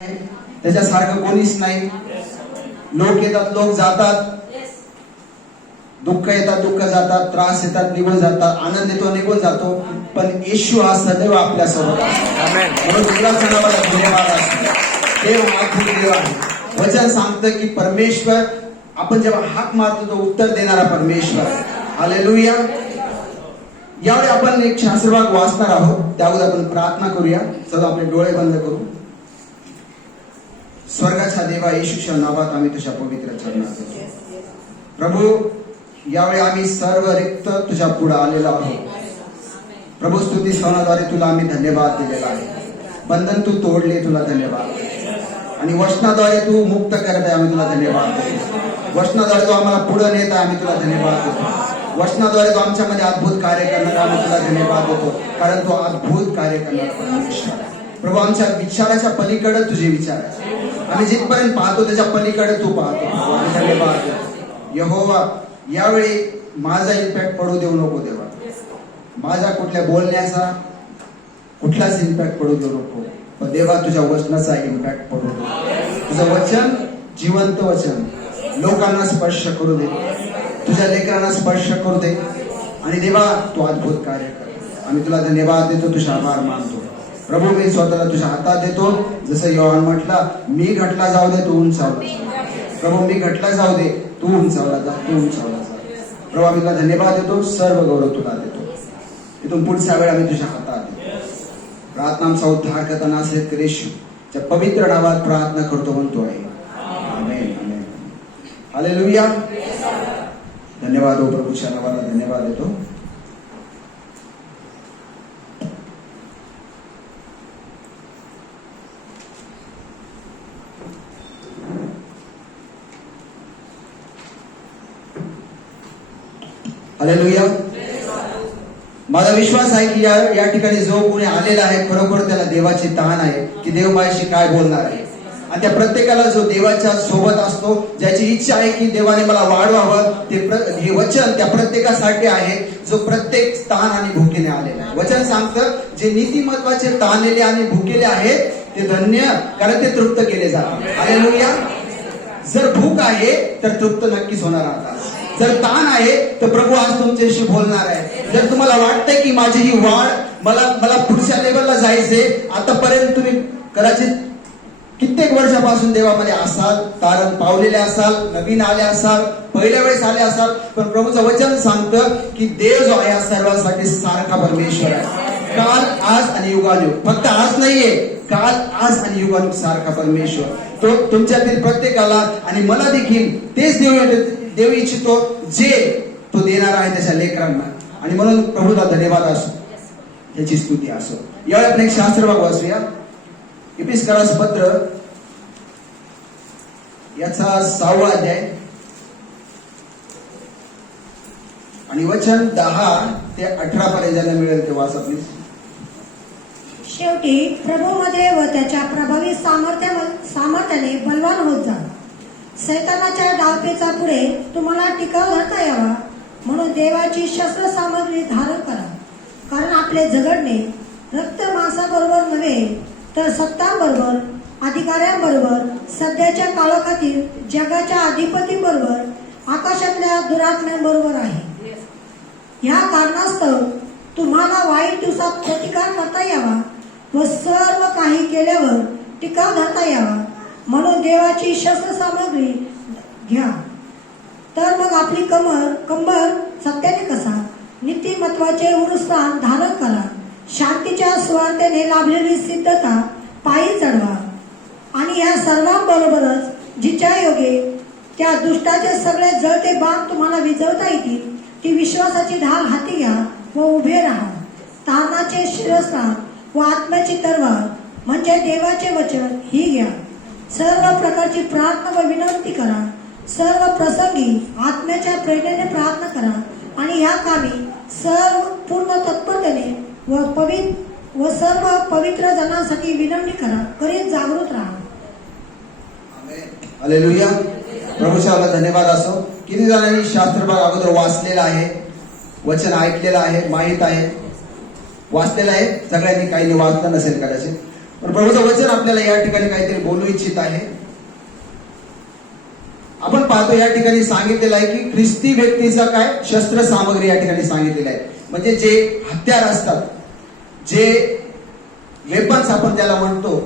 त्याच्यासारखं कोणीच नाही. लोक येतात, लोक जातात, दुःख येतात, दुःख जातात, त्रास येतात, निघून जातात, आनंद येतो, निघून जातो, पण येशू हा सदैव आपल्या सोबत असतो. म्हणून तुला सणाला धन्यवाद असतो. देव अद्भुत देव आहे. वचन सांगतं की परमेश्वर आपण जेव्हा हाक मारतो तो उत्तर देणारा परमेश्वर. हालेलुया. यावेळी आपण एक शास्त्रभाग वाचणार आहोत. त्यावर आपण प्रार्थना करूया. चला आपले डोळे बंद करू. स्वर्गाच्या देवा येशूच्या नावात आम्ही तुझ्या पवित्र चरणात येतो. प्रभू, यावेळी आम्ही सर्व रिक्त तुझ्या पुढे आलेलो आहोत. प्रभू, स्तुती स्तवनाद्वारे तुला आम्ही धन्यवाद दिलेला आहे. बंधन तू तोडले, तुला धन्यवाद. आणि वचनाद्वारे तू मुक्त करत आहे, आम्ही तुला धन्यवाद देतो. वचनाद्वारे तू आम्हाला पुढे नेत आहे, आम्ही तुला धन्यवाद देतो. वचनाद्वारे तू आमच्यामध्ये अद्भुत कार्य करणार, आम्ही तुला धन्यवाद देतो, कारण तू अद्भुत कार्य करणार परमेश्वर. प्रभू, आमच्या विचाराच्या पलीकडे तुझे विचार आहे. आम्ही जिथपर्यंत पाहतो त्याच्या पलीकडे तू पाहतो. धन्यवाद यहोवा. यावेळी माझा इम्पॅक्ट पडू देऊ नको देवा. माझ्या कुठल्या बोलण्याचा कुठलाच इम्पॅक्ट पडू देऊ नको, पण देवा तुझ्या वचनाचा इम्पॅक्ट पडू दे. तुझं वचन जिवंत वचन लोकांना स्पर्श करू दे, तुझ्या लेकरांना स्पर्श करू दे. आणि देवा तू अद्भुत कार्य कर. आम्ही तुला धन्यवाद देतो, तुझा आभार मानतो. प्रभू, मी स्वतःला तुझ्या हातात देतो. जसं योहान म्हटला, मी घटला जाऊ दे, तू उंचावला. प्रभू, मी घटला जाऊ दे, तू उंचावला जा, तू उंचावला जा. प्रभू, आम्ही तुला धन्यवाद देतो, सर्व गौरव तुला देतो. इथून पुढचा वेळ आम्ही तुझ्या हातात देतो. प्रार्थना आमचा उद्धार करताना असेल तर येशूच्या पवित्र नावात प्रार्थना करतो म्हणतो आहे. आमेन, आमेन. हालेलुया. धन्यवाद हो प्रभूच्या नावाला धन्यवाद देतो. हालेलुया. माझा विश्वास आहे की या ठिकाणी जो कोणी आलेला आहे खरोखर त्याला देवाची तहान आहे की देव माझ्याशी काय बोलणार आहे. आणि त्या प्रत्येकाला जो देवाच्या सोबत असतो, ज्याची इच्छा आहे की देवाने मला वाढवावं, हे वचन त्या प्रत्येकासाठी आहे जो प्रत्येक ताण आणि भुकेने आलेला आहे. वचन सांगतं जे नीतिमत्वाचे ताणलेले आणि भुकेले आहेत ते धन्य, कारण ते तृप्त केले जातात. हालेलुया. जर भूक आहे तर तृप्त नक्कीच होणार आहात. जर ताण आहे तर प्रभू आज तुमच्याशी बोलणार आहे. जर तुम्हाला वाटतंय की माझी ही वाढ मला पुढच्या लेवलला जायचे, आतापर्यंत तुम्ही कदाचित कित्येक वर्षापासून देवामध्ये असाल, तारण पावलेले असाल, नवीन आले असाल, पहिल्या वेळेस आले असाल, पण प्रभूचं वचन सांगतं की देव जो आहे सर्वांसाठी सारखा परमेश्वर आहे. काल, आज आणि युगानुयुग. फक्त आज नाहीये, काल, आज आणि युगानुयुग सारखा परमेश्वर. तो तुमच्यातील प्रत्येकाला आणि मला देखील तेच देव इच्छितो जे तो देणार आहे त्याच्या लेकरांना. आणि म्हणून प्रभूला धन्यवाद असो, त्याची स्तुती असो. यावेळी आपण एक शास्त्रभाग वाचूया. एपिस्करास पत्र याचा 6वा अध्याय आणि वचन 10 ते 18 पर्यंत ज्याला मिळेल ते वाचा प्लीज. शेवटी प्रभूमध्ये व त्याच्या प्रभावी सामर्थ्याने बलवान होत जा. सैतानाच्या डावपेचा पुढे तुम्हाला टिकाव धरता यावा म्हणून देवाची शस्त्र सामग्री धारण करा. कारण आपले झगडणे रक्त मांसाबरोबर नव्हे तर सत्तांबरोबर, अधिकाऱ्यांबरोबर, सध्याच्या काळाखातील जगाच्या अधिपतींबरोबर, आकाशातल्या दुरात्म्यांबरोबर आहे. ह्या कारणास्तव तुम्हाला वाईट दिवसात प्रतिकार करता यावा व सर्व काही केल्यावर टिकाव धरता यावा म्हणून देवाची शस्त्र सामग्री घ्या. तर मग आपली कंबर सत्याने कसा, नीतिमत्वाचे उरुस्थान धारण करा. शांतीच्या सुवार्तेने लाभलेली सिद्धता पायी चढवा. आणि या सर्वांबरोबरच जिच्या योगे त्या दुष्टाचे सगळे जळते बाण तुम्हाला विजवता येतील ती विश्वासाची ढाल हाती घ्या व उभे राहा. तारणाचे शिरस्त्राण व आत्म्याची तलवार म्हणजे देवाचे वचन ही घ्या. सर्व प्रकारची प्रार्थना व विनंती करा. सर्व प्रसंगी आत्म्याच्या प्रेरणेने प्रार्थना करा. आणि ह्या कामी सर्व पूर्ण तत्परतेने व सर्व पवित्र जनांसाठी विनंती करीत जागृत राहा. हालेलुया. प्रभूच्या धन्यवाद असो. किती जणांनी शास्त्रभाग अगोदर वाचलेला आहे, वचन ऐकलेलं आहे, माहित आहे, वाचलेलं आहे. सगळ्यांनी काही वाचलं नसेल कदाचित. पण प्रभूचं वचन आपल्याला या ठिकाणी काहीतरी बोलू इच्छित आहे. आपण पाहतो या ठिकाणी सांगितलेलं आहे की ख्रिस्ती व्यक्तीचा काय शस्त्र सामग्री या ठिकाणी सांगितलेलं आहे. म्हणजे जे हत्यार असतात, जे वेपन्स आपण त्याला म्हणतो,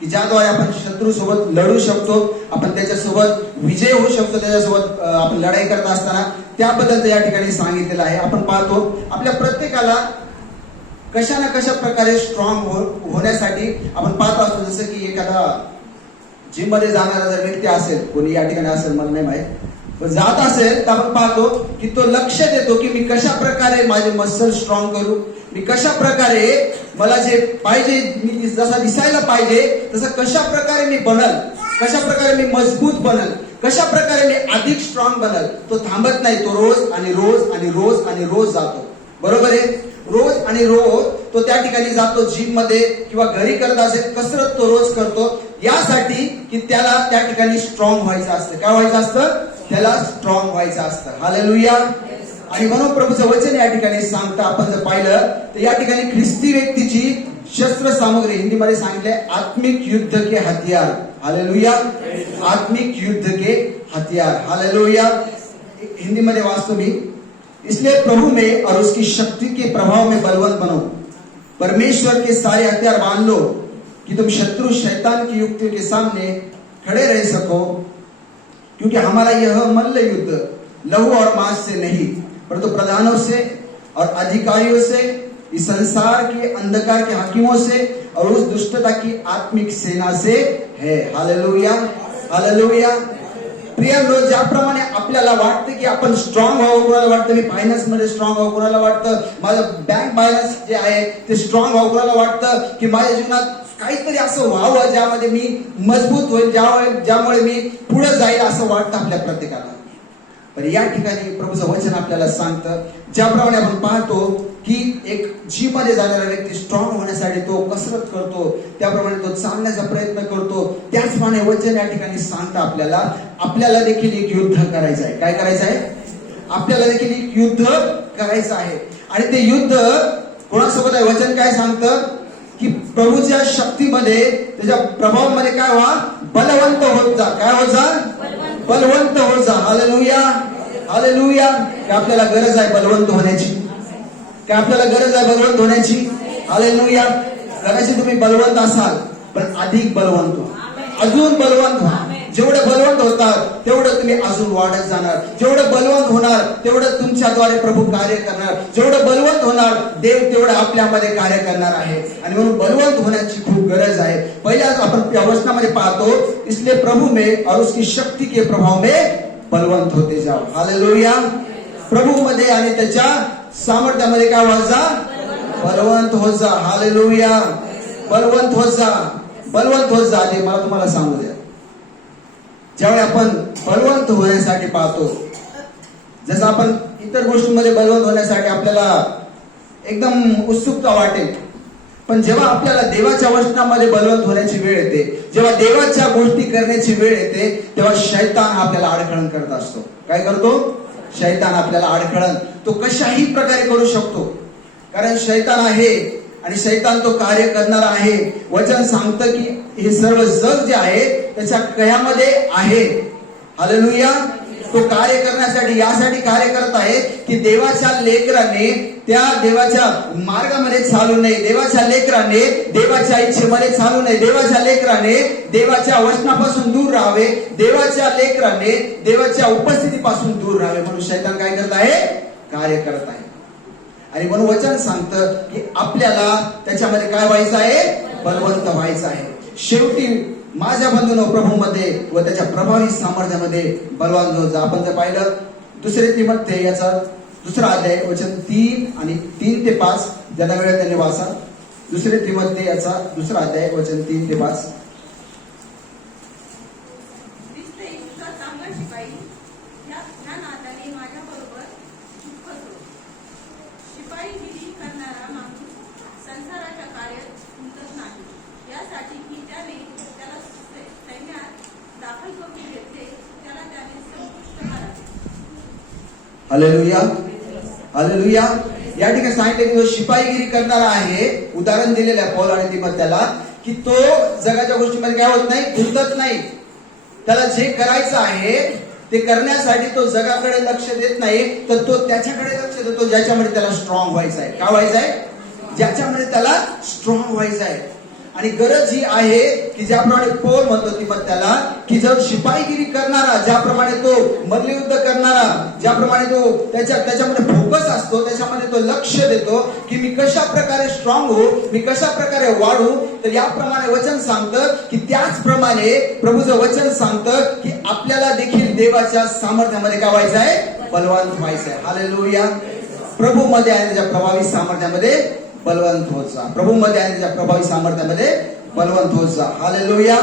की ज्याद्वारे आपण शत्रू सोबत लढू शकतो, आपण त्याच्यासोबत विजय होऊ शकतो, त्याच्यासोबत आपण लढाई करत असताना त्याबद्दल या ठिकाणी सांगितलेलं आहे. आपण पाहतो आपल्या प्रत्येकाला कशा ना कशा प्रकारे स्ट्रॉंग होण्यासाठी आपण पाहत असतो. जसं की एखादा जिम मध्ये जाणारा जर व्यक्ती असेल, कोणी या ठिकाणी असेल मला नाही माहित, पण जात असेल तर आपण पाहतो की तो लक्ष देतो की मी कशा प्रकारे माझे मसल स्ट्रॉंग करू, मी कशा प्रकारे मला जे पाहिजे, मी जसा दिसायला पाहिजे तसं कशा प्रकारे मी बनल, कशा प्रकारे मी मजबूत बनल, कशा प्रकारे मी अधिक स्ट्रॉंग बनल. तो थांबत नाही, तो रोज आणि रोज आणि रोज आणि रोज जातो. बरोबर आहे, रोज आणि रोज तो त्या ठिकाणी जातो जिम मध्ये किंवा घरी करत असेल, कसरत तो रोज करतो यासाठी की त्याला त्या ठिकाणी स्ट्रॉंग व्हायचं असतं. काय व्हायचं असतं? त्याला स्ट्रॉंग व्हायचं असतं. हालेलुया. आणि म्हणून प्रभूचं वचन या ठिकाणी सांगतं, आपण जर पाहिलं तर या ठिकाणी ख्रिस्ती व्यक्तीची शस्त्र सामग्री हिंदीमध्ये सांगितले आत्मिक युद्ध के हथियार. हालेलुया. आत्मिक युद्ध के हथियार. हालेलुया. हिंदीमध्ये वाचतो मी. इसलिए प्रभु में और उसकी शक्ति के प्रभाव में बलवंत बनो, परमेश्वर के सारे हथियार बांध लो कि तुम शत्रु शैतान की युक्तियों के सामने खड़े रह सको, क्योंकि हमारा यह मल्ल युद्ध लहू और मांस से नहीं परंतु प्रधानों से और अधिकारियों से, इस संसार के अंधकार के हाकिमों से और उस दुष्टता की आत्मिक सेना से है. हालेलुया. हालेलुया. प्रिय लोक, ज्याप्रमाणे आपल्याला वाटतं की आपण स्ट्रॉंग व्हावं, कोणाला वाटतं मी फायनान्स मध्ये स्ट्रॉंग व्हावं, कोणाला वाटतं माझं बँक बॅलन्स जे आहे ते स्ट्रॉंग व्हावं, कोणाला वाटतं की माझ्या जीवनात काहीतरी असं व्हावं ज्यामध्ये मी मजबूत होईल, ज्यामुळे मी पुढे जाईल असं वाटतं आपल्या प्रत्येकाला. पण या ठिकाणी प्रभूचं वचन आपल्याला सांगतं, ज्याप्रमाणे आपण पाहतो की एक जिम मध्ये जाणारा व्यक्ती स्ट्रॉंग होण्यासाठी तो कसरत करतो, त्याप्रमाणे तो चालण्याचा प्रयत्न करतो, त्याचप्रमाणे वचन या ठिकाणी सांगतं आपल्याला देखील एक युद्ध करायचं आहे. काय करायचं आहे? आपल्याला देखील एक युद्ध करायचं आहे. आणि ते युद्ध कोणासोबत आहे? वचन काय सांगतं की प्रभूच्या शक्तीमध्ये, त्याच्या प्रभावामध्ये काय व्हा? बलवंत होत जा. काय होत जा? बलवंत होत जा. हालेलुया. हालेलुया. काय आपल्याला गरज आहे बलवंत होण्याची? काय आपल्याला गरज आहे बलवंत होण्याची? हालेलुया. कदाचित तुम्ही बलवंत असाल, पण अधिक बलवंत हो, अजून बलवंत व्हा. जेवढे बलवंत होतात तेवढं तुम्ही अजून वाढत जाणार. जेवढं बलवंत होणार तेवढं तुमच्याद्वारे प्रभू कार्य करणार. जेवढं बलवंत होणार देव तेवढं आपल्यामध्ये कार्य करणार आहे. आणि म्हणून बलवंत होण्याची खूप गरज आहे. पहिल्या आपण या वचनामध्ये पाहतो, इसलिए प्रभु में और उसकी शक्ति के प्रभाव में बलवंत होते जाओ. हालेलुया. प्रभू मध्ये आणि त्याच्या सामर्थ्यामध्ये काय व्हायचा? बलवंत होत जा. हालेलुया. बलवंत होत जा. बलवंत होत जा. ते मला तुम्हाला सांगू द्या, ज्यावेळी आपण बलवंत होण्यासाठी पाहतो, जसं आपण इतर गोष्टींमध्ये बलवंत होण्यासाठी आपल्याला एकदम उत्सुकता वाटेल, पण जेव्हा आपल्याला देवाच्या वचनामध्ये बलवंत होण्याची वेळ येते, जेव्हा देवाच्या गोष्टी करण्याची वेळ येते, तेव्हा शैतान आपल्याला अडखळण करत असतो. काय करतो? शैतान आपल्याला अडखळण तो कशाही प्रकारे करू शकतो, कारण शैतान आहे आणि शैतान तो कार्य करणार आहे. वचन सांगतं की हे सर्व जग जे आहे त्याच्या कयामध्ये आहे. हालेलुया. तो कार्य करण्यासाठी यासाठी कार्य करत आहे की देवाच्या लेकराने त्या देवाच्या मार्गामध्ये चालू नये, देवाच्या लेकराने देवाच्या इच्छेमध्ये चालू नये, देवाच्या लेकराने देवाच्या वचनापासून दूर राहावे, देवाच्या लेकराने देवाच्या उपस्थितीपासून दूर राहावे. म्हणून शैतान काय करत आहे? कार्य करत आहे. आणि म्हणून वचन सांगतं की आपल्याला त्याच्यामध्ये काय व्हायचं आहे? बलवंत व्हायचं आहे. शेवटी माझ्या बंधूंनो, प्रभूमध्ये व त्याच्या प्रभावी सामर्थ्यामध्ये बलवान होत जा. आपण जर पाहिलं 2 तिमोथेय याचा 2 अध्याय वचन 3 आणि 3 ते 5 ज्यांना वेळ त्यांनी वाचा. 2 तिमोथेय याचा 2 अध्याय वचन 3 ते 5. हालेलुया. हालेलुया. या ठिकाणी सांगितले की जो शिपाईगिरी करणारा आहे, उदाहरण दिलेलं आहे पौल आणि तिमोथेला की तो जगाच्या गोष्टीमध्ये काय होत नाही, गुंतत नाही. त्याला जे करायचं आहे ते करण्यासाठी तो जगाकडे लक्ष देत नाही, तर तो त्याच्याकडे लक्ष देतो ज्याच्यामध्ये त्याला स्ट्रॉंग व्हायचं आहे. का व्हायचं आहे? ज्याच्यामध्ये त्याला स्ट्रॉंग व्हायचं आहे. आणि गरज ही आहे की ज्याप्रमाणे पौल म्हणतो ती मग त्याला की जर शिपाईगिरी करणारा, ज्याप्रमाणे तो मल्लयुद्ध करणारा, ज्याप्रमाणे तो त्याच्यामध्ये फोकस असतो, त्याच्यामध्ये तो लक्ष देतो की मी कशा प्रकारे स्ट्रॉंग होऊ, मी कशा प्रकारे वाढू, तर याप्रमाणे वचन सांगतं की त्याचप्रमाणे प्रभूचं वचन सांगतं की आपल्याला देखील देवाच्या सामर्थ्यामध्ये काय व्हायचं आहे, बलवान व्हायचं आहे. हालेलुया. प्रभूमध्ये आणि त्याच्या प्रभावी सामर्थ्यामध्ये बलवंत होत जा. प्रभूमध्ये आणि त्याच्या प्रभावी सामर्थ्यामध्ये बलवंत होत जा. हालेलुया.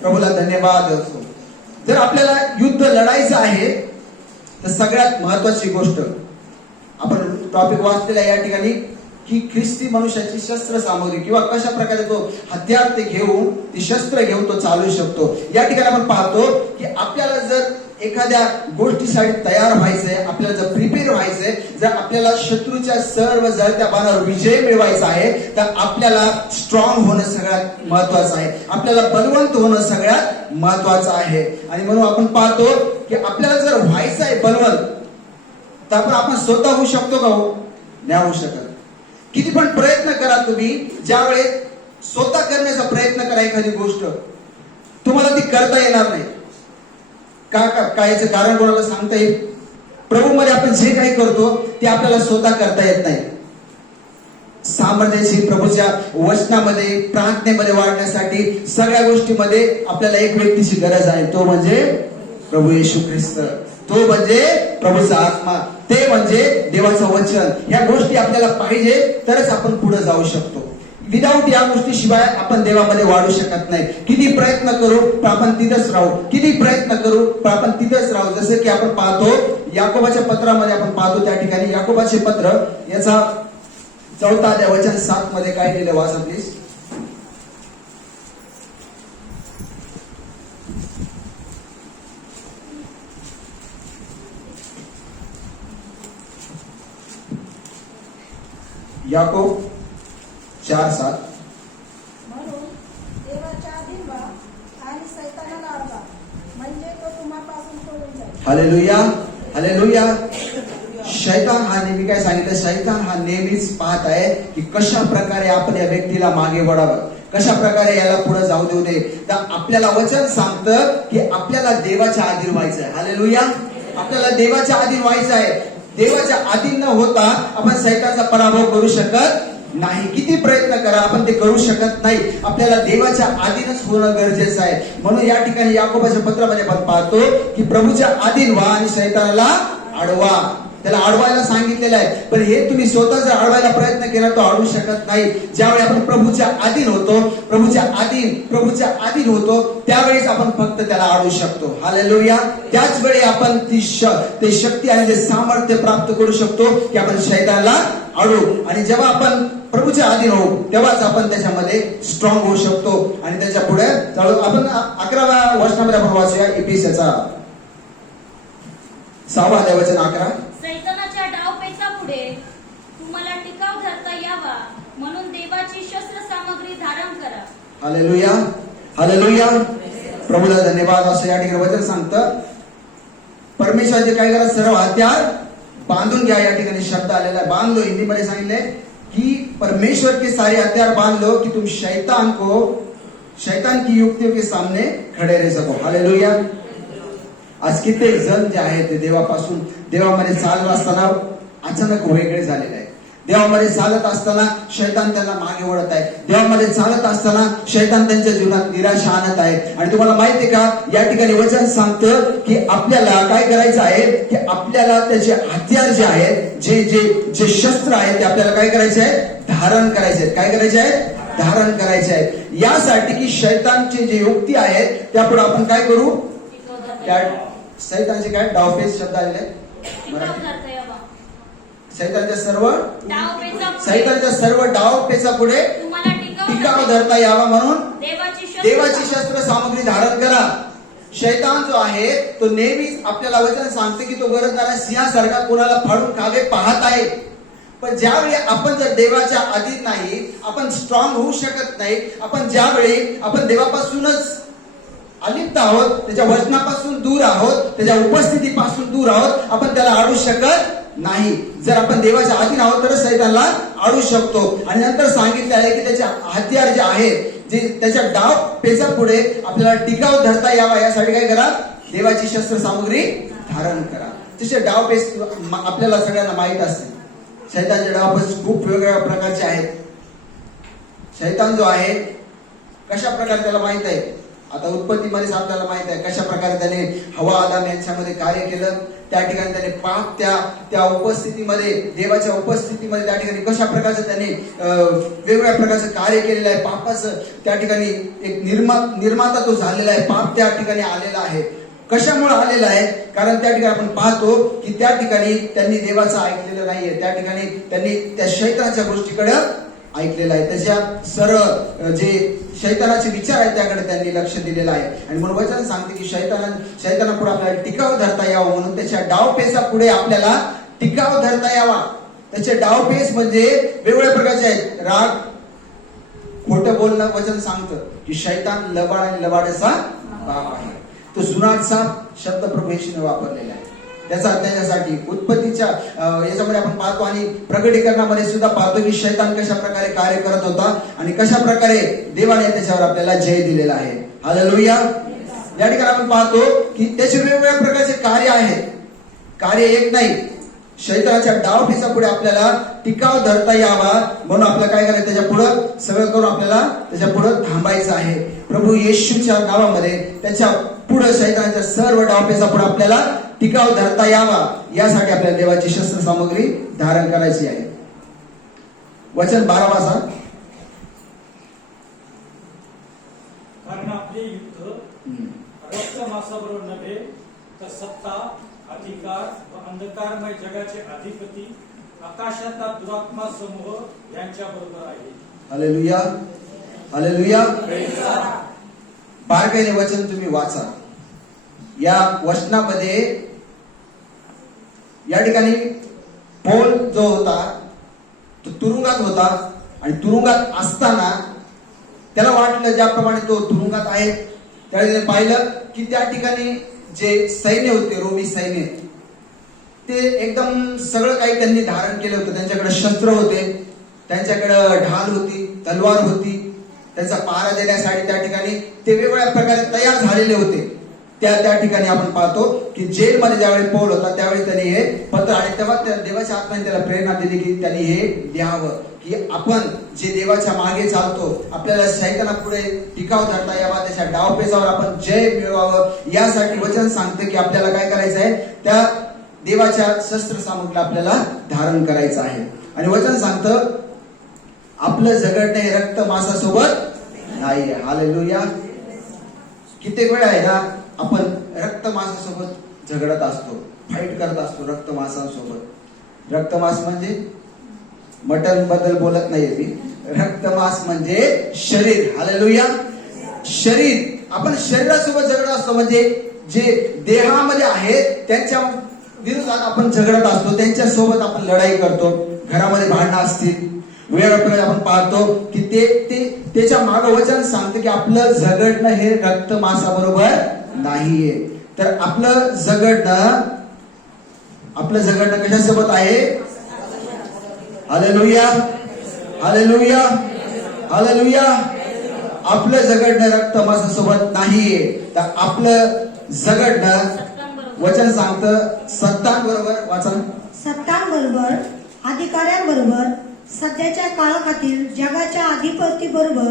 प्रभूला धन्यवाद असो. जर आपल्याला युद्ध लढायचं आहे तर सगळ्यात महत्वाची गोष्ट आपण टॉपिक वाचलेला या ठिकाणी की ख्रिस्ती मनुष्याची शस्त्र सामग्री किंवा कशा प्रकारे तो हत्यार ते घेऊन, ती शस्त्र घेऊन तो चालू शकतो. या ठिकाणी आपण पाहतो की आपल्याला जर एखाद्या गोष्टीसाठी तयार व्हायचंय, आपल्याला जर प्रिपेअर व्हायचंय, जर आपल्याला शत्रूच्या सर्व जळत्या बाणावर विजय मिळवायचा आहे, तर आपल्याला स्ट्रॉंग होणं सगळ्यात महत्वाचं आहे. आपल्याला बलवंत होणं सगळ्यात महत्वाचं आहे. आणि म्हणून आपण पाहतो की आपल्याला जर व्हायचं आहे बलवंत, तर आपण स्वतः होऊ शकतो का? हो, नाही होऊ शकत. किती पण प्रयत्न करा तुम्ही, ज्यावेळेस स्वतः करण्याचा प्रयत्न करा एखादी गोष्ट, तुम्हाला ती करता येणार नाही. काय याचं कारण कोणाला सांगता येईल? प्रभूमध्ये आपण जे काही करतो ते आपल्याला स्वतः करता येत नाही. सामर्थ्याची प्रभूच्या वचनामध्ये, प्रार्थनेमध्ये वाढण्यासाठी सगळ्या गोष्टीमध्ये आपल्याला एक व्यक्तीची गरज आहे. तो म्हणजे प्रभू येशू ख्रिस्त. तो म्हणजे प्रभूचा आत्मा. ते म्हणजे देवाचं वचन. या गोष्टी आपल्याला पाहिजे तरच आपण पुढे जाऊ शकतो. विदाऊट या गोष्टीशिवाय आपण देवामध्ये वाढू शकत नाही. किती प्रयत्न करू पण आपण तिथेच राहू, किती प्रयत्न करू पण आपण तिथेच राहू. जसं की आपण पाहतो याकोबाच्या पत्रामध्ये, आपण पाहतो त्या ठिकाणी याकोबाचे पत्र याचा 4 अध्याय वचन 7 मध्ये काय लिहिलं, वाचा प्लीज. याकोब 4:7. म्हणून देवाच्या अधीन व्हा आणि सैतानाला अडवा, म्हणजे तो तुम्हापासून पळून जाईल. हालेलुया. हालेलुया. शैतान हा नेहमी काय सांगितलं, शैतान हा नेहमीच पाहत आहे की कशा प्रकारे आपण या व्यक्तीला मागे वळावं, कशा प्रकारे याला पुढे जाऊ देऊ दे. तर आपल्याला वचन सांगतं की आपल्याला देवाच्या अधीन व्हायचं आहे. हालेलुया. आपल्याला देवाच्या अधीन व्हायचं आहे. देवाच्या अधीन न होता आपण सैतानाचा पराभव करू शकत नाही. किती प्रयत्न करा आपण ते करू शकत नाही. आपल्याला देवाच्या अधीनच होणं गरजेचं आहे. म्हणून या ठिकाणी याकोबाच्या पत्रामध्ये आपण पाहतो की प्रभूच्या अधीन व्हा आणि शैतानाला अडवा. त्याला अडवायला सांगितलेलं आहे. पण हे तुम्ही स्वतः जर अडवायला प्रयत्न केला तो अडवू शकत नाही. ज्यावेळी आपण प्रभूच्या अधीन होतो, प्रभूच्या अधीन होतो, त्यावेळेस आपण फक्त त्याला अडवू शकतो. हालेलुया. त्याच वेळी आपण ते शक्ती आणि ते सामर्थ्य प्राप्त करू शकतो की आपण शैतानाला अडवू. आणि जेव्हा आपण प्रभूच्या अधीन होऊ तेव्हाच आपण त्याच्यामध्ये स्ट्रॉंग होऊ शकतो आणि त्याच्या पुढे चालू. आपण 11व्या वचनामध्ये आपण वाचूया इफिसियाचा 6वा अध्याय वचन 11. सैतानाच्या डावपेचापुढे तुम्हाला टिकाव धरता यावा म्हणून देवाची शस्त्र सामग्री धारण करा. हालेलुया. हालेलुया. प्रभूला धन्यवाद. असं या ठिकाणी वचन सांगतं. परमेश्वराचे काय करा, सर्व हत्यार बांधून घ्या. या ठिकाणी शब्द आलेला आहे, बांध लो. हिंदी मध्ये सांगितलंय कि परमेश्वर के सारे हथियार बांध लो कि तुम शैतान की युक्तियों के सामने खड़े रह सको. हालेलुया. आज कित्येक जण जे आहेत ते देवामध्ये चालत असताना अचानक वेगळे झालेले आहेत. देवामध्ये चालत असताना शैतान त्यांना मागे वळत आहे. देवामध्ये चालत असताना शैतान त्यांच्या जीवनात निराशा आणत आहे. आणि तुम्हाला माहिती आहे का, या ठिकाणी वचन सांगतं की आपल्याला काय करायचं आहे की आपल्याला त्याचे हत्यार जे आहेत, जे शस्त्र आहेत ते आपल्याला काय करायचे आहे, धारण करायचे आहेत. काय करायचे आहे, धारण करायचे आहेत. यासाठी की शैतानचे जे युक्ती आहेत त्यापुढे आपण काय करू, त्या सैतानचे काय डावपेच शब्द आलेले आहेत मराठी. सैतानच्या सर्व डावपेचा पुढे टिकाव धरता यावा म्हणून देवाची शस्त्र सामग्री धारण करा. शैतान जो आहे तो नेहमीच आपल्याला वचन सांगते की तो गरजणारा सिंहासारखा कोणाला फाडून खावे पाहत आहे. पण ज्यावेळी आपण जर देवाच्या अधीन नाही, आपण स्ट्रॉंग होऊ शकत नाही, आपण ज्यावेळी आपण देवापासूनच अलिप्त आहोत, त्याच्या वचनापासून दूर आहोत, त्याच्या उपस्थितीपासून दूर आहोत, आपण त्याला अडू शकत नाही. जर आपण देवाच्या अधीन आहोत तर सैतानला अडू शकतो. आणि नंतर सांगितले आहे की त्याचे हत्यार जे आहे, जे त्याच्या डाव पेचा पुढे आपल्याला टिकाव धरता यावा यासाठी काय करा, देवाची शस्त्र सामुग्री धारण करा. तसे डाव पेच आपल्याला सगळ्यांना माहित असते. शैतानचे डाव पेच खूप वेगवेगळ्या प्रकारचे आहेत. शैतान जो आहे कशा प्रकारे त्याला माहित आहे, आता उत्पत्तीमध्येच आपल्याला माहित आहे कशा प्रकारे त्याने हवा आदाम यांच्यामध्ये कार्य केलं. त्या ठिकाणी त्याने पाप त्या उपस्थितीमध्ये, देवाच्या उपस्थितीमध्ये त्या ठिकाणी कशा प्रकारचं त्याने वेगवेगळ्या प्रकारचं कार्य केलेलं आहे. पापाचं त्या ठिकाणी एक निर्माता तो झालेला आहे. पाप त्या ठिकाणी आलेला आहे. कशामुळे आलेला आहे? कारण त्या ठिकाणी आपण पाहतो की त्या ठिकाणी त्यांनी देवाचं ऐकलेलं नाहीये. त्या ठिकाणी त्यांनी त्या शैतानाच्या गोष्टीकडे ऐकलेलं आहे. त्याच्या सर्व जे शैतानाचे विचार आहेत त्याकडे त्यांनी लक्ष दिलेलं आहे. आणि म्हणून वचन सांगते की शैतानापुढे आपल्याला टिकाव धरता यावं, म्हणून त्याच्या डावपेचा पुढे आपल्याला टिकाव धरता यावा. त्याचे डावपेच म्हणजे वेगवेगळ्या प्रकारचे आहेत. राग, खोटं बोलणं. वचन सांगतं की शैतान लबाड आणि लबाडाचा बाप आहे. तो जुनाटचा शब्द प्रभू येशूने वापरलेला आहे. त्याच्यासाठी उत्पत्तीच्या याच्यामध्ये आपण पाहतो आणि प्रकटीकरणामध्ये सुद्धा पाहतो की शैतान कशा प्रकारे कार्य करत होता आणि कशा प्रकारे देवाने त्याच्यावर आपल्याला जय दिलेला आहे. हालेलुया. या ठिकाणी आपण पाहतो की त्याचे वेगवेगळ्या प्रकारचे कार्य आहेत. कार्य एक नाही. शैतानाच्या डावपेचा पुढे आपल्याला टिकाव धरता यावा म्हणून आपल्याला काय करायचं, त्याच्या पुढं सगळं करून आपल्याला त्याच्या पुढं थांबायचं आहे. प्रभू येशूच्या नावामध्ये त्याच्या पुढे शैतानाच्या सर्व डावपेचा पुढे आपल्याला टिकाव धरता यावा यासाठी आपल्याला देवाची शस्त्र सामग्री धारण करायची आहे. वचन 12 वाचा. कारण आपले युद्ध रक्त मांसाबरोबर नव्हे, तर सत्ता, अधिकार व अंधकारमय जगाचे अधिपती, आकाशातला दुरात्मा समूह यांच्या बरोबर आहे. हालेलुया. हालेलुया. बारकाईने वचन तुम्ही वाचा. या वचनामध्ये या ठिकाणी पौल जो होता तो तुरुंगात होता आणि तुरुंगात असताना त्याला वाटलं, ज्याप्रमाणे तो तुरुंगात आहे त्यावेळी त्याने पाहिलं की त्या ठिकाणी जे सैन्य होते, रोमी सैन्य, ते एकदम सगळं काही त्यांनी धारण केलं होतं. त्यांच्याकडे शस्त्र होते, त्यांच्याकडे ढाल होती, तलवार होती, त्यांचा पहारा देण्यासाठी त्या ठिकाणी ते वेगवेगळ्या प्रकारे तयार झालेले होते. त्या ठिकाणी आपण पाहतो की जेलमध्ये ज्यावेळी पौल होता त्यावेळी त्यांनी हे पत्र, आणि तेव्हा देवाच्या आत्म्याने त्याला प्रेरणा दिली की त्यांनी हे द्यावं की आपण जे देवाच्या मागे चालतो, आपल्याला शैतानापुढे टिकाव धरता यावा, त्याच्या डावपेचावर आपण जय मिळवावं यासाठी वचन सांगते की आपल्याला काय करायचं आहे, त्या देवाच्या शस्त्र सामुग्रीला आपल्याला धारण करायचं आहे. आणि वचन सांगतं आपलं झगडणं हे रक्त मांसासोबत नाही. हालेलुया. कित्येक वेळा आहे ना आपण रक्त मांसासोबत झगडत असतो, फाईट करत असतो रक्त मांसासोबत. रक्त मांस म्हणजे मटन बद्दल बोलत नाहीये मी. रक्त मांस म्हणजे शरीर. हालेलुया. शरीर. आपण शरीरासोबत झगडत असतो, म्हणजे जे देहामध्ये आहेत त्यांच्या विरोधात आपण झगडत असतो, त्यांच्यासोबत आपण लढाई करतो. घरामध्ये भांडणं असतील, वेगवेगळ्या प्रकारे आपण पाहतो की ते त्याच्या मागं वचन सांगते की आपलं झगडणं हे रक्त मांसाबरोबर नाहीये. तर आपलं झगडणं कशासोबत आहे? हालेलुया. हालेलुया. हालेलुया. आपलं झगडणं रक्त मांसासोबत नाहीये. तर आपलं झगडणं वचन सांगतं सत्तांबरोबर. वाचा. सत्तांबरोबर, अधिकाऱ्यांबरोबर, सध्याच्या काळातील जगाच्या अधिपती बरोबर,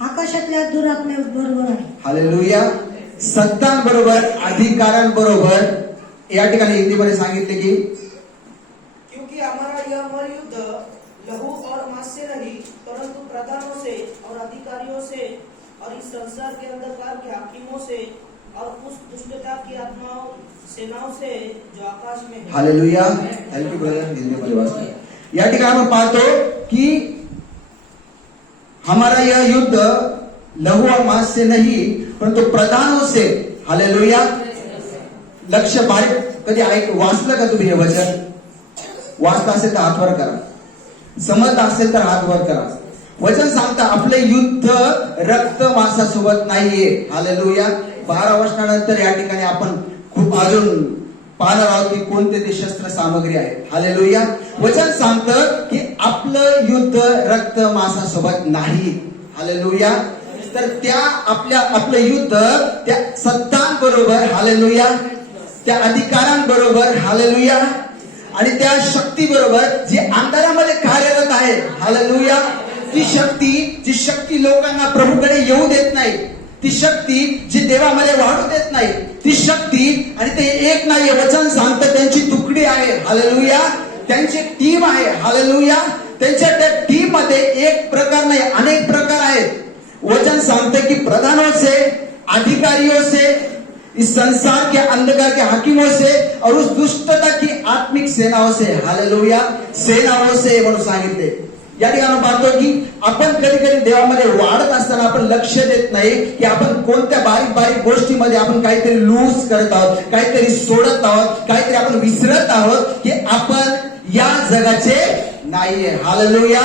आकाशातल्या दुरात्म्याबरोबर आहे. हालेलुया. सत्तांबरोबर, अधिकाऱ्यांबरोबर. या ठिकाणी हिंदीमध्ये सांगितले की क्योंकि हमारा यह मल्लयुद्ध लहू और मांस से नहीं, परंतु प्रधानों से और अधिकारियों से और इस संसार के अंधकार के हाकिमों से और उस दुष्टता की आत्माओं सेनाओं से जो आकाश में है. हालेलुया. Thank you brother. हिंदीमध्ये वाचलं. या ठिकाणी आपण पाहतो की हमारा यह युद्ध लहू और मांस से नहीं परंतु प्रधानों से. हालेलुया. लक्ष बारीक कधी वाचलं का तुम्ही हे वचन? वाचलं असेल तर हातवर करा. समजलं असेल तर हात वर करा. वचन सांगता आपले युद्ध रक्त मांसासोबत नाहीये. हालेलुया. 12 वर्षानंतर या ठिकाणी आपण खूप अजून पाहणार आहोत की कोणते ते शस्त्र सामग्री आहे. हालेलुया. वचन सांगतं की आपलं युद्ध रक्त मांसासोबत नाही. हालेलुया. तर त्या आपलं युद्ध त्या सत्तांबरोबर, हालेलुया, त्या अधिकारांबरोबर, हालेलुया, आणि त्या शक्ती बरोबर जी अंधारामध्ये कार्यरत आहे. हालेलुया. ती शक्ती लोकांना प्रभूकडे येऊ देत नाही. ती शक्ती जी देवामध्ये वाढू देत नाही. ती शक्ती, आणि ते एक नाही, वचन सांगतं त्यांची तुकडी आहे. हालेलुया. त्यांची टीम आहे. हालेलुया. त्यांच्या त्या टीम मध्ये एक प्रकार नाही, अनेक प्रकार आहेत. वचन सांगते कि प्रधानों से, अधिकारियों से, इस संसार के अंधकार के हाकिमों से और उस दुष्टता की आत्मिक सेनाओं से. हालेलुया. सेनाओं से म्हणून सांगितले. या ठिकाणी पाहतो की आपण कधी कधी देवामध्ये वाढत असताना आपण लक्ष देत नाही की आपण कोणत्या बारीक बारीक गोष्टीमध्ये आपण काहीतरी लूज करत आहोत, काहीतरी सोडत आहोत, काहीतरी आपण विसरत आहोत की आपण या जगाचे नाहीये. हालेलुया.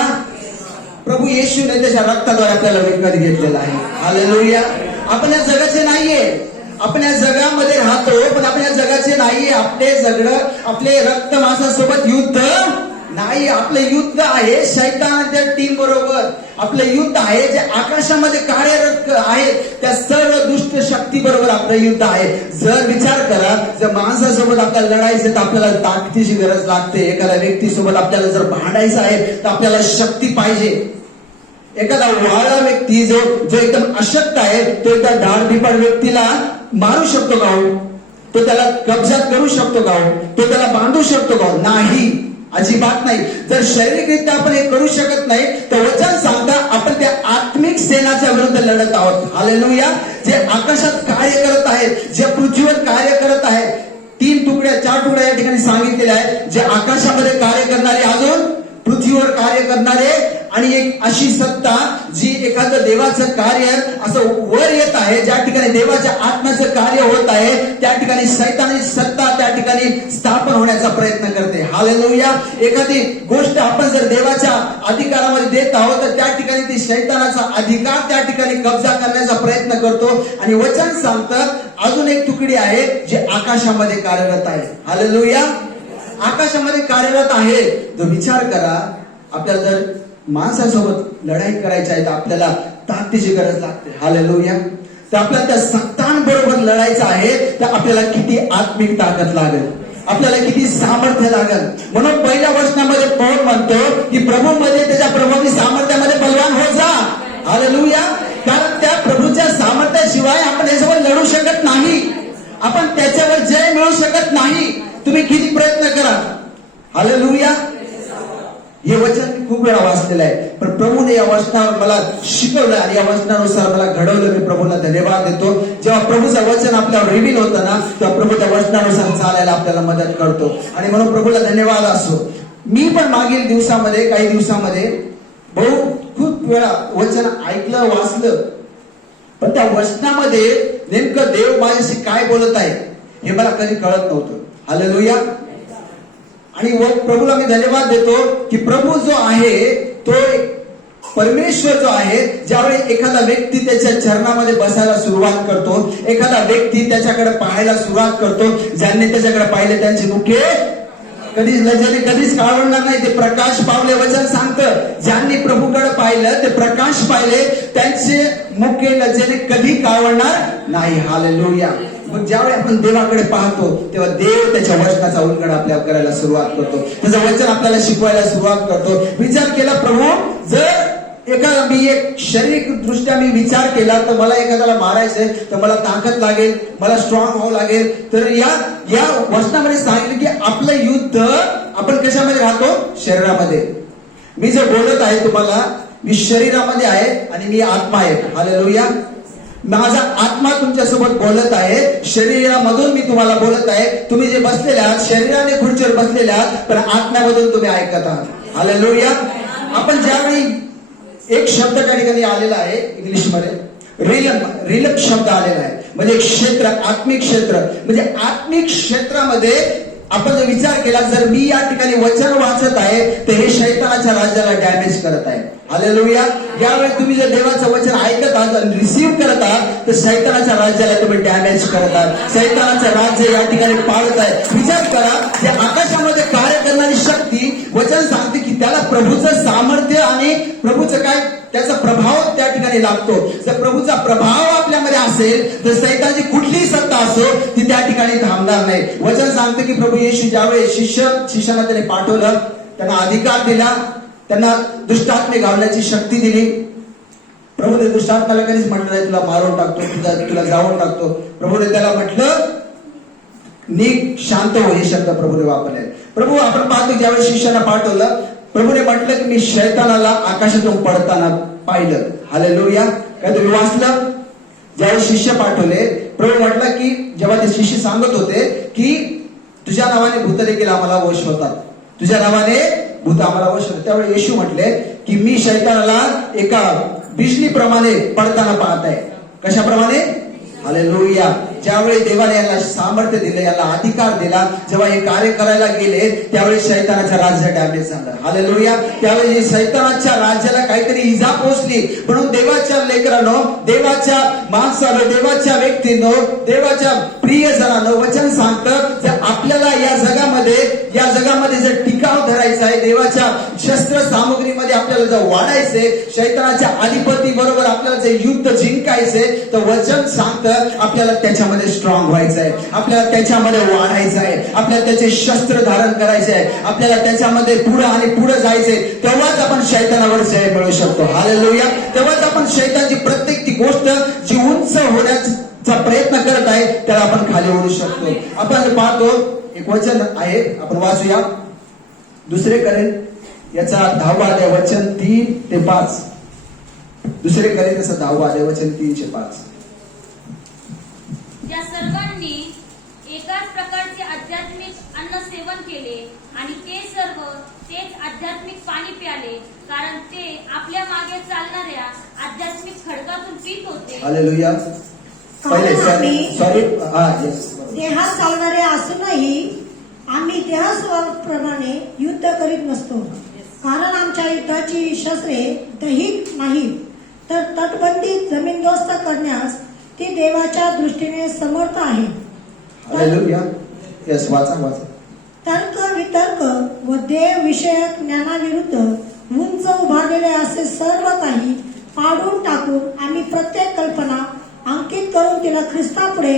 प्रभू येशूने त्याच्या रक्ताद्वारे आपल्याला विकत घेतलेला आहे. हालेलुया. आपण या जगाचे नाहीये. आपण या जगामध्ये राहतो पण आपण या जगाचे नाहीये. आपले रक्त मांसासोबत युद्ध नाही. आपलं युद्ध आहे शैतानाच्या टीम बरोबर. आपलं युद्ध आहे जे आकाशामध्ये कार्यरत आहे त्या सर्व दुष्ट शक्ती बरोबर आपलं युद्ध आहे. जर विचार करा, जर माणसासोबत आपल्याला लढायचं तर आपल्याला ताकदीची गरज लागते. एखाद्या व्यक्तीसोबत आपल्याला जर भांडायचं आहे तर आपल्याला शक्ती पाहिजे. एखादा वाळा व्यक्ती जो एकदम अशक्त आहे तो एका धाडधीपाड व्यक्तीला मारू शकतो का? तो त्याला कब्जात करू शकतो का? तो त्याला बांधू शकतो का? नाही, अजिबात नाही. जर शारीरिकरित्या आपण हे करू शकत नाही तर वचन सांगता आपण त्या आत्मिक सेनाच्या विरुद्ध लढत आहोत. हालेलुया. जे आकाशात कार्य करत आहेत, जे पृथ्वीवर कार्य करत आहेत, 3 तुकड्या 4 तुकड्या या ठिकाणी सांगितलेल्या आहेत. जे आकाशामध्ये कार्य करणारे, अजून पृथ्वीवर कार्य करणारे, आणि एक अशी सत्ता जी एखादं देवाचं कार्य असं वर येत आहे, ज्या ठिकाणी देवाच्या आत्म्याचं कार्य होत आहे त्या ठिकाणी शैतानाची सत्ता त्या ठिकाणी स्थापन होण्याचा प्रयत्न करते. हालेलुया. एखादी गोष्ट आपण जर देवाच्या अधिकारामध्ये देत आहोत तर त्या ठिकाणी ती शैतानाचा अधिकार त्या ठिकाणी कब्जा करण्याचा प्रयत्न करतो. आणि वचन सांगतं अजून एक तुकडी आहे जे आकाशामध्ये कार्यरत आहे. हालेलुया. आकाशामध्ये कार्यरत आहे. जो विचार करा, आपल्याला जर माणसासोबत लढाई करायची आहे तर आपल्याला ताकदीची गरज लागते. हालेलुया. तर आपल्याला त्या सत्तांबरोबर लढायचं आहे तर आपल्याला किती आत्मिक ताकद लागेल, आपल्याला किती सामर्थ्य लागेल. म्हणून पहिल्या वचनामध्ये पौल म्हणतो की प्रभूमध्ये, त्याच्या प्रभावी सामर्थ्यामध्ये बलवान हो जा. हालेलुया. कारण त्या प्रभूच्या सामर्थ्याशिवाय आपण याच्यावर लढू शकत नाही. आपण त्याच्यावर जय मिळू शकत नाही. तुम्ही किती प्रयत्न करा. हालेलुया. हे वचन मी खूप वेळा वाचलेलं आहे, पण प्रभूने या वचनावर मला शिकवलं आणि या वचनानुसार मला घडवलं. मी प्रभूला धन्यवाद देतो. जेव्हा प्रभूचं वचन आपल्यावर रिव्हील होतं ना तेव्हा प्रभू त्या वचनानुसार चालायला आपल्याला मदत करतो. आणि म्हणून प्रभूला धन्यवाद असो. मी पण मागील दिवसामध्ये, काही दिवसामध्ये खूप वेळा वचन ऐकलं, वाचलं, पण त्या वचनामध्ये नेमकं देव माझ्याशी काय बोलत आहे हे मला कधी कळत नव्हतं. हालेलुया. आणि प्रभूला मी धन्यवाद देतो की प्रभू जो आहे तो परमेश्वर जो आहे, ज्यावेळी एखादा व्यक्ती त्याच्या चरणामध्ये बसायला सुरुवात करतो, एखादा व्यक्ती त्याच्याकडे पाहायला सुरुवात करतो, ज्यांनी त्याच्याकडे पाहिले त्यांची मुखे कधीच काळवणार नाही. ते प्रकाश पावले. वचन सांगतं ज्यांनी प्रभूकडे पाहिलं ते प्रकाश पाहिले, त्यांचे मुखे लज्जेने कधी काळवणार नाही. हालेलुया. मग ज्यावेळी आपण देवाकडे पाहतो तेव्हा देव त्याच्या वचनाचा उलगडा आपल्याला करायला सुरुवात करतो, त्याचं वचन आपल्याला शिकवायला सुरुवात करतो. विचार केला, प्रभू जर मी एक शारीरिक दृष्ट्या मी विचार केला तर मला एखाद्याला मारायचंय तर मला ताकद लागेल, मला स्ट्रॉंग व्हावं लागेल. तर या वचनामध्ये सांगितलं की आपलं युद्ध आपण कशामध्ये राहतो? शरीरामध्ये. मी जे बोलत आहे तुम्हाला, मी शरीरामध्ये आहे आणि मी आत्मा आहे. हालेलुया. माझा आत्मा तुमच्यासोबत बोलत आहे, शरीरामधून मी तुम्हाला बोलत आहे. तुम्ही जे बसलेले आहात शरीराने खुर्चीवर बसलेले आहात, पण आत्म्यामधून तुम्ही ऐकत आहात. हालेलुया. आपण ज्यावेळी एक शब्द त्या ठिकाणी आलेला आहे इंग्लिशमध्ये, रिलम शब्द आलेला आहे, म्हणजे एक क्षेत्र, आत्मिक क्षेत्र. म्हणजे आत्मिक क्षेत्रामध्ये आपण जर विचार केला, जर मी या ठिकाणी वचन वाचत आहे तर हे शैतानाच्या राज्याला डॅमेज करत आहे. हालेलुया. यावेळी तुम्ही जर देवाचं वचन ऐकत आहात आणि रिसीव्ह करत आहात तर शैतानाच्या राज्याला तुम्ही डॅमेज करत आहात. शैतानाचं राज्य या ठिकाणी पाळत आहे. विचार करा, या आकाशामध्ये कार्य करणारी शक्ती वचन सांगते की त्याला प्रभूचं सामर्थ्य आणि प्रभूचं काय त्याचा प्रभाव त्या ठिकाणी लागतो. जर प्रभूचा प्रभाव आपल्यामध्ये असेल तर शैतानाची कुठलीही सत्ता असो ती त्या ठिकाणी थांबणार नाही. वचन सांगते की प्रभू येशू ज्यावेळी शिष्यांना त्याने पाठवलं, त्यांना अधिकार दिला, त्यांना दुष्टात्मे घालण्याची शक्ती दिली. प्रभूने दुष्टात्म्याला कधीच म्हटलं नाही तुला मारून टाकतो, तुला जाळून टाकतो. प्रभूने त्याला म्हटलं नीट शांत हो, हे शब्द प्रभूने वापरले. प्रभू आपण पाहतो ज्यावेळी शिष्यांना पाठवलं, प्रभूने म्हटलं की मी शैतानाला आकाशातून पडताना पाहिलं. हालेलुया. काय तुम्ही वाचलं? ज्यावेळी शिष्य पाठवले, प्रभू म्हटलं की जेव्हा ते शिष्य सांगत होते की तुझ्या नावाने भूत देखील आम्हाला वश होतात, तुझ्या नावाने भूत आम्हाला वश होतात, त्यावेळी येशू म्हटले की मी शैतानाला एका बिजलीप्रमाणे पडताना पाहत आहे. कशाप्रमाणे? हालेलुया. ज्यावेळी देवाने याला सामर्थ्य दिलं, याला अधिकार दिला, जेव्हा हे कार्य करायला गेले त्यावेळी शैतानाचं राज्य डॅमेज झालं. हालेलुया. त्यावेळी शैतानाच्या राज्याला काहीतरी इजा पोहोचली. म्हणून देवाच्या लेकरांनो, देवाच्या माणसानं, देवाच्या व्यक्तींनो, देवाच्या प्रियजनांनो, वचन सांगतं जर आपल्याला या जगामध्ये जर टिकाव धरायचा आहे, देवाच्या शस्त्र सामग्रीमध्ये आपल्याला जर वाढायचे, शैतानाच्या अधिपती बरोबर आपल्याला जर युद्ध जिंकायचे, तर वचन सांगतं आपल्याला त्याच्यामध्ये स्ट्रॉंग व्हायचं आहे, आपल्याला त्याच्यामध्ये वाढायचं आहे, आपल्याला त्याचे शस्त्र धारण करायचे आहे, आपल्याला त्याच्यामध्ये पुढे आणि पुढे जायचे. तेव्हाच आपण शैतानावर जय मिळू शकतो. हालेलुया. तेव्हाच आपण शैतानाची प्रत्येक ती गोष्ट जी उंच होण्याचा प्रयत्न करत आहे त्याला आपण खाली ओढू शकतो. आपण पाहतो एक वचन आहे, आपण वाचूया. 2 कॉरिंथ याचा 10वा अध्याय वचन 3 ते 5. 2 कॉरिंथ याचा 10वा अध्याय वचन 3 ते 5. त्या सर्वांनी एकाच प्रकारचे आध्यात्मिक अन्न सेवन केले आणि ते सर्व तेच आध्यात्मिक पाणी प्याले, कारण ते आपल्या मागे चालणाऱ्या आध्यात्मिक खडकातून पीत होते. हालेलुया. देहात चालणारे असूनही आम्ही देहाप्रमाणे युद्ध करीत नसतो, कारण आमच्या युद्धाची शस्त्रे दैहिक नाहीत, तर तटबंदीत जमीनदोस्त करण्यास ती देवाच्या दृष्टीने समर्थ आहे. हालेलुया. यस, वाचा. तर्क वितर्क व देव विषयक ज्ञानाविरुद्ध उंच उभारलेले असे सर्व काही पाडून टाकून आम्ही प्रत्येक कल्पना अंकित करून तिला ख्रिस्तापुढे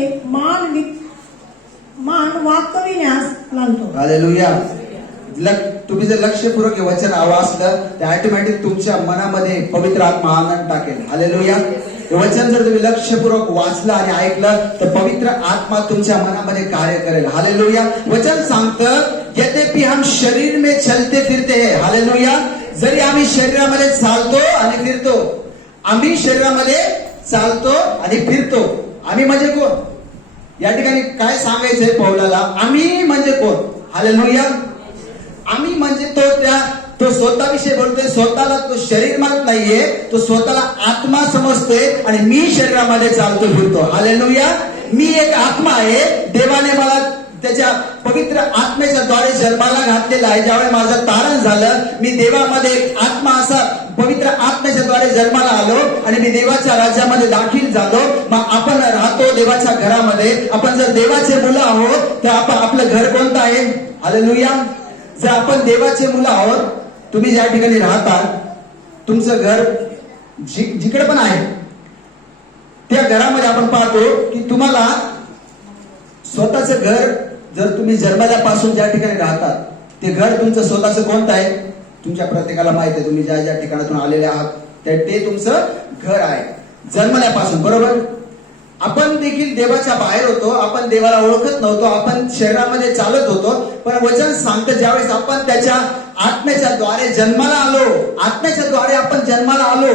मान वाकविण्यास लावतो. हालेलुया. तुम्ही जर लक्षपूर्वक हे वचन वाचलं तर ऑटोमॅटिक तुमच्या मनामध्ये पवित्र आत्मा आनंद टाकेल. हालेलुया. हे वचन जर तुम्ही लक्षपूर्वक वाचलं आणि ऐकलं तर पवित्र आत्मा तुमच्या मनामध्ये कार्य करेल. हालेलुया. वचन सांगतं यद्यपि हम शरीर में चलते फिरते हैं. हालेलुया. जरी आम्ही शरीरामध्ये चालतो आणि फिरतो, आम्ही शरीरामध्ये चालतो आणि फिरतो. आम्ही म्हणजे कोण? या ठिकाणी काय सांगायचंय पौलाला? आम्ही म्हणजे कोण? हालेलुया. आम्ही म्हणजे तो स्वतःविषयी बोलतोय. स्वतःला तो शरीर मानत नाहीये, तो स्वतःला आत्मा समजतोय आणि मी शरीरामध्ये चालतो फिरतो. हालेलुया. मी एक आत्मा आहे. देवाने मला त्याच्या पवित्र आत्मेच्या द्वारे जन्माला घातलेला आहे. ज्यावेळी माझं तारण झालं, मी देवामध्ये एक आत्मा असा पवित्र आत्म्याच्या द्वारे जन्माला आलो आणि मी देवाच्या राज्यामध्ये दाखल झालो. मग आपण राहतो देवाच्या घरामध्ये. आपण जर देवाचे मुलं आहोत तर आपलं घर कोणतं आहे? हालेलुया. जर आपण देवाचे मुलं आहोत, तुम्ही ज्या ठिकाणी राहता तुमचं घर जिकडे पण आहे त्या घरामध्ये आपण पाहतो की तुम्हाला स्वतःचं घर, जर तुम्ही जन्मल्यापासून ज्या ठिकाणी राहतात ते घर तुमचं स्वतःचं कोणतं आहे? तुमच्या प्रत्येकाला माहिती आहे. तुम्ही ज्या ज्या ठिकाणातून आलेले आहात ते तुमचं घर आहे जन्मल्यापासून. बरोबर. आपण देखील देवाच्या बाहेर होतो, आपण देवाला ओळखत नव्हतो, आपण शरीरामध्ये चालत होतो. पण वचन सांगतं ज्यावेळेस आपण त्याच्या आत्म्याच्या द्वारे जन्माला आलो, आत्म्याच्या द्वारे आपण जन्माला आलो.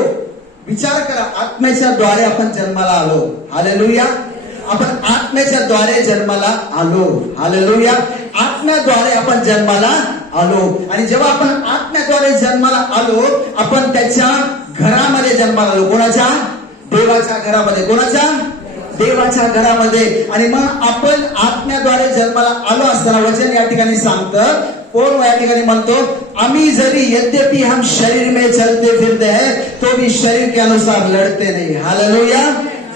विचार करा, आत्म्याच्या द्वारे आपण जन्माला आलो. हालेलुया. आपण आत्म्याच्या द्वारे जन्माला आलो. हालेलुया. आत्म्याद्वारे आपण जन्माला आलो. आणि जेव्हा आपण आत्म्याद्वारे जन्माला आलो, आपण त्याच्या घरामध्ये जन्माला आलो. कोणाच्या? देवाच्या घरामध्ये. कोणाच्या? देवाच्या घरामध्ये. आणि मग आपण आत्म्याद्वारे जन्माला आलो असताना वचन या ठिकाणी सांगतं, कोण या ठिकाणी म्हणतो, आम्ही जरी यद्यपि हम शरीर में चलते फिरते हैं तो भी शरीर के अनुसार लढते नाही. हालेलुया.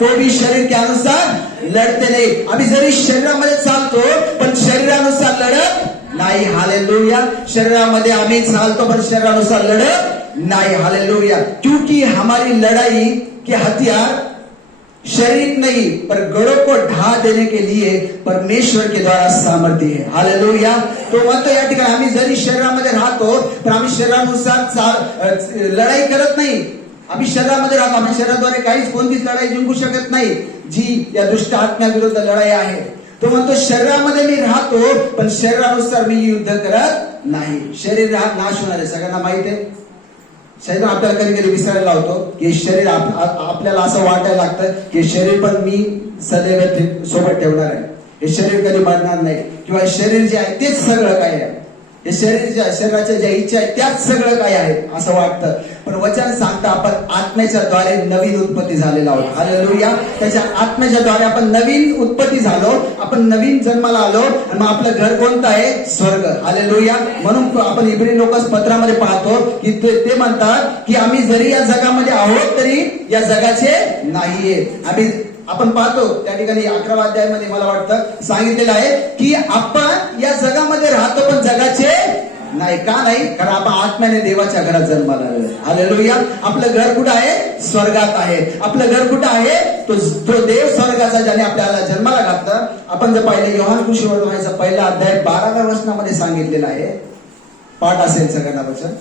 तो भी शरीर के अनुसार लढते नाही. आम्ही जरी शरीरामध्ये चालतो पण शरीरानुसार लढत नाही. हालेलुया. शरीरामध्ये आम्ही चालतो पण शरीरानुसार लढत नाही. हालेलुया. क्योंकि हमारी लड़ाई के हथियार शरीर नहीं पर गढ़ों को ढा देने के लिए परमेश्वर के द्वारा सामर्थ्य है. हालेलुया. तो म्हणतो या ठिकाणी आम्ही जरी शरीरामध्ये राहतो पण आम्ही शरीरानुसार लढाई करत नाही. आम्ही शरीरामध्ये राहतो, आम्ही शरीराद्वारे काहीच कोणतीच लढाई जिंकू शकत नाही, जी या दुष्ट आत्म्याविरुद्ध लढाई आहे. तो म्हणतो शरीरामध्ये मी राहतो पण शरीरानुसार मी युद्ध करत नाही. शरीर हा नाश होणार आहे, सगळ्यांना माहित आहे. शरीर आपल्याला कधी कधी विसरायला लावतो की शरीर आपल्याला असं वाटायला लागतं की शरीर पण मी सदैव सोबत ठेवणार आहे. हे शरीर कधी मरणार नाही, किंवा शरीर जे आहे तेच सगळं काय आहे, हे शरीराच्या ज्या इच्छा आहेत त्याच सगळं काय आहे असं वाटतं. पण वचन सांगतं आपण आत्म्याच्या द्वारे नवीन उत्पत्ती झालेला आहोत. हालेलुया. त्याच्या आत्म्याच्या द्वारे आपण नवीन उत्पत्ती झालो, आपण नवीन जन्माला आलो. आणि मग आपलं घर कोणतं आहे? स्वर्ग. हालेलुया. म्हणून आपण इब्री लोकांस पत्रामध्ये पाहतो की ते म्हणतात की आम्ही जरी या जगामध्ये आहोत तरी या जगाचे नाहीये. आपण पाहतो त्या ठिकाणी 11व्या अध्यायामध्ये मला वाटतं सांगितलेलं आहे की आपण या जगामध्ये राहतो पण जगाचे नाही. का नाही? कारण आपण आत्म्याने देवाच्या घरात जन्माला आलो. हालेलुया. आपलं घर कुठं आहे? स्वर्गात आहे. आपलं घर कुठं आहे? तो देव स्वर्गाचा ज्याने आपल्याला जन्माला घातलं. आपण जर पाहिलं योहान सुसमाचार पहिला अध्याय 12व्या वचनामध्ये सांगितलेलं आहे. पाठ असेल सगळ्यांना वचन.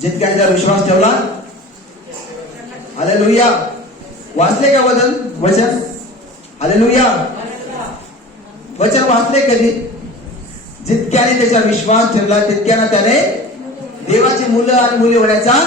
जितक्याने जर विश्वास ठेवला. हालेलुया. वाचले का वचन? हालेलुया. वचन वाचले कधी? जितक्याने त्याचा विश्वास ठेवला तितक्याने त्याने देवाची मुलं आणि मुली होण्याचा.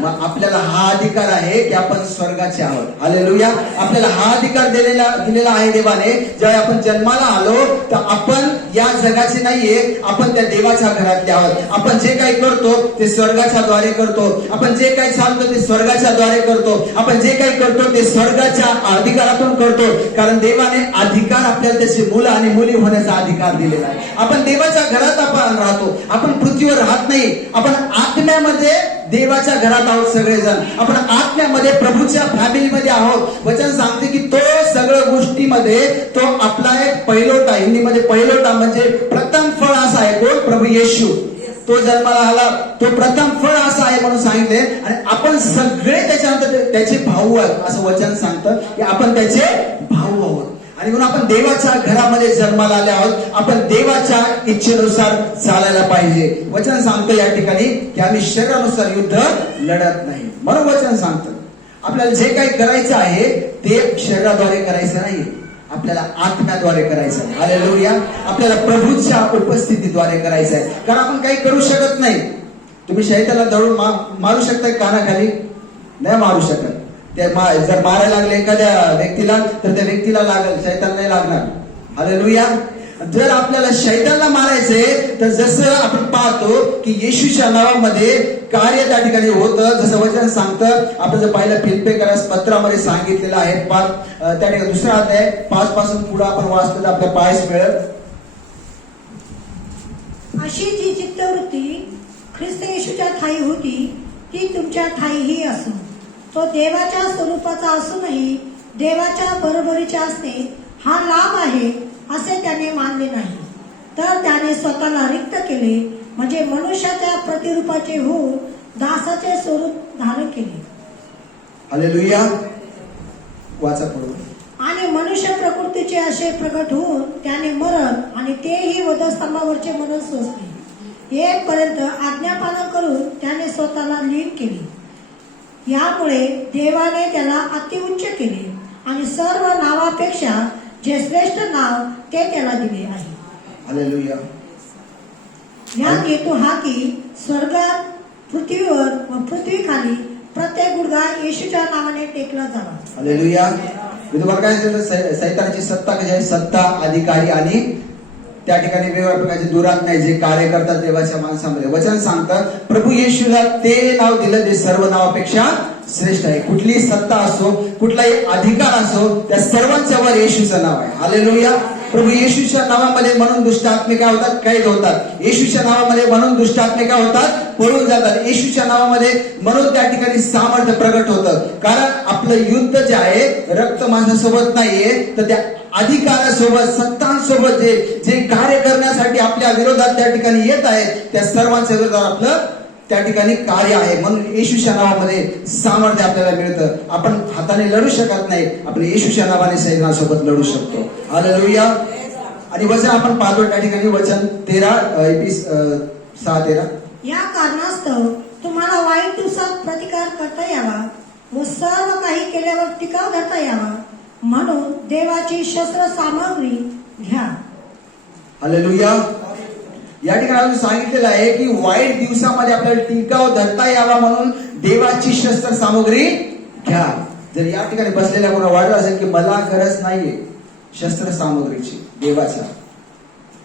मग आपल्याला हा अधिकार आहे की आपण स्वर्गाचे आहोत. हालेलुया. आपल्याला हा अधिकार दिलेला आहे देवाने. ज्यावेळी आपण जन्माला आलो तर आपण या जगाचे नाहीये, आपण त्या देवाच्या घरातले आहोत. आपण जे काही करतो ते स्वर्गाच्या द्वारे करतो. आपण जे काही चालतो ते स्वर्गाच्या द्वारे करतो. आपण जे काही करतो ते स्वर्गाच्या अधिकारातून करतो. कारण देवाने अधिकार आपल्याला त्याची मुलं आणि मुली होण्याचा अधिकार दिलेला आहे. आपण देवाच्या घरात आपण राहतो. आपण पृथ्वीवर राहत नाही. आपण आत्म्यामध्ये देवाच्या घरात आहोत सगळेजण. आपण आत्म्यामध्ये प्रभूच्या फॅमिलीमध्ये आहोत. वचन सांगते की तो सगळ्या गोष्टीमध्ये तो आपला एक पहिलोटा, हिंदीमध्ये पहिलोटा म्हणजे प्रथम फळ असा आहे. कोण? प्रभू येशू. तो जन्माला आला, तो प्रथम फळ असा आहे म्हणून सांगितले. आणि आपण सगळे त्याच्यानंतर त्याचे भाऊ आहेत असं वचन सांगतं की आपण त्याचे भाऊ आहोत. आणि म्हणून आपण देवाच्या घरामध्ये जन्माला आले आहोत. आपण देवाच्या इच्छेनुसार चालायला पाहिजे. वचन सांगतं या ठिकाणी की आम्ही शरीरानुसार युद्ध लढत नाही. म्हणून वचन सांगतं आपल्याला जे काही करायचं आहे ते शरीराद्वारे करायचं नाही, आपल्याला आत्म्याद्वारे करायचं आहे. हालेलुया. आपल्याला प्रभूच्या उपस्थितीद्वारे करायचं आहे. कारण आपण काही करू शकत नाही. तुम्ही शैताला दळून मारू शकता कानाखाली? नाही मारू शकत. जर मारायला लागले एखाद्या व्यक्तीला तर त्या व्यक्तीला लागेल, शैतान नाही लागणार. हालेलुया. जर आपल्याला शैतानला मारायचंय तर जसं आपण पाहतो की येशूच्या नावामध्ये कार्य त्या ठिकाणी होतं. जसं वचन सांगतं, आपण जर पाहिलं फिलिप्पियरास पत्रामध्ये सांगितलेलं आहे. त्या ठिकाणी 2रा अध्याय 5 पासून पुढे आपण वाचतो तर आपल्या पायास मिळेल. अशी जी चित्तवृत्ती ख्रिस्त येशूच्या ठायी होती ती तुमच्या ठायीही असो. तो देवाच्या स्वरूपाचा असूनही देवाच्या बरोबरीचे असणे हा लाभ आहे असे त्याने मानले नाही. तर त्याने स्वतःला रिक्त केले, म्हणजे मनुष्याच्या प्रतिरूपाचे होऊन दासाचे स्वरूप धारण केले. हालेलुया. वाचा पुढे. आणि मनुष्य प्रकृतीचे असे प्रगट होऊन त्याने मरण आणि तेही वधस्तंभावरचे मरण सोसले. येपर्यंत आज्ञापालन करून त्याने स्वतःला लीन केले. यामुळे देवाने त्याला अतिउच्च केले आणि सर्व नावापेक्षा जे श्रेष्ठ नाव ते त्याला दिले आहे. हालेलुया. या हेतू हा की स्वर्गात, पृथ्वीवर व पृथ्वीखाली प्रत्येक गुडघा येशूच्या नावाने टेकला जावा. हालेलुया. मी तुम्हाला काय सांगितलं? सैतानाची सत्ता कशी आहे? सत्ता, अधिकारी आणि त्या ठिकाणी वेगवेगळ्या प्रकारचे दुरात नाही जे कार्य करतात देवाच्या माणसामध्ये. वचन सांगतं प्रभू येशूला ते नाव दिलं जे सर्व नावापेक्षा श्रेष्ठ आहे. कुठलीही सत्ता असो, कुठलाही अधिकार असो, त्या सर्वांच्या वर येशूचं नाव आहे. हालेलुया. प्रभू येशूच्या नावामध्ये म्हणून दुष्ट आत्मे काय होतात? कैद होतात. येशूच्या नावामध्ये म्हणून दुष्ट आत्मे काय होतात? पळून जातात. येशूच्या नावामध्ये म्हणून त्या ठिकाणी सामर्थ्य प्रगट होतं. कारण आपलं युद्ध जे आहे रक्त माणसासोबत नाहीये, तर त्या अधिकारासोबत, सत्तांसोबत जे कार्य करण्यासाठी आपल्या विरोधात त्या ठिकाणी येत आहे, त्या सर्वांच्या विरोधात आपलं त्या ठिकाणी कार्य आहे. म्हणून येशूच्या नावामध्ये सामर्थ्य आपल्याला मिळतं. आपण हाताने लढू शकत नाही, आपण येशूच्या नावाने सैन्यासोबत लढू शकतो. हालेलुया. आणि वचन आपण पाहतो त्या ठिकाणी वचन 6:13. या कारणास्तव तुम्हाला वाईट दिवसात प्रतिकार करता यावा व सर्व काही केल्यावर टिकाव धरता यावा म्हणून देवाची शस्त्र सामग्री घ्या. हालेलुया. या ठिकाणी अजून सांगितलेलं आहे की वाईट दिवसामध्ये आपल्याला टिकाव धरता यावा म्हणून देवाची शस्त्र सामग्री घ्या. जर या ठिकाणी बसलेल्या कोणा वाटत असेल की मला गरज नाहीये शस्त्र सामग्रीची देवाच्या,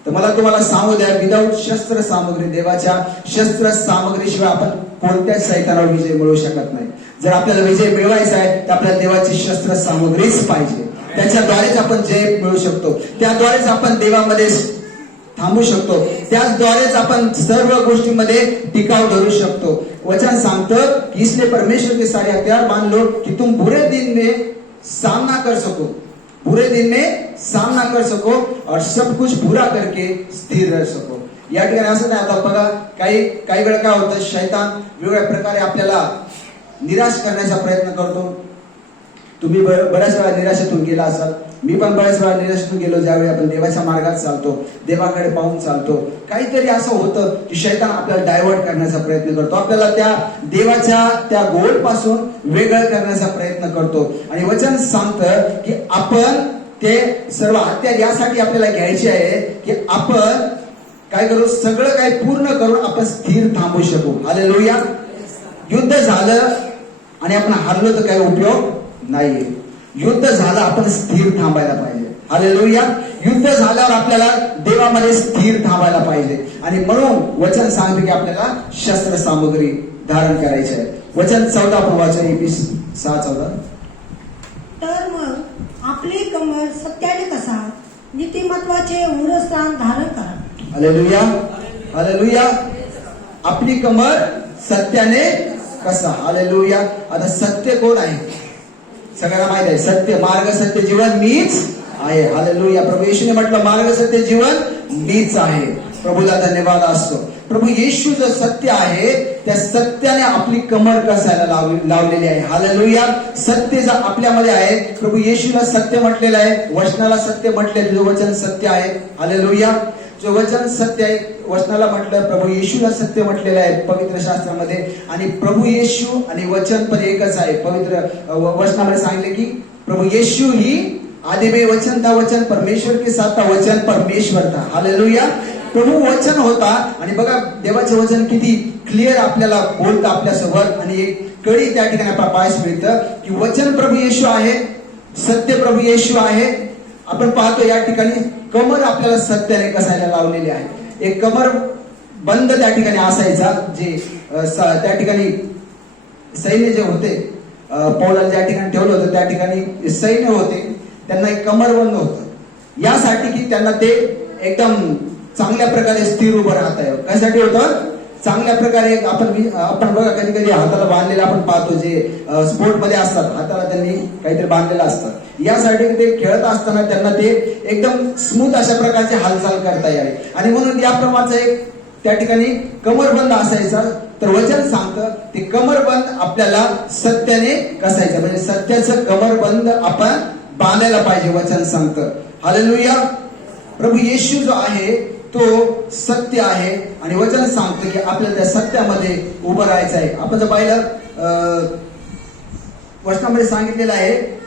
तर मला तुम्हाला सांगू द्या, विदाऊट शस्त्र सामग्री, देवाच्या शस्त्र सामग्रीशिवाय आपण कोणत्याच सैतानावर विजय मिळवू शकत नाही. जर आपल्याला विजय मिळवायचा आहे तर आपल्याला देवाची शस्त्र सामग्रीच पाहिजे. त्याच्याद्वारेच आपण जय मिळवू शकतो. त्याद्वारेच आपण देवामध्ये थांबू शकतो. त्याचद्वारेच आपण सर्व गोष्टींमध्ये टिकाव धरू शकतो. वचन सांगतं की इसलिए परमेश्वर के सारे हथियार मान लो कि तुम बुरे दिन में सामना कर सको, बुरे दिन में सामना कर सको और सब कुछ पूरा करके स्थिर रह सको. या ठिकाणी असं नाही. आता बघा काही वेळा काय होतं, शैतान वेगवेगळ्या प्रकारे आपल्याला निराश करण्याचा प्रयत्न करतो. तुम्ही बऱ्याच वेळा निराशेतून गेला असाल, मी पण बऱ्याच वेळा निराशेतून गेलो. ज्यावेळी आपण देवाच्या मार्गात चालतो, देवाकडे पाहून चालतो, काहीतरी असं होतं की शैतान आपल्याला डायव्हर्ट करण्याचा प्रयत्न करतो, आपल्याला त्या देवाच्या त्या गोल पासून वेगळं करण्याचा प्रयत्न करतो. आणि वचन सांगतं की आपण ते सर्व हत्यार यासाठी आपल्याला घ्यायचे आहे की आपण काय करू, सगळं काही पूर्ण करून आपण स्थिर थांबू शकू. हालेलुया. युद्ध झालं आणि आपण हारलो तर काही उपयोग नाहीये. युद्ध झालं, आपण स्थिर थांबायला पाहिजे. हालेलुया. युद्ध झाल्यावर आपल्याला देवामध्ये स्थिर थांबायला पाहिजे. आणि म्हणून वचन सांगते की आपल्याला शस्त्र सामग्री धारण करायची आहे. वचन 14 आपण वाचा, Efes 6:14. तर मग आपली कमर सत्याने कसा नीतिमत्वाचे मूळस्थान धारण करा. हालेलुया. हालेलुया. आपली कमर सत्याने कसा. हालेलुया. आता सत्य कोण आहे? सगळ्यांना माहित आहे. सत्य, मार्ग, सत्य, जीवन मीच आहे. हालेलुया. प्रभू येशूने म्हटलं मार्ग, सत्य, जीवन मीच आहे. प्रभूला धन्यवाद असतो. प्रभू येशू जो सत्य आहे त्या सत्याने आपली कमर कसायला लावलेली आहे. हालेलुया. सत्य जर आपल्यामध्ये आहे, प्रभू येशूला सत्य म्हटलेलं आहे, वचनाला सत्य म्हटलेलं, जो वचन सत्य आहे. हालेलुया. जो वचन सत्य आहे, वचनाला म्हटलं, प्रभू येशूला सत्य म्हटलेलं आहे पवित्र शास्त्रामध्ये. आणि प्रभू येशू आणि वचन पण एकच आहे. पवित्र वचनामध्ये सांगितले की प्रभू येशू ही आदि में वचन था, वचन परमेश्वर के साथ था, वचन परमेश्वर था. हालेलुया. प्रभू वचन होता. आणि बघा देवाचे वचन किती क्लिअर आपल्याला बोलतं आपल्यासोबत. आणि एक कडी त्या ठिकाणी आपल्याला पाहायला मिळतं की वचन प्रभू येशू आहे, सत्य प्रभू येशू आहे. आपण पाहतो या ठिकाणी कमर आपल्याला सत्याने कसायला लावलेली आहे. एक कमर बंद त्या ठिकाणी असायचा, जे त्या ठिकाणी सैन्य जे होते, पौलाला ज्या ठिकाणी ठेवलं होतं त्या ठिकाणी सैन्य होते, त्यांना एक कमर बंद होतं, यासाठी की त्यांना ते एकदम चांगल्या प्रकारे स्थिर उभं राहता यावं. कशासाठी होतं? चांगल्या प्रकारे. आपण बघा कधी कधी हाताला बांधलेले आपण पाहतो, जे स्पोर्ट मध्ये असतात, हाताला त्यांनी काहीतरी बांधलेलं असतं, यासाठी ते खेळत असताना त्यांना ते एकदम स्मूथ अशा प्रकारचे हालचाल करता यावे. आणि म्हणून या प्रमाणचा एक त्या ठिकाणी कमरबंद असायचा. तर वचन सांगतं ते कमरबंद आपल्याला सत्याने कसायचं, म्हणजे सत्याचं कमरबंद आपण बांधायला पाहिजे. वचन सांगतं. हालेलुया. प्रभू येशू जो आहे तो सत्य आहे. आणि वचन सांगतं की आपल्याला त्या सत्यामध्ये उभं राहायचं आहे. आपण जर पाहिलं वचनामध्ये सांगितलेलं आहे,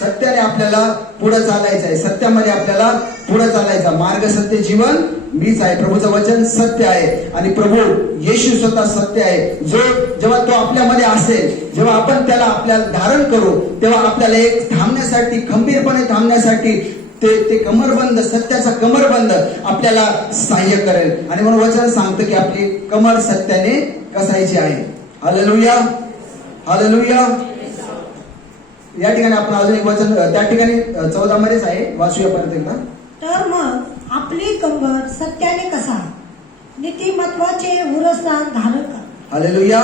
सत्याने आपल्याला पुढे चालायचं आहे, सत्यामध्ये आपल्याला पुढे चालायचा. मार्ग, सत्य, जीवन मीच आहे. प्रभूचं वचन सत्य आहे आणि प्रभू येशू स्वतः सत्य आहे. जो जेव्हा तो आपल्यामध्ये असेल, जेव्हा आपण त्याला आपल्याला धारण करू, तेव्हा आपल्याला एक थांबण्यासाठी, खंबीरपणे थांबण्यासाठी ते कमरबंद, सत्याचा कमरबंद आपल्याला सहाय्य करेल. आणि म्हणून वचन सांगतं की आपली कमर सत्याने कसायची आहे. Hallelujah, hallelujah. या ठिकाणी आपण अजून एक वचन त्या ठिकाणी 14 मध्येच आहे, वाचूया परत एकदा. तर मग आपली कंबर सत्याने कसा, नीतिमत्वाचे उरस्तान धारण कर. हालेलुया.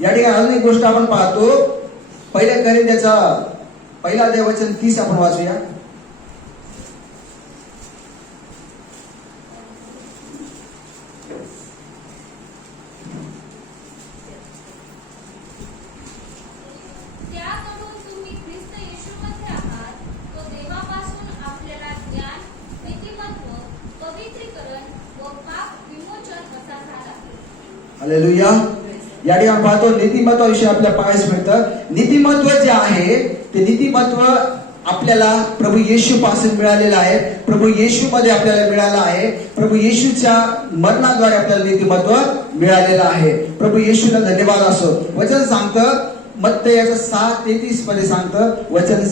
या ठिकाणी अजून एक गोष्ट आपण पाहतो. पहिल्या करिंथ्याचा पहिला अध्याय वचन 30 आपण वाचूया. त्याकडून तुम्ही ख्रिस्त येशूमध्ये आहात, तो देवापासून आपल्याला ज्ञान, नीतिमत्व, पवित्रीकरण व पाप विमोचन असा झाला. हालेलुया. या ठिकाणी पाहतो नीतिमत्वाविषयी आपल्याला पाहायला मिळतं. नीतिमत्व जे आहे ते नीतिमत्व आपल्याला प्रभू येशू पासून मिळालेलं आहे. प्रभू येशू मध्ये आपल्याला मिळालं आहे. प्रभू येशूच्या मरणाद्वारे आपल्याला नीतिमत्व मिळालेलं आहे. प्रभू येशूला धन्यवाद असो. वचन सांगतं मत्ते याचं 6:33 मध्ये सांगतं वचन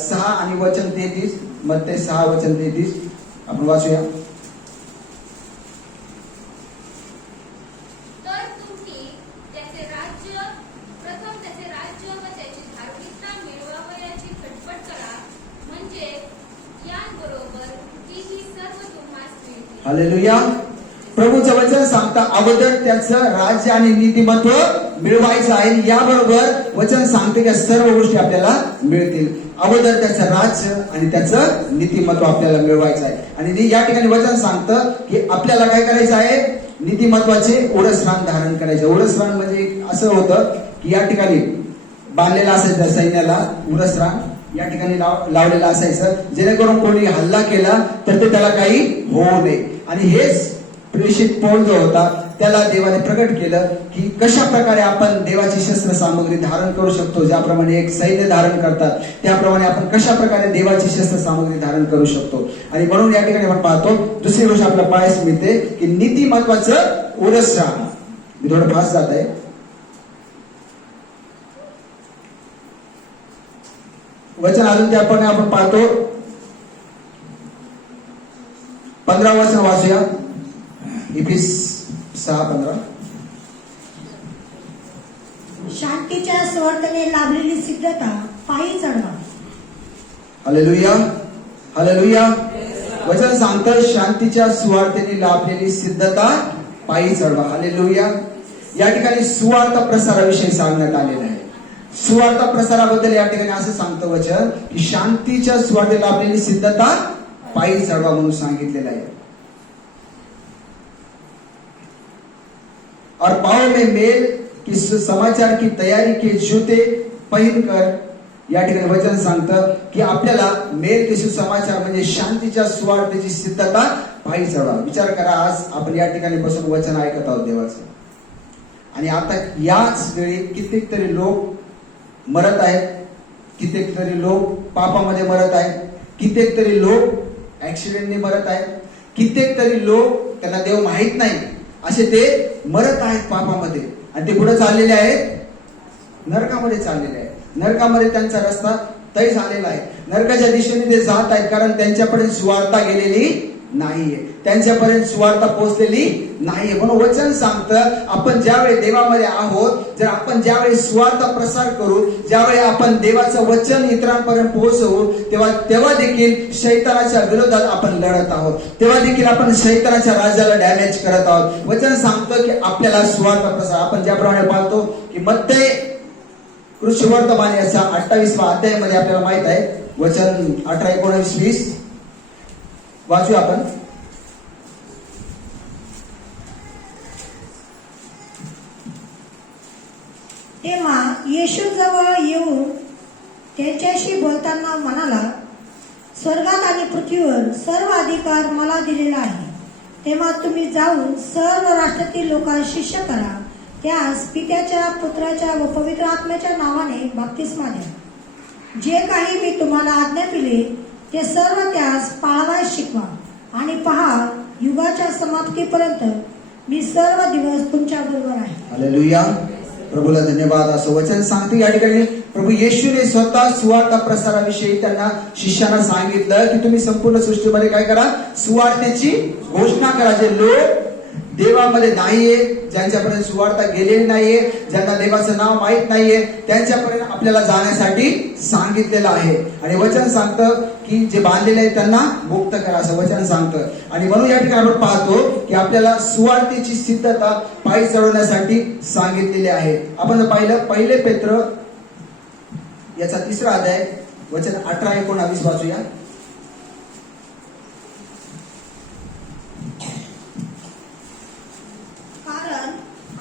6 आणि वचन 33. मत्ते 6 वचन 33 आपण वाचूया. तर तुम्ही त्याचे राज्य, प्रथम त्याचे राज्य व त्याची धार्मिकता मिळवावयाची खटपट करा, म्हणजे यांबरोबर तीही सर्व तुम्हास मिळतील. हालेलुया. प्रभूचं वचन सांगता अगोदर त्याचं राज्य आणि नीतिमत्व मिळवायचं आहे. याबरोबर वचन सांगते की सर्व गोष्टी आपल्याला मिळतील. अगोदर त्याचं राज्य आणि त्याचं नीतिमत्व आपल्याला मिळवायचं आहे. आणि या ठिकाणी वचन सांगतं की आपल्याला काय करायचं आहे, नीतिमत्वाचे ओढसरान धारण करायचे. ओढसरान म्हणजे असं होतं की या ठिकाणी बांधलेलं असायचं सैन्याला ओढसरान या ठिकाणी लावलेलं असायचं, जेणेकरून कोणी हल्ला केला तर ते त्याला काही होऊ नये. आणि हेच प्रेषित पौल जो होता त्याला देवाने प्रकट केलं की कशा प्रकारे आपण देवाची शस्त्र सामग्री धारण करू शकतो. ज्याप्रमाणे एक सैन्य धारण करतात त्याप्रमाणे आपण कशा प्रकारे देवाची शस्त्र सामग्री धारण करू शकतो. आणि म्हणून या ठिकाणी आपण पाहतो दुसरी गोष्ट आपल्याला पाहायला मिळते की नीतिमत्वाचं ओढसरान. मी थोडं फास्ट जात आहे. वचन अजून त्याप्रमाणे आपण पाहतो 15 वचन वाचूया. इफिस 6:15. शांतीच्या सुवार्तेने लाभलेली सिद्धता पायी चढवा. Hallelujah, hallelujah. वचन सांगतं शांतीच्या सुवार्तेने लाभलेली सिद्धता पायी चढवा. हालेलुया. या ठिकाणी सुवार्ता प्रसाराविषयी सांगण्यात आलेलं आहे. सुवार्ता प्रसाराबद्दल या ठिकाणी असं सांगतं वचन की शांतीच्या सुवार्तेला लाभलेली सिद्धता पायी चढवा म्हणून सांगितलेलं आहे. और पाँव में मेल की समाचार की तयारी के जूते पहन कर. या ठिकाणी वचन सांगतं की आपल्याला मेल के सुसमाचार म्हणजे शांतीच्या सुवार्तेची सिद्धता पायी चढवा. विचार करा, आज आपण या ठिकाणी बसून वचन ऐकत आहोत देवाचं, आणि आता याच वेळी कित्येक तरी लोक मरत आहेत, कित्येक तरी लोक पापामध्ये मरत आहेत, कित्येक तरी लोक ऍक्सिडेंटने मरत आहेत, कित्येक तरी लोक त्यांना देव माहित नाही असे ते मरत आहेत पापामध्ये. आणि ते कुठे चाललेले आहेत, नरकामध्ये चाललेले आहेत. नरकामध्ये त्यांचा रस्ता तय झालेला आहे. नरकाच्या दिशेने ते जात आहेत, कारण त्यांच्यापर्यंत सुवार्ता गेलेली नाहीये, त्यांच्यापर्यंत सुवार्ता पोहोचलेली नाहीये. म्हणून वचन सांगतं आपण ज्यावेळी देवामध्ये आहोत, जर आपण ज्यावेळी सुवार्ता प्रसार करू, ज्यावेळी आपण देवाचं वचन इतरांपर्यंत पोहोचवू, तेव्हा देखील शैतानाच्या विरोधात आपण लढत आहोत, तेव्हा देखील आपण शैतानाच्या राज्याला डॅमेज करत आहोत. वचन सांगतं की आपल्याला सुवार्ता प्रसार, आपण ज्याप्रमाणे पाहतो की मत्ते कृषी वर्तमान याचा 28वा अध्यायामध्ये आपल्याला माहित आहे वचन 18, 19, 20 वाचू आपण. तेव्हा येशू जवळ येऊन त्यांच्याशी बोलताना म्हणाला, स्वर्गात आणि पृथ्वीवर सर्व अधिकार मला दिलेला आहे. तेव्हा तुम्ही जाऊन सर्व राष्ट्रातील लोकांना शिष्य करा, त्यास पित्याच्या, पुत्राच्या व पवित्र आत्म्याच्या नावाने बाप्तिस्मा द्या. जे काही मी तुम्हाला आज्ञा दिली ते सर्व त्यास पाळावयास शिकवा. आणि पहा, युगाच्या समाप्तीपर्यंत मी सर्व दिवस तुमच्या बरोबर आहे. हालेलुया. प्रभूला धन्यवाद असो. वचन सांगते या ठिकाणी प्रभू येशूने स्वतः सुवार्ता प्रसाराविषयी त्यांना शिष्यांना सांगितलं की तुम्ही संपूर्ण सृष्टीमध्ये काय करा, सुवार्तेची घोषणा करा. जे लोक देवामध्ये नाहीये, ज्यांच्यापर्यंत सुवार्ता गेलेली नाहीये, ज्यांना देवाचं नाव माहित नाहीये, त्यांच्यापर्यंत आपल्याला जाण्यासाठी सांगितलेलं आहे. आणि वचन सांगतं की जे बांधलेले आहे त्यांना मुक्त करा, असं वचन सांगतं. आणि म्हणून या ठिकाणी आपण पाहतो की आपल्याला सुवार्तेची सिद्धता पायी चढवण्यासाठी सांगितलेली आहे. आपण जर पाहिलं, पहिले पेत्र याचा 3रा अध्याय वचन 18-19 वाचूया. कारण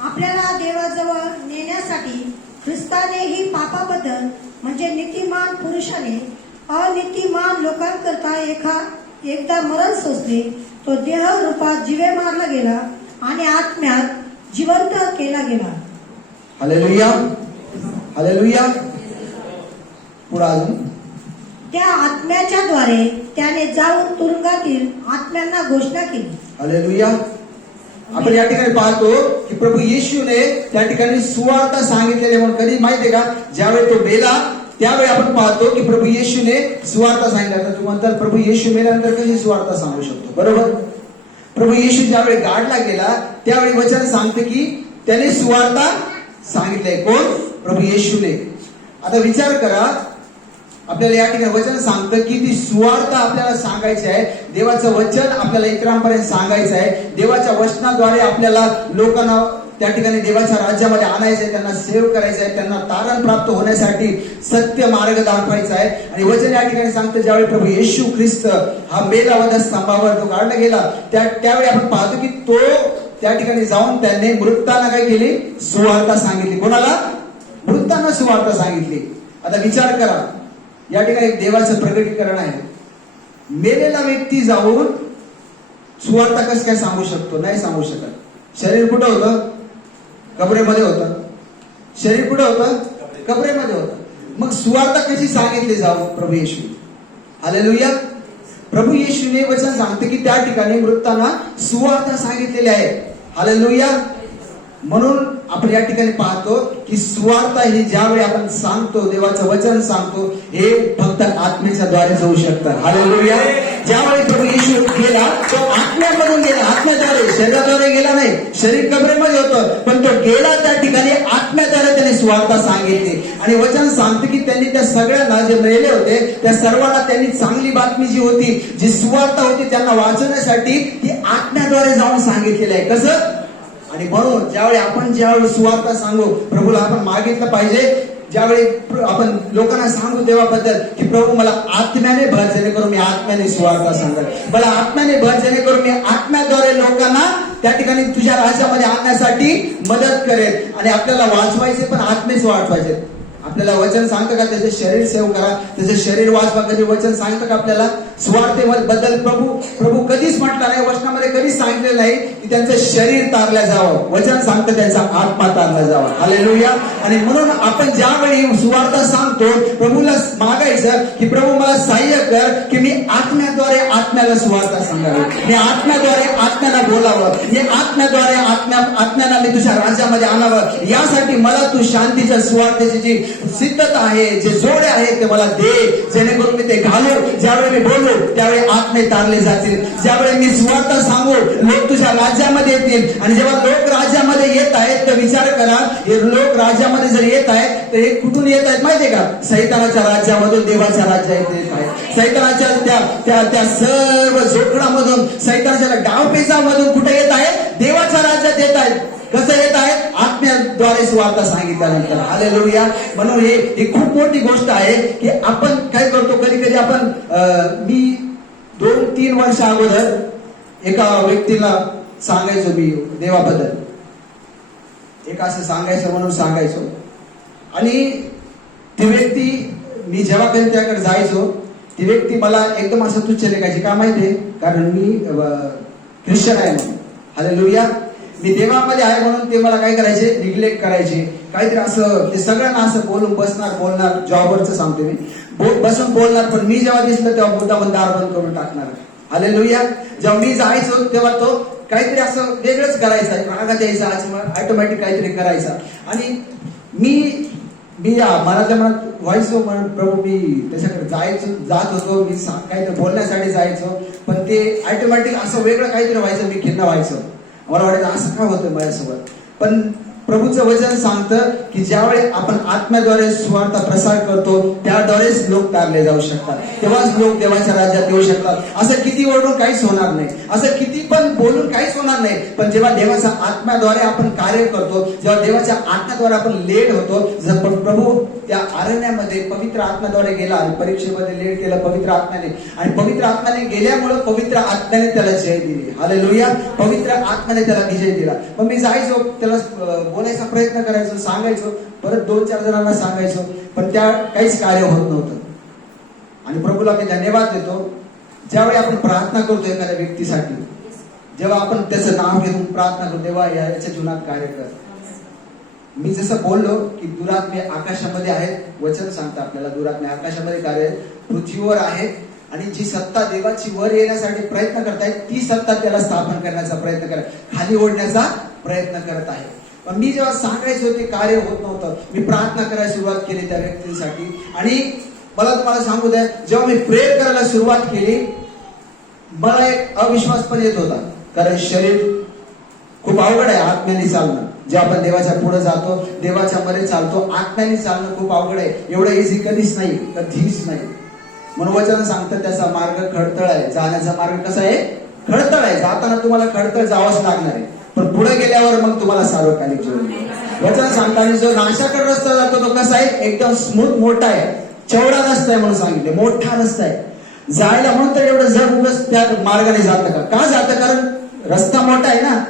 आपल्याला देवाजवळ नेण्यासाठी ख्रिस्तानेही पापाबद्दल म्हणजे नीतिमान पुरुषाने अनीतिमान लोकांकरता एकदा मरण सोसले. तो देह रूपात जीवे मारला गेला आणि आत्म्यात जिवंत केला गेला. Hallelujah, hallelujah. पुढे अजून, त्या आत्म्याच्या द्वारे त्याने जाऊन तुरुंगातील आत्म्यांना घोषणा केली. हालेलुया. आपण या ठिकाणी पाहतो की प्रभू येशूने त्या ठिकाणी सुवार्ता सांगितलेली. म्हणून कधी माहितीये का, ज्यावेळी तो मेला त्यावेळी आपण पाहतो की प्रभू येशूने सुवार्ता सांगितलं. तर तू म्हणतात प्रभू येशू मेल्यानंतर कशी सुवार्ता सांगू शकतो? बरोबर. प्रभू येशू ज्यावेळी गाडला गेला त्यावेळी वचन सांगते की त्याने सुवार्ता सांगितलंय. कोण? प्रभू येशूने. आता विचार करा, आपल्याला या ठिकाणी वचन सांगतं की ती सुवार्ता आपल्याला सांगायची आहे. देवाचं वचन आपल्याला इतरांपर्यंत सांगायचं आहे. देवाच्या वचनाद्वारे आपल्याला लोकांना त्या ठिकाणी देवाच्या राज्यामध्ये आणायचं आहे, त्यांना सेव्ह करायचं आहे, त्यांना तारण प्राप्त होण्यासाठी सत्य मार्ग दाखवायचा आहे. आणि वचन या ठिकाणी सांगतं ज्यावेळी प्रभू येशू ख्रिस्त हा मेला वध स्तंभावर तो काढला गेला त्यावेळी आपण पाहतो की तो त्या ठिकाणी जाऊन त्याने मृतांना काय केली? सुवार्ता सांगितली. कोणाला? मृतांना सुवार्ता सांगितली. आता विचार करा, या ठिकाणी एक देवाचं प्रकटीकरण आहे. मेलेला व्यक्ती जाऊन सुवार्ता कसं काय सांगू शकतो? नाही सांगू शकत. शरीर कुठं होतं? कबरेमध्ये होतं. शरीर कुठं होतं? कबरेमध्ये होतं. मग सुवार्ता कशी सांगितली जाऊ? प्रभू येशू. हालेलुया. प्रभू येशूने वचन सांगते की त्या ठिकाणी मृतांना सुवार्ता सांगितलेली आहे. हालेलुया. म्हणून आपण या ठिकाणी पाहतो की सुवार्ता ही ज्यावेळी आपण सांगतो, देवाचं वचन सांगतो, हे फक्त आत्मेच्या द्वारे जाऊ शकतं. हालेलुया. ज्यावेळी प्रभू येशू गेला तो आत्म्यामधून गेला, आत्म्याद्वारे, शरीराद्वारे गेला नाही. शरीर कबरेमध्ये होतं पण तो गेला त्या ठिकाणी आत्म्याद्वारे त्याने सुवार्ता सांगितली. आणि वचन सांगते की त्यांनी त्या सगळ्यांना जे मेले होते त्या सर्वांना त्यांनी चांगली बातमी जी होती, जी सुवार्ता होती, त्यांना वाचवण्यासाठी ती आत्म्याद्वारे जाऊन सांगितलेलं आहे. कसं? आणि म्हणून ज्यावेळी सुवार्ता सांगू, प्रभूला आपण मागितलं पाहिजे, ज्यावेळी आपण लोकांना सांगू देवाबद्दल की प्रभू मला आत्म्याने भर, जेणेकरून मी आत्म्याने सुवार्ता सांगेल. मला आत्म्याने भर, जेणेकरून मी आत्म्याद्वारे लोकांना त्या ठिकाणी तुझ्या राज्यामध्ये आणण्यासाठी मदत करेल. आणि आपल्याला वाचवायचे पण आत्मेच वाचवायचे. आपल्याला वचन सांगतं का त्याचे शरीर सेव करा, त्याचे शरीर वाचवा? कधी वचन सांगतं का आपल्याला सुवार्तेबद्दल? प्रभू कधीच म्हटलं नाही, वचनामध्ये कधीच सांगितलेलं नाही की त्यांचं शरीर तारलं जावं. वचन सांगतं त्यांचा आत्मा तारला जावा. हालेलुया. आणि म्हणून आपण ज्यावेळी सुवार्ता सांगतो, प्रभूला मागायचं की प्रभू मला सहाय्य कर की मी आत्म्याद्वारे आत्म्याला सुवार्ता सांगावी, मी आत्म्याद्वारे आत्म्याला बोलावं, मी आत्म्याद्वारे आत्म्याला मी तुझ्या राज्यामध्ये आणावं. यासाठी मला तू शांतीच्या सुवार्तेची जी सिद्धता आहे, जे जोडे आहेत ते मला दे, जेणेकरून मी ते घालू. ज्यावेळी मी बोलू त्यावेळी आत्मे तारले जातील. ज्यावेळी मी सुवार्ता सांगू लोक तुझ्या राज्यामध्ये येतील. आणि जेव्हा लोक राज्यामध्ये येत आहेत तर विचार करा, हे लोक राज्यामध्ये जर येत आहेत तर हे कुठून येत आहेत माहितीये का? सैतानाच्या राज्यामधून देवाच्या राज्यात येत आहेत. सैतानाच्या त्या सर्व जोखडामधून, सैतानाच्या डावपेचामधून कुठे येत आहेत? देवाच्या राज्यात येत आहेत. कसं येत आहे? आत्म्याद्वारे सुवार्ता सांगितल्यानंतर. हालेलुया. म्हणून ही खूप मोठी गोष्ट आहे की आपण काय करतो, कधी कधी आपण मी 2-3 वर्ष अगोदर एका व्यक्तीला सांगायचो मी देवाबद्दल, एक असं सांगायचं म्हणून सांगायचो. आणि ती व्यक्ती, मी जेव्हा कधी त्याकडे जायचो, ती व्यक्ती मला एकदम असं तुच्छ लेखायची. का माहितीये? कारण मी ख्रिश्चन आहे म्हणून. हालेलुया. मी देवामध्ये आहे म्हणून ते मला काय करायचे? निग्लेक्ट करायचे. काहीतरी असं ते सगळ्यांना असं बोलणार, जॉबवरच सांगते मी, बसून बोलणार. पण मी जेव्हा दिसलं तेव्हा मुद्दामून दार बंद करून टाकणार. हालेलुया. जेव्हा मी जायचो तेव्हा तो काहीतरी असं वेगळंच करायचा, रागात यायचा, ऑटोमॅटिक काहीतरी करायचा. आणि मी मी मनातल्या मनात व्हायचो, म्हणून प्रभू मी त्याच्याकडे जात होतो, मी काहीतरी बोलण्यासाठी जायचो, पण ते ऑटोमॅटिक असं वेगळं काहीतरी व्हायचं, मी खिन्न व्हायचो. मला वाटायचं असं का होतं माझ्यासोबत. पण प्रभूचं वचन सांगतं की ज्यावेळी आपण आत्म्याद्वारे सुवार्ता प्रसार करतो त्याद्वारेच लोक तारले जाऊ शकतात, तेव्हाच लोक देवाच्या राज्यात येऊ शकतात. असं किती ओरडून काहीच होणार नाही, असं किती पण बोलून काहीच होणार नाही. पण जेव्हा देवाच्या आत्म्याद्वारे आपण कार्य करतो, जेव्हा देवाच्या आत्म्याद्वारे आपण लेड होतो, जर प्रभू त्या अरण्यामध्ये पवित्र आत्म्याद्वारे गेला आणि परीक्षेमध्ये लेड केलं पवित्र आत्म्याने, आणि पवित्र आत्म्याने गेल्यामुळे पवित्र आत्म्याने त्याला जय दिली. हालेलुया. पवित्र आत्म्याने त्याला विजय दिला. मग मी जायचो, त्याला बोलायचा प्रयत्न करायचो, सांगायचो, परत 2-4 जणांना सांगायचो, पण त्या काहीच कार्य होत नव्हतं. आणि प्रभूला मी धन्यवाद देतो. ज्यावेळी आपण प्रार्थना करतो एखाद्या व्यक्तीसाठी, जेव्हा आपण त्याचं नाव घेऊन प्रार्थना करतो, तेव्हा याच्या जीवनात कार्य कर. मी जसं बोललो की दुरात्मे आकाशामध्ये आहेत, वचन सांगतं आपल्याला दुरात्मे आकाशामध्ये कार्य आहेत, पृथ्वीवर आहेत, आणि जी सत्ता देवाची वर येण्यासाठी प्रयत्न करतायत ती सत्ता त्याला स्थापन करण्याचा प्रयत्न करत, खाली ओढण्याचा प्रयत्न करत आहे. पण मी जेव्हा सांगायचो ते कार्य होत नव्हतं, मी प्रार्थना करायला सुरुवात केली त्या व्यक्तींसाठी. आणि मला तुम्हाला सांगू द्या, जेव्हा मी प्रेयर करायला सुरुवात केली, मला एक अविश्वास पण येत होता, कारण शरीर खूप अवघड आहे आत्म्याने चालणं. जे आपण देवाच्या पुढे जातो, देवाच्या मध्ये चालतो, आत्म्याने चालणं खूप अवघड आहे. एवढं इझी कधीच नाही, कधीच नाही. म्हणून वचन सांगतं त्याचा मार्ग खडतळ आहे, जाण्याचा मार्ग कसा आहे, खडतळ आहे. जाताना तुम्हाला खडतळ जावंच लागणार आहे, पण पुढे गेल्यावर मग तुम्हाला सार्वकालिक जीवन. वचन सांगताना जो नाशाकडे रस्ता जातो तो कसा आहे, एकदम स्मूथ मोठा आहे, चौडा रस्ता आहे म्हणून सांगितले, मोठा रस्ता आहे. जायला म्हणून तर एवढं जग उगच त्या मार्गाने जातं का जातं, कारण रस्ता मोठा आहे ना.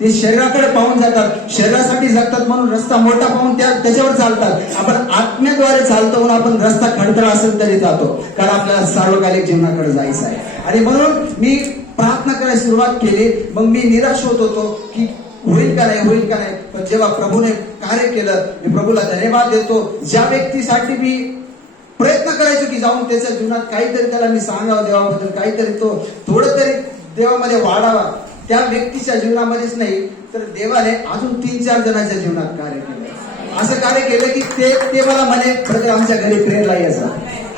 ते शरीराकडे पाहून जातात, शरीरासाठी जगतात म्हणून रस्ता मोठा पाहून त्याच्यावर चालतात. आपण आत्म्याद्वारे चालतो म्हणून आपण रस्ता खडतळ असेल तरी जातो, कारण आपल्याला सार्वकालिक जीवनाकडे जायचं आहे. आणि म्हणून मी प्रार्थना करायला सुरुवात केली. मग मी निराश होत होतो की होईल का नाही, होईल का नाही. पण जेव्हा प्रभूने कार्य केलं, मी प्रभूला धन्यवाद देतो. ज्या व्यक्तीसाठी मी प्रयत्न करायचो की जाऊन त्याच्या जीवनात काहीतरी त्याला मी सांगावं देवाबद्दल, काहीतरी तो थोडं तरी देवामध्ये वाढावा, त्या व्यक्तीच्या जीवनामध्येच नाही तर देवाने अजून 3-4 जणांच्या जीवनात कार्य केलं. असं कार्य केलं की ते मला म्हणे, ब्रदर आमच्या घरी प्रेरला यायचा.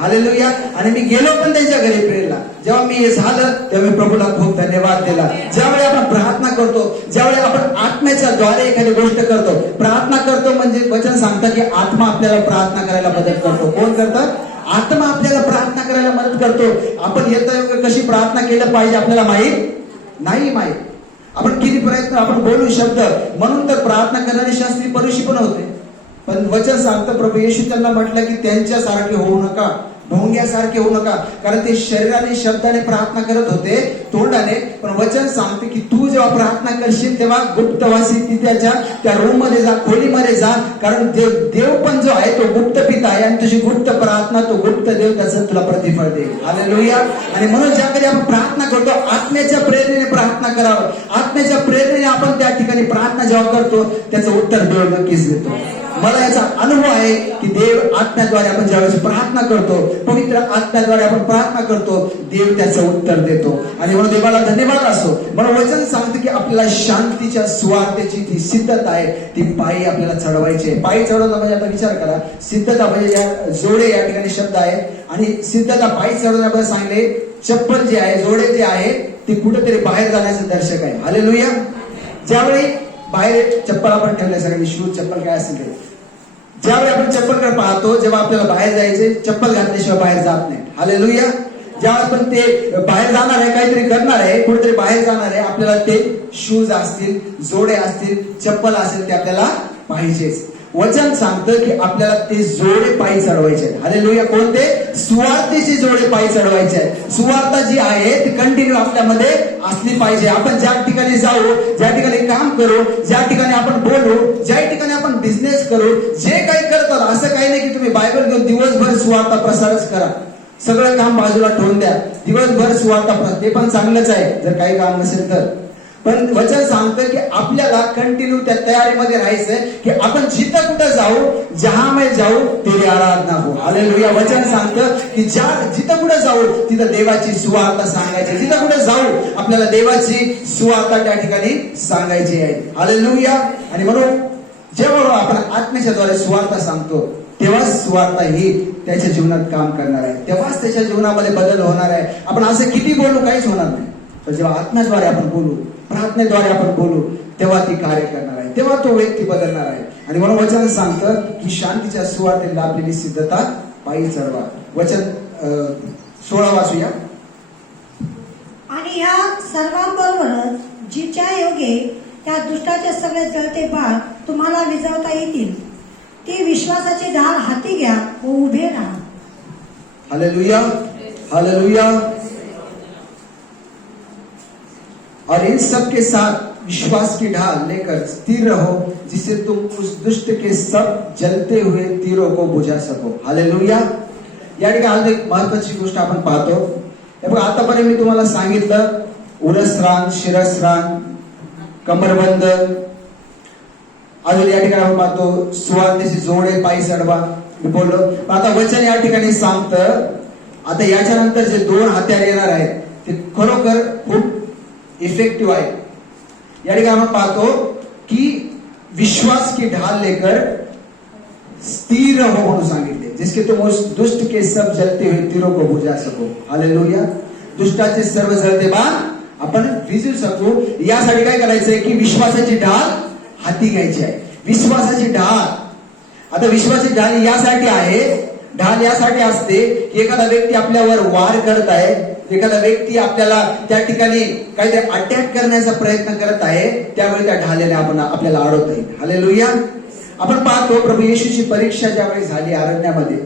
हालेलुया. आणि मी गेलो पण त्यांच्या घरी प्रेरला. जेव्हा मी हे झालं तेव्हा मी प्रभूला खूप धन्यवाद दिला. ज्यावेळी आपण प्रार्थना करतो, ज्यावेळी आपण आत्म्याच्या द्वारे एखादी गोष्ट करतो, प्रार्थना करतो म्हणजे वचन सांगतं की आत्मा आपल्याला प्रार्थना करायला मदत करतो. कोण करतं? आत्मा आपल्याला प्रार्थना करायला मदत करतो. आपण येता कशी प्रार्थना केलं पाहिजे आपल्याला माहीत नाही. आपण किती प्रयत्न आपण बोलू शब्द, म्हणून तर प्रार्थना करणारी शास्त्री परुषी पण होते. पण वचन सांगतं प्रभू येशू त्यांना म्हटलं की त्यांच्यासारखे होऊ नका, ढोंग्यासारखे होऊ नका, कारण ते शरीराने शब्दाने प्रार्थना करत होते, तोंडाने. पण वचन सांगते की तू जेव्हा प्रार्थना करशील तेव्हा गुप्तवासी तिथ्याच्या त्या रूम मध्ये जा, खोलीमध्ये जा, कारण देव पण जो आहे तो गुप्त पिता आहे, आणि तुझी गुप्त प्रार्थना तो गुप्त देव त्याचं तुला प्रतिफळ देईल. हालेलुया. आणि म्हणून ज्याकडे आपण प्रार्थना करतो आत्म्याच्या प्रेरणेने प्रार्थना करावं. आत्म्याच्या प्रेरणेने आपण त्या ठिकाणी प्रार्थना जेव्हा करतो त्याचं उत्तर देव नक्कीच देतो. मला याचा अनुभव आहे की देव आत्म्याद्वारे आपण ज्यावेळेस प्रार्थना करतो, पवित्र आत्म्याद्वारे आपण प्रार्थना करतो, देव त्याचं उत्तर देतो. आणि म्हणून देवाला धन्यवाद असो. म्हणून वचन सांगते की आपल्याला शांतीच्या सुवार्तेची ती सिद्धता आहे, ती पायी आपल्याला चढवायची आहे. पायी चढवणं म्हणजे आता विचार करा, सिद्धता म्हणजे या जोडे या ठिकाणी शब्द आहे, आणि सिद्धता पायी चढवणं आपल्याला सांगले. चप्पल जे आहे, जोडे जे आहे ते कुठेतरी बाहेर जाण्याचं दर्शक आहे. हालेलुया. ज्यावेळी बाहेर चप्पल आपण ठेवले, सगळ्यांनी शूज चप्पल काय असेल ते, ज्यावेळी आपण चप्पलकडे पाहतो, जेव्हा आपल्याला बाहेर जायचे, चप्पल घातल्याशिवाय बाहेर जात नाही. हालेलुया. ज्यावेळेस पण ते बाहेर जाणार आहे, काहीतरी करणार आहे, कुठेतरी बाहेर जाणार आहे, आपल्याला ते शूज असतील, जोडे असतील, चप्पल असेल ते आपल्याला पाहिजेच. वचन सांगतं की आपल्याला ते जोडे पायी चढवायचे. हालेलुया. कोणते? सुवार्तेचे जोडे पायी चढवायचे आहेत. सुवार्ता जी आहे ती कंटिन्यू आपल्यामध्ये असली पाहिजे. आपण ज्या ठिकाणी जाऊ, ज्या ठिकाणी काम करू, ज्या ठिकाणी आपण बोलू, ज्या ठिकाणी आपण बिझनेस करू, जे काही करतात, असं काही नाही की तुम्ही बायबल घेऊन दिवसभर सुवार्ता प्रसारच करा, सगळं काम बाजूला ठेवून द्या, दिवसभर सुवार्ता प्रसार, ते पण चांगलंच आहे जर काही काम नसेल तर. पण वचन सांगतं की आपल्याला कंटिन्यू त्या तयारीमध्ये राहायचंय की आपण जिथं कुठं जाऊ, जहां मैं जाऊ तेरी आराधना हो. हालेलुया. वचन सांगतं की जिथं कुठं जाऊ तिथं देवाची सुवार्ता सांगायची, जिथं कुठं जाऊ आपल्याला देवाची सुवार्ता त्या ठिकाणी सांगायची आहे. हालेलुया. आणि म्हणून जेव्हा आपण आत्म्याच्या द्वारे सुवार्ता सांगतो तेव्हाच सुवार्ता ही त्याच्या जीवनात काम करणार आहे, तेव्हाच त्याच्या जीवनामध्ये बदल होणार आहे. आपण असं किती बोलू काहीच होणार नाही, तर जेव्हा आत्म्याद्वारे आपण बोलू, प्रार्थनेद्वारे आपण बोलू, तेव्हा ती कार्य करणार आहे, तेव्हा तो व्यक्ती बदलणार आहे. आणि म्हणून वचन सांगतं की शांतीच्या सुवार्तेला आपलेली सिद्धता पायी चढवा. वचन 16 वाचूया. आणि ह्या सर्वांबरोबरच जिच्या योगे त्या दुष्टाचे सगळे जळते बाळ तुम्हाला विझवता येतील, ती विश्वासाची ढाल हाती घ्या व उभे राहा. Hallelujah, hallelujah. और इन सब के साथ विश्वास की ढाल लेकर स्थिर रहो, जिससे तुम उस दुष्ट के सब जलते हुए तीरों को बुझा सको. हालेलुया. या ठिकाणी आज एक महत्वाची गोष्ट आपण पाहतो. हे बघा, आतापर्यंत मी तुम्हाला सांगितलं उरसरान, शिरस्रान, कमरबंद, अजून या ठिकाणी आपण पाहतो सुवार्तेची जोडे पायी चढवा मी बोललो. आता वचन या ठिकाणी सांगतं, आता याच्यानंतर जे 2 हत्यार येणार आहेत ते खरोखर खूप इफेक्टिव्ह आहे. या ठिकाणी आपण पाहतो की विश्वास की ढाल लेकर स्थिर रहो म्हणून सांगितले, जिसके तुम उस दुष्ट के सब जलते हुए तीरों को बुझा सको. हालेलुया. दुष्टाचे सर्व जळते बाण आपण विझू शकू. यासाठी काय करायचंय की विश्वासाची ढाल हाती घ्यायची आहे. विश्वासाची ढाल, आता विश्वासाची ढाल यासाठी आहे, ढाल यासाठी असते की एखादा व्यक्ती आपल्यावर वार करत आहे, एखादा व्यक्ती आपल्याला त्या ठिकाणी काहीतरी अटॅक करण्याचा प्रयत्न करत आहे, त्यावेळी त्या ढालेने आपण आपल्याला अडवता येईल. हालेलुया. आपण पाहतो प्रभू येशूची परीक्षा ज्यावेळी झाली अरण्यामध्ये,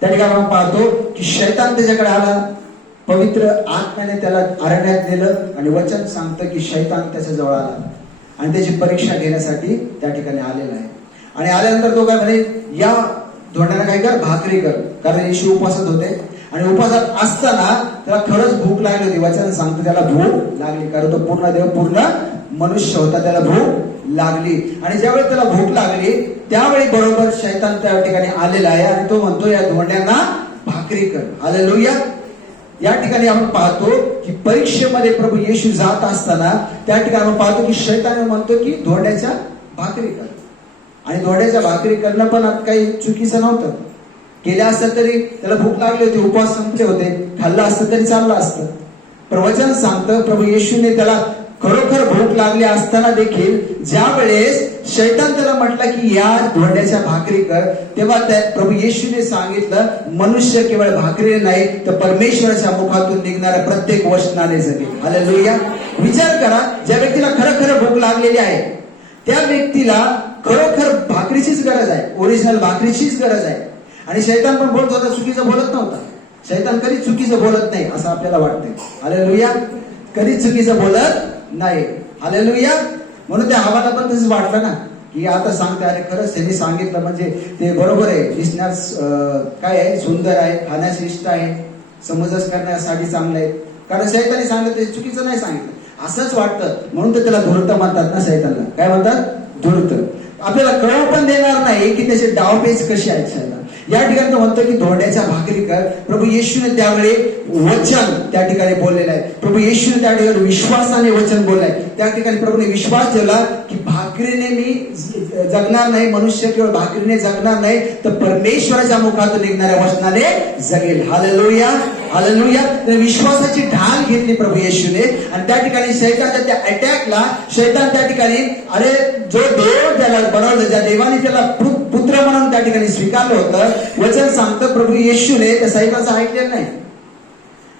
त्या ठिकाणी आपण पाहतो की शैतान त्याच्याकडे आला, पवित्र आत्म्याने त्याला अरण्यात नेलं आणि वचन सांगतं की शैतान त्याच्या जवळ आला आणि त्याची परीक्षा घेण्यासाठी त्या ठिकाणी आलेला आहे. आणि आल्यानंतर तो काय म्हणे, या धोंड्याला काय कर, भाकरी कर. कारण येशू उपवासात होते आणि उपवासात असताना त्याला खरंच भूक लागली होती. वचन सांगतं त्याला भूक लागली, कारण तो पूर्ण देव पूर्ण मनुष्य होता, त्याला भूक लागली. आणि ज्यावेळी त्याला भूक लागली त्यावेळी बरोबर शैतान त्या ठिकाणी आलेला आहे आणि तो म्हणतो या धोंड्यांना भाकरी कर. हालेलुया. या ठिकाणी आपण पाहतो की परीक्षेमध्ये प्रभू येशू जात असताना त्या ठिकाणी आपण पाहतो की शैतान म्हणतो की धोंड्याच्या भाकरी कर. आणि धोंड्याच्या भाकरी करणं पण काही चुकीचं नव्हतं. केल्या असतं तरी त्याला भूक लागली होती, उपवास संपले होते, खाल्लं असतं तरी चाललं असतं. पण वचन सांगतं प्रभू येशूने त्याला खरोखर भूक लागली असताना देखील ज्या वेळेस शैतान त्याला म्हटलं की या धोंड्याच्या भाकरी कर, तेव्हा त्या प्रभू येशूने सांगितलं मनुष्य केवळ भाकरीने नाही तर परमेश्वराच्या मुखातून निघणाऱ्या प्रत्येक वचनाने जगेल. हालेलुया. विचार करा, ज्या व्यक्तीला खरं भूक लागलेली आहे त्या व्यक्तीला खरोखर भाकरीचीच गरज आहे, ओरिजिनल भाकरीचीच गरज आहे. आणि शैतान पण बोलत होता, चुकीचं बोलत नव्हता. शैतान कधी चुकीचं बोलत नाही असं आपल्याला वाटतंय. हालेलुया. कधी चुकीचं बोलत नाही. हालेलुया. म्हणून त्या हवाला पण तसंच वाटलं ना की आता सांगते, अरे खरंच त्यांनी सांगितलं म्हणजे ते बरोबर आहे, दिसण्यास काय आहे, सुंदर आहे, खाण्यास इष्ट आहे, समजच करण्यासाठी चांगलं आहे. कारण शैतानी सांगितलं ते चुकीचं नाही सांगितलं असंच वाटतं, म्हणून तर त्याला धूर्त म्हणतात ना. शैतानला काय म्हणतात? धूर्त. आपल्याला कळू पण देणार नाही की त्याचे डावपेच कसे आहेत शैतान. या ठिकाणी तो म्हणतो की धोंड्याच्या भाकरी कर. प्रभू येशूने त्यावेळी वचन त्या ठिकाणी बोललेलं आहे. प्रभू येशूने त्या ठिकाणी विश्वासाने वचन बोललंय. त्या ठिकाणी प्रभूने विश्वास ठेवला की भाकरीने मी जगणार नाही, मनुष्य केवळ भाकरीने जगणार नाही तर परमेश्वराच्या मुखातून निघणाऱ्या वचनाने जगेल. Hallelujah, hallelujah. विश्वासाची ढाल घेतली प्रभू येशूने आणि त्या ठिकाणी शैतानच्या त्या अटॅकला शैतान त्या ठिकाणी, अरे जो देव त्याला बनवलं, ज्या देवाने त्याला पुत्र म्हणून त्या ठिकाणी स्वीकारलं होतं, वचन सांगतं प्रभू येशूने त्या शैतानाचं ऐकलेलं नाही.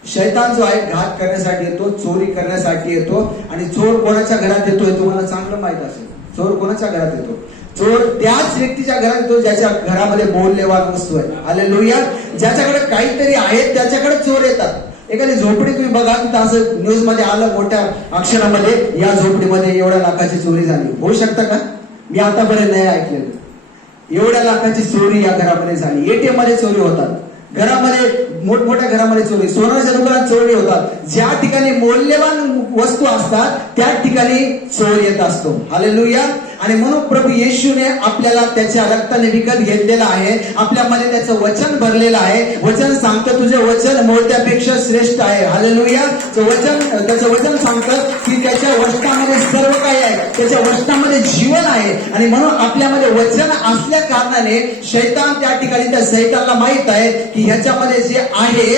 शैतान जो आहे घात करण्यासाठी येतो, चोरी करण्यासाठी येतो. आणि चोर कोणाच्या घरात येतोय तुम्हाला चांगलं माहित असेल. चोर कोणाच्या घरात येतो? चोर त्याच व्यक्तीच्या घरात येतो ज्याच्या घरामध्ये मौल्यवान वस्तू आहे. हालेलुया. ज्याच्याकडे काहीतरी आहे त्याच्याकडे चोर येतात. एखादी झोपडी तुम्ही बघा, तिथं असं न्यूज मध्ये आलं मोठ्या अक्षरामध्ये, या झोपडीमध्ये एवढ्या लाखाची चोरी झाली. होऊ शकतं का? मी आतापर्यंत नाही ऐकलेलं. एवढ्या लाखाची चोरी या घरामध्ये झाली. एटीएम मध्ये चोरी होतात, घरामध्ये मोठमोठ्या घरामध्ये चोरी, सोन्याच्या दुकानात चोरी होतात. ज्या ठिकाणी मौल्यवान वस्तू असतात त्या ठिकाणी चोर येत असतो. हालेलुया. आणि म्हणून प्रभू येशूने आपल्याला त्याच्या रक्ताने विकत घेतलेला आहे. आपल्यामध्ये त्याचं वचन भरलेलं आहे. वचन सांगतं तुझे वचन मोत्यापेक्षा श्रेष्ठ आहे. हालेलुया. त्याचं वचन सांगतं की त्याच्या वचनामध्ये सर्व काही आहे, त्याच्या वचनामध्ये जीवन आहे. आणि म्हणून आपल्यामध्ये वचन असल्या कारणाने शैतान त्या ठिकाणी, त्या शैतानला माहित आहे की ह्याच्यामध्ये जे आहे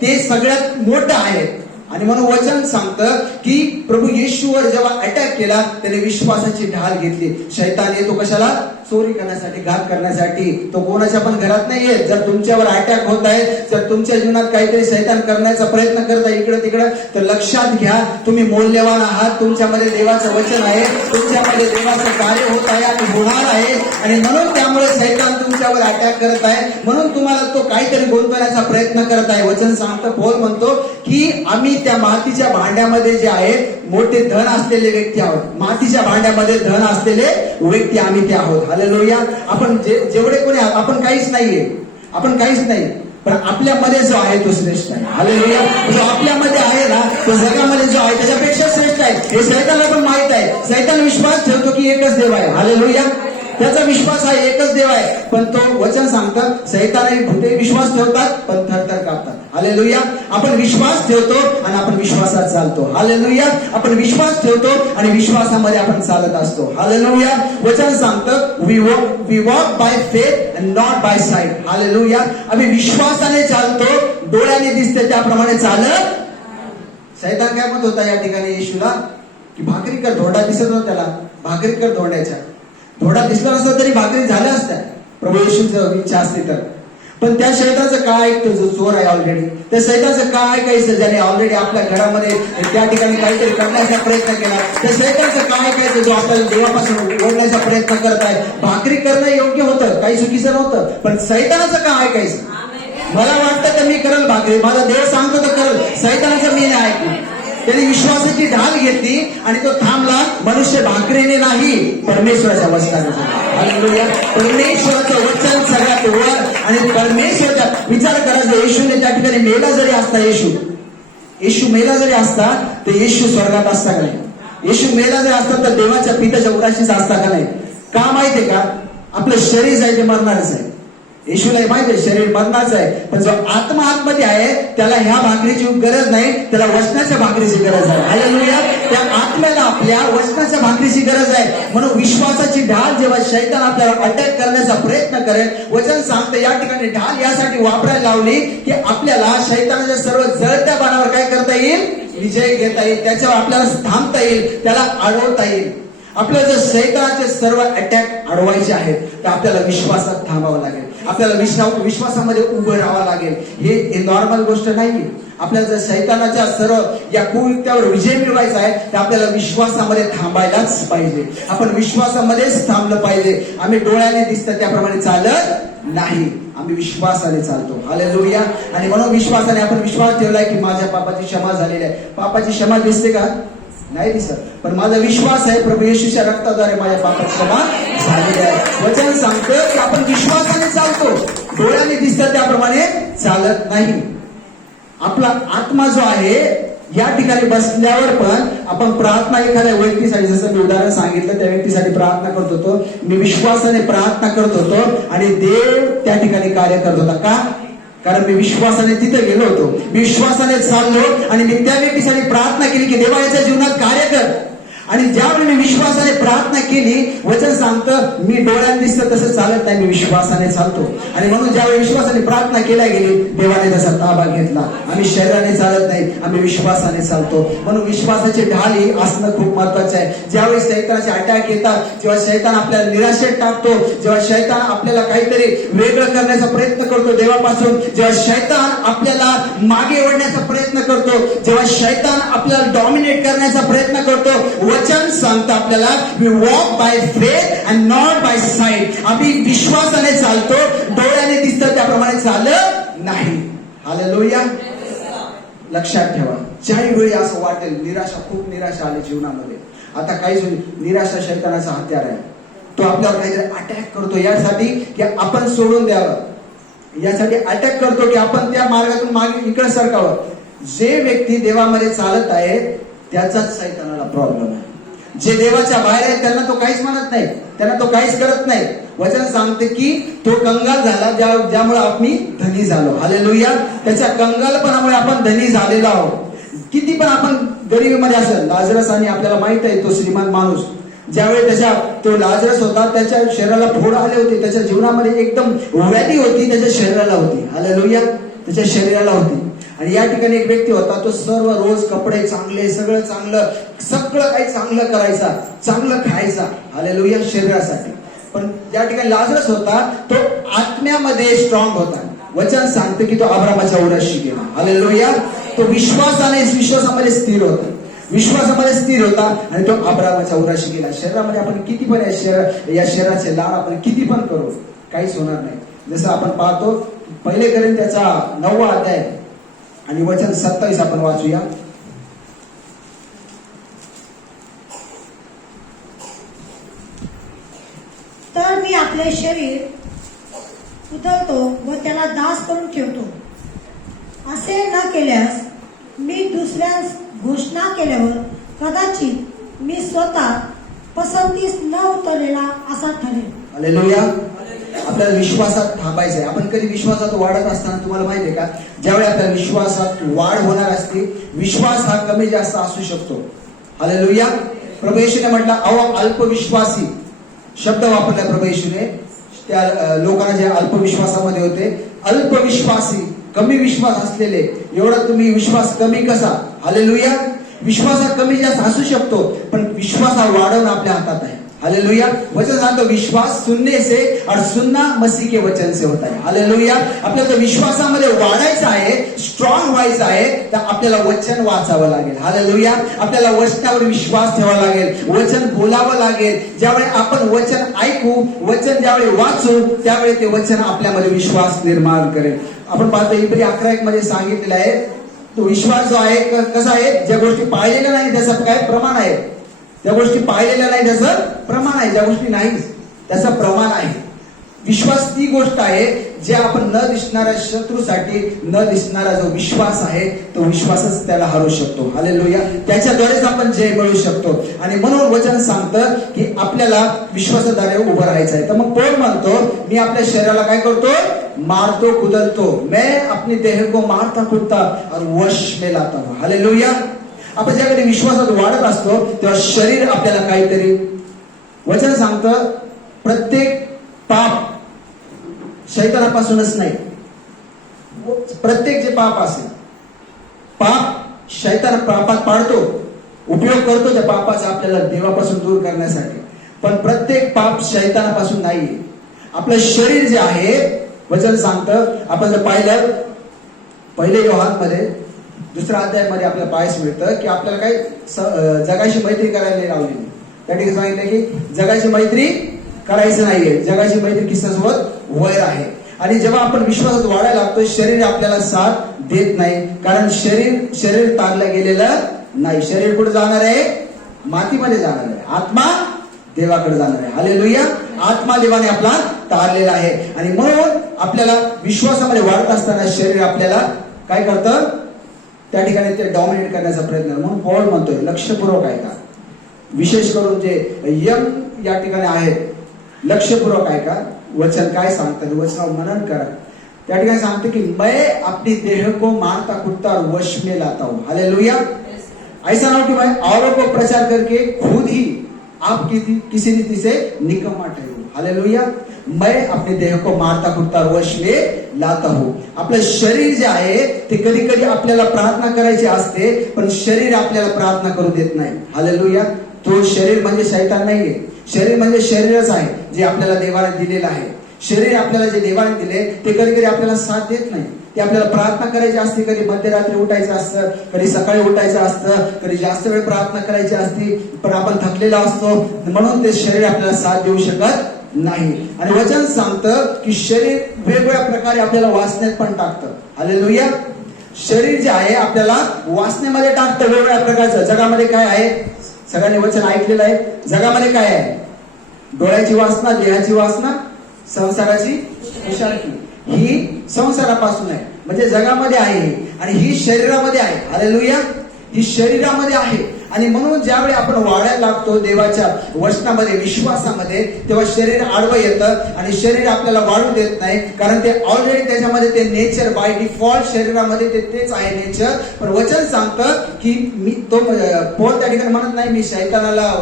ते सगळ्यात मोठं आहे. आणि म्हणून वचन सांगतं की प्रभू येशूवर जेव्हा अटॅक केला त्याने विश्वासाची ढाल घेतली. शैतान येतो कशाला? चोरी करण्यासाठी, घात करण्यासाठी. तो कोणाच्या पण घरात नाही येत. जर तुमच्यावर अटॅक होत आहे, जर तुमच्या जीवनात काहीतरी शैतान करण्याचा प्रयत्न करत आहे इकडे तिकडे, तर लक्षात घ्या तुम्ही मौल्यवान आहात. तुमच्यामध्ये देवाचं वचन आहे, तुमच्यामध्ये देवाचं कार्य होत आहे आणि होणार आहे. आणि म्हणून त्यामुळे शैतान तुमच्यावर अटॅक करत आहे. म्हणून तुम्हाला तो काहीतरी गुंतवण्याचा प्रयत्न करत आहे. वचन सांगतं, पौल म्हणतो की आम्ही त्या मातीच्या भांड्यामध्ये जे आहे मोठे धन असलेले व्यक्ती आहोत. मातीच्या भांड्यामध्ये धन असलेले व्यक्ती आम्ही ते आहोत. हालेलुया. आपण जेवढे कोणी आहात, आपण काहीच नाहीये, आपण काहीच नाही, पण आपल्यामध्ये जो आहे तो श्रेष्ठ आहे. हालेलुया. जो आपल्यामध्ये आहे ना तो जगामध्ये जो आहे त्याच्यापेक्षा श्रेष्ठ आहे. हे शैतानला पण माहित आहे. शैतान विश्वास ठेवतो की एकच देव आहे. हालेलुया. त्याचा विश्वास हा एकच देव आहे. पण तो वचन सांगतं शैतान आणि भूते विश्वास ठेवतात पण थरथर कापतात. हालेलुया. आपण विश्वास ठेवतो आणि आपण विश्वासात चालतो. हालेलुया. आपण विश्वास ठेवतो आणि विश्वासामध्ये आपण चालत असतो. हालेलुया. वचन सांगतं we walk by faith and not by sight. Hallelujah. आम्ही विश्वासाने चालतो, डोळ्याने दिसते त्याप्रमाणे चालत. शैतान काय म्हणत होता या ठिकाणी येशूला की भाकरी कर. धोंडा दिसत होता त्याला, भाकरी कर धोंड्याच्या. धोंडा दिसला नसता तरी भाकरी झाल्या असत्या प्रभू येशूचं इच्छा असते तर. पण त्या शैताचं काय ऐकतो जो चोर आहे ऑलरेडी, त्या शैताचं काय ऐकायचं ज्याने ऑलरेडी आपल्या घरामध्ये त्या ठिकाणी काहीतरी करण्याचा प्रयत्न केला. त्या शैताचं काय ऐकायचं जो आपल्याला देवापासून ओढण्याचा प्रयत्न करत आहे. भाकरी करणं योग्य होतं, काही चुकीचं नव्हतं, पण शैतानाचं काय ऐकायचं? मला वाटतं तर मी करल भाकरी, माझा देव सांगतो तर करल, शैतानाचं मी नाही ऐकू. त्याने विश्वासाची ढाल घेतली आणि तो थांबला. मनुष्य भाकरीने नाही, परमेश्वराच्या वचनाने. हालेलुया. परमेश्वराचं वचन सगळ्यात वर. आणि परमेश्वराचा विचार करा, जर येशूने त्या ठिकाणी मेला जरी असता, येशू मेला जरी असता तर येशू स्वर्गात असता का नाही? येशू मेला जरी असता तर देवाच्या पित्याच्या उराशीचा असता का नाही? का माहितीये का? आपलं शरीर आहे ते मरणारच आहे. येशूला माहिती आहे शरीर मरणाचं आहे, पण जो आत्मा आतमध्ये आहे त्याला ह्या भाकरीची गरज नाही, त्याला वचनाच्या भाकरीची गरज आहे. हालेलुया. त्या आत्म्याला आपल्या वचनाच्या भाकरीची गरज आहे. म्हणून विश्वासाची ढाल जेव्हा शैतान आपल्याला अटॅक करण्याचा प्रयत्न करेल, वचन सांगतं या ठिकाणी ढाल यासाठी वापरायला लावली की आपल्याला शैतानाच्या सर्व जळत्या बाणावर काय करता येईल? विजय घेता येईल. त्याच्यावर आपल्याला थांबता येईल, त्याला अडवता येईल. आपल्याला जर शैतानाचे सर्व अटॅक अडवायचे आहेत तर आपल्याला विश्वासात थांबावं लागेल, आपल्याला विश्वासामध्ये उभं राहावं लागेल. हे नॉर्मल गोष्ट नाहीये. आपल्याला जर शैतानाच्या सर्व या कुकृत्यावर विजय मिळवायचा आहे तर आपल्याला विश्वासामध्ये थांबायलाच पाहिजे. आपण विश्वासामध्येच थांबलं पाहिजे. आम्ही डोळ्याने दिसतं त्याप्रमाणे चालत नाही, आम्ही विश्वासाने चालतो. हालेलुया. आणि म्हणून विश्वासाने आपण विश्वास ठेवलाय की माझ्या पापाची क्षमा झालेली आहे. पापाची क्षमा दिसते का? नाही दिसत, पण माझा विश्वास आहे प्रभू येशूच्या रक्ताद्वारे माझ्या पापाची क्षमा झालेली आहे. वचन सांगतं की आपण विश्वासाने चालतो, डोळ्याने दिसतं त्याप्रमाणे चालत नाही. आपला आत्मा जो आहे या ठिकाणी बसल्यावर पण आपण प्रार्थना एखाद्या व्यक्तीसाठी, जसं मी उदाहरण सांगितलं त्या व्यक्तीसाठी प्रार्थना करत होतो, मी विश्वासाने प्रार्थना करत होतो आणि देव त्या ठिकाणी कार्य करत होता. का? कारण मी विश्वासाने तिथे गेलो होतो, मी विश्वासाने चाललो आणि मी त्या व्यक्तीसाठी प्रार्थना केली की देवा याच्या जीवनात कार्य कर. आणि ज्यावेळी मी विश्वासाने प्रार्थना केली, वचन सांगतं मी डोळ्यात दिसतं तसं चालत नाही, मी विश्वासाने चालतो. आणि म्हणून ज्यावेळी विश्वासाने प्रार्थना केल्या गेली, देवाने त्याचा ताबा घेतला. आम्ही शरीराने चालत नाही, आम्ही विश्वासाने चालतो. म्हणून विश्वासाची ढाल ही असणं खूप महत्वाचं आहे. ज्यावेळी शैतानाचे अटॅक येतात, जेव्हा शैतान आपल्याला निराशेत टाकतो, जेव्हा शैतान आपल्याला काहीतरी वेगळं करण्याचा प्रयत्न करतो देवापासून, जेव्हा शैतान आपल्याला मागे ओढण्याचा प्रयत्न करतो, जेव्हा शैतान आपल्याला डॉमिनेट करण्याचा प्रयत्न करतो, वचन सांगतं आपल्याला we walk by faith and not by sight. आम्ही विश्वासाने चालतो, डोळ्याने दिसतं त्याप्रमाणे चालत नाही. हालेलुया. लक्षात ठेवा, ज्याही वेळी असं वाटेल निराशा, खूप निराशा आली जीवनामध्ये, आता काहीच निराशा शैतानाचा हत्यार आहे. तो आपल्यावर काहीतरी अटॅक करतो यासाठी की आपण सोडून द्यावं, यासाठी अटॅक करतो की आपण त्या मार्गातून मागे इकडे सरकावं. जे व्यक्ती देवामध्ये चालत आहे त्याचाच सैतानाला प्रॉब्लेम आहे. जे देवाच्या बाहेर आहे त्यांना तो काहीच म्हणत नाही, त्यांना तो काहीच करत नाही. वचन सांगते की तो कंगाल झाला ज्यामुळे आम्ही धनी झालो. हालेलुया. त्याच्या कंगालपणामुळे आपण धनी झालेलो आहोत. किती पण आपण गरिबीमध्ये असेल, लाजरस आणि आपल्याला माहित आहे तो श्रीमंत माणूस, ज्यावेळी तो लाजरस होता त्याच्या शरीराला फोड आले होते, त्याच्या जीवनामध्ये एकदम व्याधी होती, त्याच्या शरीराला होती. हालेलुया. त्याच्या शरीराला होती. आणि या ठिकाणी एक व्यक्ती होता, तो सर्व रोज कपडे चांगले, सगळं चांगलं, सगळं काही चांगलं करायचा, चांगलं खायचा. हालेलुया. शरीरासाठी. पण ज्या ठिकाणी लाजरस होता तो आत्म्यामध्ये स्ट्रॉंग होता. वचन सांगते की तो अब्रामाच्या उराशी गेला. हालेलुया. तो विश्वासामध्ये स्थिर होता, विश्वासामध्ये स्थिर होता आणि तो अब्रामाच्या उराशी गेला. शरीरामध्ये आपण किती पण या शरीराचे लाड आपण किती पण करू, काहीच होणार नाही. जसं आपण पाहतो 1 कोरिंथ्याचा 9वा अध्याय आणि वचन 27 आपण वाचूया. तर मी आपले शरीर उधळतो व त्याला दास करून ठेवतो. असे न केल्यास मी दुसऱ्यास घोषणा केल्यावर कदाचित मी स्वतः पसंतीस न उतरलेला असा ठरेल. हालेलुया. आपल्याला विश्वासात थांबायचंय. आपण कधी विश्वासात वाढत असताना तुम्हाला माहितीये का, ज्यावेळी आपल्या विश्वासात वाढ होणार असते, विश्वास हा कमी जास्त असू शकतो. हालेलुया. प्रभू येशूने म्हटलं अहो अल्पविश्वासी शब्द वापरला प्रभू येशूने त्या लोकांना जे अल्पविश्वासामध्ये होते. अल्पविश्वासी, कमी विश्वास असलेले. एवढा तुम्ही विश्वास कमी कसा? हालेलुया. विश्वास हा कमी जास्त असू शकतो, पण विश्वास हा वाढवणं आपल्या हातात आहे. हालेलुया. वचन सांगतो विश्वास सुनने से और सुनना मसीह के वचन से होता है. हालेलुया. आपल्याला विश्वासामध्ये वाढायचं आहे, स्ट्रॉंग व्हायचं आहे, तर आपल्याला वचन वाचावं लागेल. हालेलुया. आपल्याला वचनावर विश्वास ठेवावा लागेल, वचन बोलावं लागेल. ज्यावेळी आपण वचन ऐकू, वचन ज्यावेळी वाचू, त्यावेळी ते वचन आपल्यामध्ये विश्वास निर्माण करेल. आपण पाहतो इब्री 11:1 मध्ये सांगितलेलं आहे, तो विश्वास जो आहे कसा आहे, ज्या गोष्टी पाहिलेल्या नाही त्याचं काय प्रमाण आहे, त्या गोष्टी पाहिलेल्या नाही त्याचं प्रमाण आहे, ज्या गोष्टी नाही त्याचं प्रमाण आहे. विश्वास ती गोष्ट आहे जे आपण न दिसणाऱ्या शत्रूसाठी न दिसणारा जो विश्वास आहे, तो विश्वासच त्याला हरवू शकतो. हालेलुया. त्याच्याद्वारेच आपण जय मिळू शकतो. आणि म्हणून वचन सांगतं की आपल्याला विश्वासाद्वारे उभं राहायचं आहे. तर मग पौल म्हणतो मी आपल्या शरीराला काय करतो? मारतो, कुदलतो. मैं अपने देह को मारता कुदता और वश में लाता हूं. हालेलुया. आपण ज्याकडे विश्वासात वाढत असतो तेव्हा शरीर आपल्याला काहीतरी, वचन सांगतं प्रत्येक पाप शैतानापासूनच नाही. प्रत्येक जे पाप असेल, पाप शैतान पापात पाडतो, उपयोग करतो त्या पापाचा आपल्याला देवापासून दूर करण्यासाठी. पण प्रत्येक पाप शैतानापासून नाहीये. आपलं शरीर जे आहे, वचन सांगतं, आपण जर पाहिलं 1 योहानमध्ये 2रा अध्यायामध्ये आपल्याला पाहायला मिळतं की आपल्याला काही जगाशी मैत्री करायला नाही लावली. त्या ठिकाणी सांगितलं की जगाची मैत्री करायचं नाहीये, जगाची मैत्री किस्सासोबत वैर आहे. आणि जेव्हा आपण विश्वासात वाढायला लागतो, शरीर आपल्याला साथ देत नाही, कारण शरीर तारलं गेलेलं नाही. शरीर कुठे जाणार आहे? मातीमध्ये जाणार आहे. आत्मा देवाकडे जाणार आहे. हालेलुया. आत्मा देवाने आपला तारलेला आहे. आणि म्हणून आपल्याला विश्वासामध्ये वाढत असताना शरीर आपल्याला काय करतं? त्या ठिकाणी ते डॉमिनेट करण्याचा प्रयत्न. म्हणून पौल म्हणतोय लक्षपूर्वक ऐका. विशेष करून जे यंग या ठिकाणी आहेत, लक्षपूर्वक ऐका. वचन काय सांगतात, वचनावर मनन करा. त्या ठिकाणी सांगते की मैं अपनी देह को मारता कुटता और वश में लाता हूं. हालेलुया. ऐसा ना हो कि मैं औरों को प्रचार करके खुद ही आप किसी रीति से निकम्मा ठहरू. हालेलुया. मैं अपने देह को मारता कुटता और वश में लाता हूं. आपलं शरीर जे आहे ते कधी कधी आपल्याला प्रार्थना करायची असते, पण शरीर आपल्याला प्रार्थना करू देत नाही. हालेलुया. तो शरीर म्हणजे शैतान नाहीये. शरीर म्हणजे शरीरच आहे जे आपल्याला देवाने दिलेलं आहे. शरीर आपल्याला जे देवाने दिले ते कधी कधी आपल्याला साथ देत नाही. ते आपल्याला प्रार्थना करायची असते, कधी मध्यरात्री उठायचं असतं, कधी सकाळी उठायचं असतं, कधी जास्त वेळ प्रार्थना करायची असते, पण आपण थकलेला असतो, म्हणून ते शरीर आपल्याला साथ देऊ शकत नाही. आणि वचन सांगतं की शरीर वेगवेगळ्या प्रकारे आपल्याला वासनेत पण टाकतं. हालेलुया. शरीर जे आहे आपल्याला वासनेमध्ये टाकतं वेगवेगळ्या प्रकारचं. जगामध्ये काय आहे? सगळ्यांनी वचन ऐकलेलं आहे. जगामध्ये काय आहे? डोळ्याची वासना, देहाची वासना, संसाराची खुशालकी. ही संसारापासून आहे, म्हणजे जगामध्ये आहे, आणि ही शरीरामध्ये आहे. हालेलुया. ही शरीरामध्ये आहे. आणि म्हणून ज्यावेळी आपण वाढायला लागतो देवाच्या वचनामध्ये, विश्वासामध्ये, तेव्हा शरीर आडवं येतं आणि शरीर आपल्याला वाढू देत नाही, कारण ते ऑलरेडी त्याच्यामध्ये ते नेचर बाय डिफॉल्ट शरीरामध्ये तेच आहे नेचर. पण वचन सांगतं की मी तो पौल त्या ठिकाणी म्हणत नाही मी शैतानाला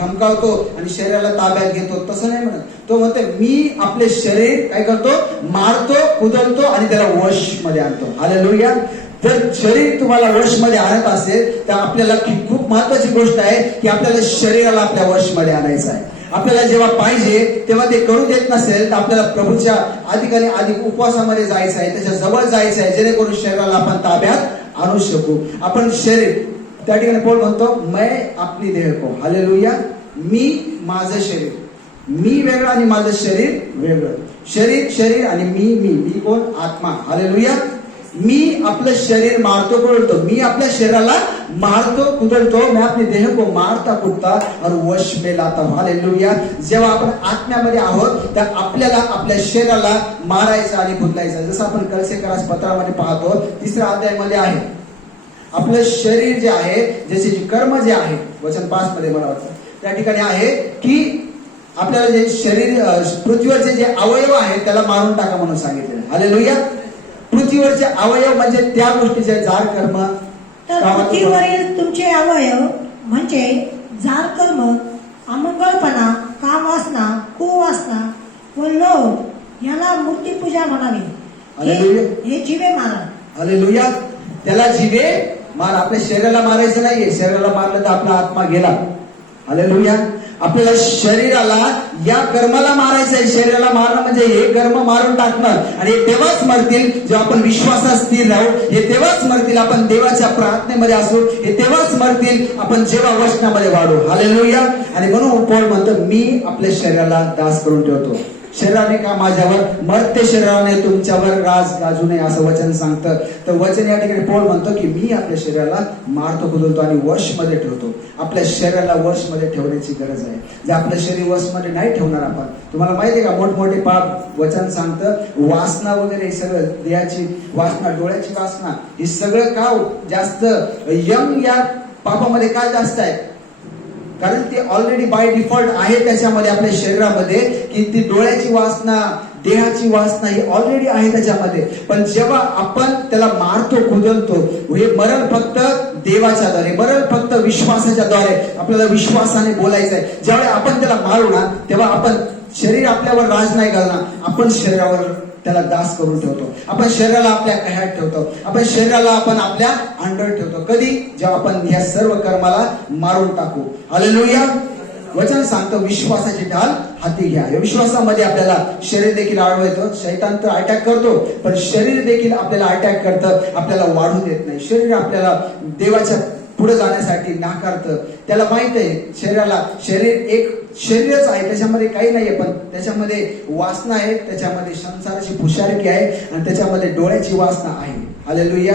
धमकावतो आणि शरीराला ताब्यात घेतो, तसं नाही म्हणत. तो म्हणतो मी आपले शरीर काय करतो, मारतो, कुदलतो आणि त्याला वश मध्ये आणतो. हालेलुया. जर शरीर तुम्हाला वश मध्ये आणत असेल तर आपल्याला खूप महत्वाची गोष्ट आहे की आपल्याला शरीराला आपल्या वश मध्ये आणायचं आहे. आपल्याला जेव्हा पाहिजे तेव्हा ते करू देत नसेल तर आपल्याला प्रभूच्या अधिक आणि अधिक उपवासामध्ये जायचं आहे, त्याच्या जवळ जायचं आहे, जेणेकरून शरीराला आपण ताब्यात आणू शकू. आपण शरीर त्या ठिकाणी पौल म्हणतो मैं अपनी देह को, हालेलुया, मी माझं शरीर, मी वेगळं आणि माझं शरीर वेगळं. शरीर आणि मी कोण, आत्मा. हालेलुया. मी आपलं शरीर मारतो कुदलतो, मी आपल्या शरीराला मारतो कुदलतो, मैं अपने देह को मारता कुदता और वश में लाता हूं. हालेलुया. जेव्हा आपण आत्म्यामध्ये आहोत तर आपल्याला आपल्या शरीराला मारायचं आणि कुदलायचं. जसं आपण कलसेकरास पत्रामध्ये पाहतो 3ऱ्या अध्यायामध्ये आहे, आपलं शरीर जे आहे, जसे कर्म जे आहे, वचन 5 मध्ये मला वाटतं त्या ठिकाणी आहे की आपल्याला जे शरीर, पृथ्वीवरचे जे अवयव आहेत त्याला मारून टाका म्हणून सांगितलेलं. हालेलुया. पृथ्वीवरचे अवयव म्हणजे त्या गोष्टीचे जार कर्म. तर पृथ्वीवरील तुमचे अवयव म्हणजे जार कर्म, अमंगळपणा, कामवासना, कुवासना व लोभ याला मूर्तीपूजा म्हणावी. हे जिवे मारा. हालेलुया. त्याला जिवे मार. आपल्या शरीराला मारायचं नाहीये, शरीराला मारलं तर आपला आत्मा गेला. हालेलुया. आपल्याला शरीराला या कर्माला मारायचं आहे. शरीराला मारणं म्हणजे हे कर्म मारून टाकणं, आणि हे तेव्हाच मरतील जेव्हा आपण विश्वासात स्थिर राहू. हे तेव्हाच मरतील आपण देवाच्या प्रार्थनेमध्ये असू. हे तेव्हाच मरतील आपण जेव्हा वचनामध्ये वाढू. हालेलुया. आणि म्हणून पौल म्हणतो मी आपल्या शरीराला दास करून ठेवतो. शरीराने का माझ्यावर, मर्त्य शरीराने तुमच्यावर राज गाजू नये असं वचन सांगतं. तर वचन या ठिकाणी पौल म्हणतो की मी आपल्या शरीराला मारतो कुदलतो आणि वश मध्ये ठेवतो. आपल्या शरीराला वश मध्ये ठेवण्याची गरज आहे. जे आपलं शरीर वश मध्ये नाही ठेवणार आपण, तुम्हाला माहिती आहे का, मोठमोठे पाप वचन सांगतं, वासना वगैरे सगळं, देहाची वासना, डोळ्याची वासना, हे सगळं का जास्त यंग या पापामध्ये काय जास्त आहे, कारण ते ऑलरेडी बाय डिफॉल्ट आहे त्याच्यामध्ये आपल्या शरीरामध्ये, की ती डोळ्याची वासना, देहाची वासना ही ऑलरेडी आहे त्याच्यामध्ये. पण जेव्हा आपण त्याला मारतो कुदलतो, हे मरण फक्त देवाच्या द्वारे, मरण फक्त विश्वासाच्या द्वारे. आपल्याला विश्वासाने बोलायचं आहे. ज्यावेळी आपण त्याला मारू ना तेव्हा आपण, शरीर आपल्यावर राज नाही घालणार, आपण शरीरावर त्याला दास करून ठेवतो. आपण शरीराला आपल्या कह्यात ठेवतो, आपण शरीराला आपण आपल्या अंडर ठेवतो. कधी, जेव्हा आपण या सर्व कर्माला मारून टाकू. हालेलुया. वचन सांगतं विश्वासाची ढाल हाती घ्या. या विश्वासामध्ये आपल्याला शरीर देखील आडवतो. शैतान तर अटॅक करतो, पण शरीर देखील आपल्याला अटॅक करतं, आपल्याला वाढू देत नाही. शरीर आपल्याला देवाच्या पुढे जाण्यासाठी नाकारतं. त्याला माहित आहे शरीराला, शरीर एक शरीरच आहे, त्याच्यामध्ये काही नाहीये, पण त्याच्यामध्ये वासना आहे, त्याच्यामध्ये संसाराची फुशारकी आहे आणि त्याच्यामध्ये डोळ्याची वासना आहे. हालेलुया.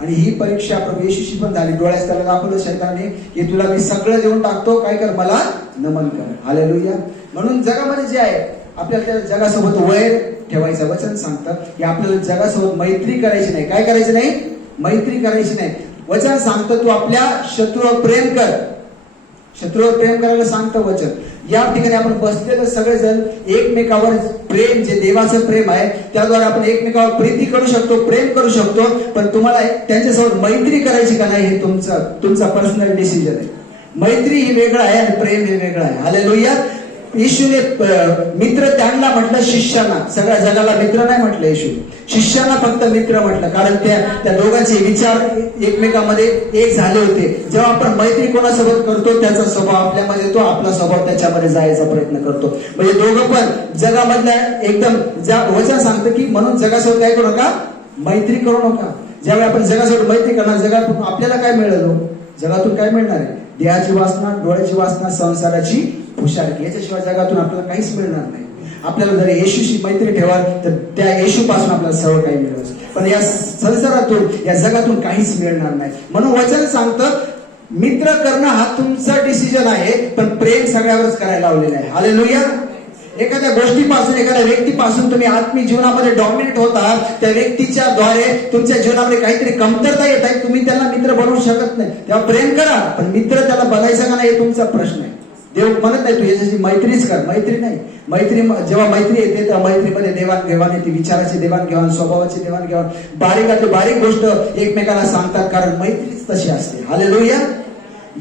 आणि ही परीक्षा प्रभू येशूशी पण झाली. डोळ्यास त्याला दाखवलं शैतानाने की तुला मी सगळं देऊन टाकतो, काय कर, मला नमन कर. हालेलुया. म्हणून जगामध्ये जे आहे आपल्याला त्या जगासोबत वैर ठेवायचं. वचन सांगतं की आपल्याला जगासोबत मैत्री करायची नाही. काय करायची नाही? मैत्री करायची नाही. वचन सांगतं तू आपल्या शत्रूवर प्रेम कर. शत्रूवर प्रेम करायला सांगतं वचन. या ठिकाणी आपण बसलेलं सगळेजण एकमेकावर प्रेम, जे देवाचं प्रेम आहे त्याद्वारे आपण एकमेकावर प्रीती करू शकतो, प्रेम करू शकतो. पण तुम्हाला त्यांच्यासोबत मैत्री करायची का नाही हे तुमचा पर्सनल डिसिजन आहे. मैत्री ही वेगळं आहे आणि प्रेम हे वेगळं आहे. हालेलुया. येशूने मित्र त्यांना म्हटलं, शिष्याना. सगळ्या जगाला मित्र नाही म्हटलं येशू, शिष्याना फक्त मित्र म्हटलं, कारण त्या दोघांचे विचार एकमेकांमध्ये एक झाले होते. जेव्हा आपण मैत्री कोणासोबत करतो त्याचा स्वभाव आपल्यामध्ये येतो, आपला स्वभाव त्याच्यामध्ये जायचा प्रयत्न करतो. म्हणजे दोघं पण जगामधल्या एकदम वचन सांगतं की म्हणून जगासोबत काय करू नका, मैत्री करू नका. ज्यावेळी आपण जगासोबत मैत्री करणार, जगातून आपल्याला काय मिळालं? जगातून काय मिळणार आहे? देहाची वासना, डोळ्याची वासना, संसाराची फुशारकी. याच्याशिवाय जगातून आपल्याला काहीच मिळणार नाही. आपल्याला जर येशूशी मैत्री ठेवाल तर त्या येशूपासून आपल्याला सर्व काही मिळेल, पण या संसारातून, या जगातून काहीच मिळणार नाही. म्हणून वचन सांगतं मित्र करणं हा तुमचा डिसिजन आहे, पण प्रेम सगळ्यावरच करायला लावलेला आहे. हालेलुया. एखाद्या गोष्टीपासून, एखाद्या व्यक्तीपासून तुम्ही आत्मिक जीवनामध्ये डॉमिनेट होता, त्या व्यक्तीच्या द्वारे तुमच्या जीवनामध्ये काहीतरी कमतरता येत आहे, तुम्ही त्याला मित्र बनवू शकत नाही. तेव्हा प्रेम करा, पण मित्र त्याला बनायचा का नाही हे तुमचा प्रश्न आहे. देव म्हणत नाही तू याच्याशी मैत्रीच कर, मैत्री नाही. मैत्री जेव्हा मैत्री येते तेव्हा मैत्रीमध्ये देवाणघेवाण येते, विचाराची देवाणघेवाण, स्वभावाची देवाणघेवाण, बारीकातली बारीक गोष्ट एकमेकाला सांगतात, कारण मैत्रीच तशी असते. हालेलुया.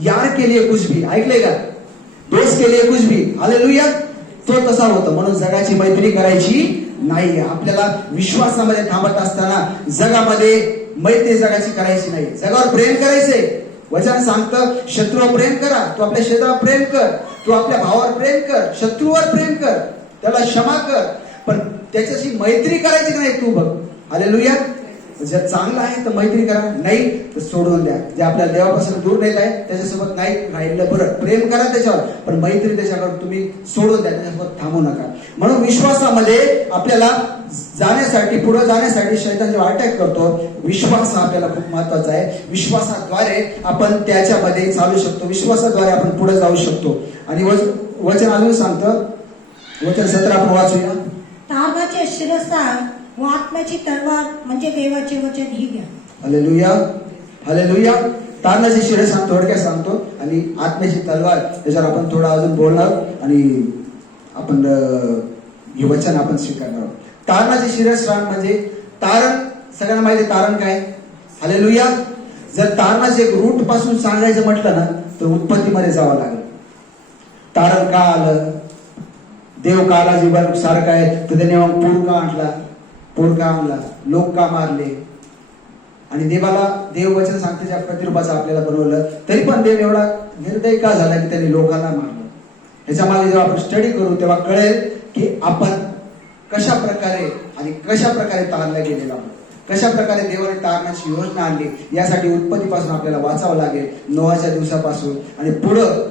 यार के लिए कुछ भी, ऐकलंय का? दोस्त के लिए कुछ भी, हालेलुया. तो तसा होतं. म्हणून जगाची मैत्री करायची नाही. आपल्याला विश्वासामध्ये थांबत असताना जगामध्ये मैत्री जगाची करायची नाही. जगावर प्रेम करायचंय. वचन सांगतं शत्रूवर प्रेम करा. तू आपल्या शत्रूवर प्रेम कर, तू आपल्या भावावर प्रेम कर, शत्रूवर प्रेम कर, त्याला क्षमा कर, पण त्याच्याशी मैत्री करायची नाही. तू बघ, हालेलुया. जर चांगलं आहे तर मैत्री करा, नाही तर सोडून द्या. जे आपल्याला देवापासून दूर नेत आहे त्याच्यासोबत नाही राहिलं बरं. प्रेम करा त्याच्यावर, पण मैत्री त्याच्याकडून तुम्ही सोडून द्या, त्याच्यासोबत थांबू नका. म्हणून विश्वासामध्ये आपल्याला जाण्यासाठी, पुढे जाण्यासाठी शैतान जेव्हा अटॅक करतो, विश्वास हा आपल्याला खूप महत्वाचा आहे. विश्वासाद्वारे आपण त्याच्यामध्ये चालू शकतो, विश्वासाद्वारे आपण पुढे जाऊ शकतो. आणि वचन अजून सांगतं, वचन 17 आपण वाचूया. तारणाचे शिरस्त्राण व आत्म्याची तलवार म्हणजे देवाचे वचन ही घ्या. Hallelujah, hallelujah. तारणाचे शिरस्त्राण थोडक्यात सांगतो आणि आत्म्याची तलवार त्याच्यावर आपण थोडं अजून बोलणार आणि आपण हे वचन आपण स्वीकारणार आहोत. तारणाचे शिरस्त्राण म्हणजे तारण. सगळ्यांना माहिती तारण काय? हालेलुया. जर तारणाचे रूट पासून सांगायचं म्हटलं ना तर उत्पत्तीमध्ये जावं लागेल. तारण का आलं? देव काला जीवन सारखं आहे तर त्याने मग पूर का आणला, पूर का आणला, लोक का मारले, आणि देवाला देव वचन सांगते ज्या प्रतिरूपाचं आपल्याला बनवलं, तरी पण देव एवढा निर्दय का झाला की त्याने लोकांना मारलं. ह्याच्या मागे जेव्हा आपण स्टडी करू तेव्हा कळेल की आपण कशा प्रकारे आणि कशा प्रकारे तारला गेलेला आहोत, कशा प्रकारे देवाने तारणाची योजना आणली. यासाठी उत्पत्तीपासून आपल्याला वाचावं लागेल, नोहाच्या दिवसापासून आणि पुढं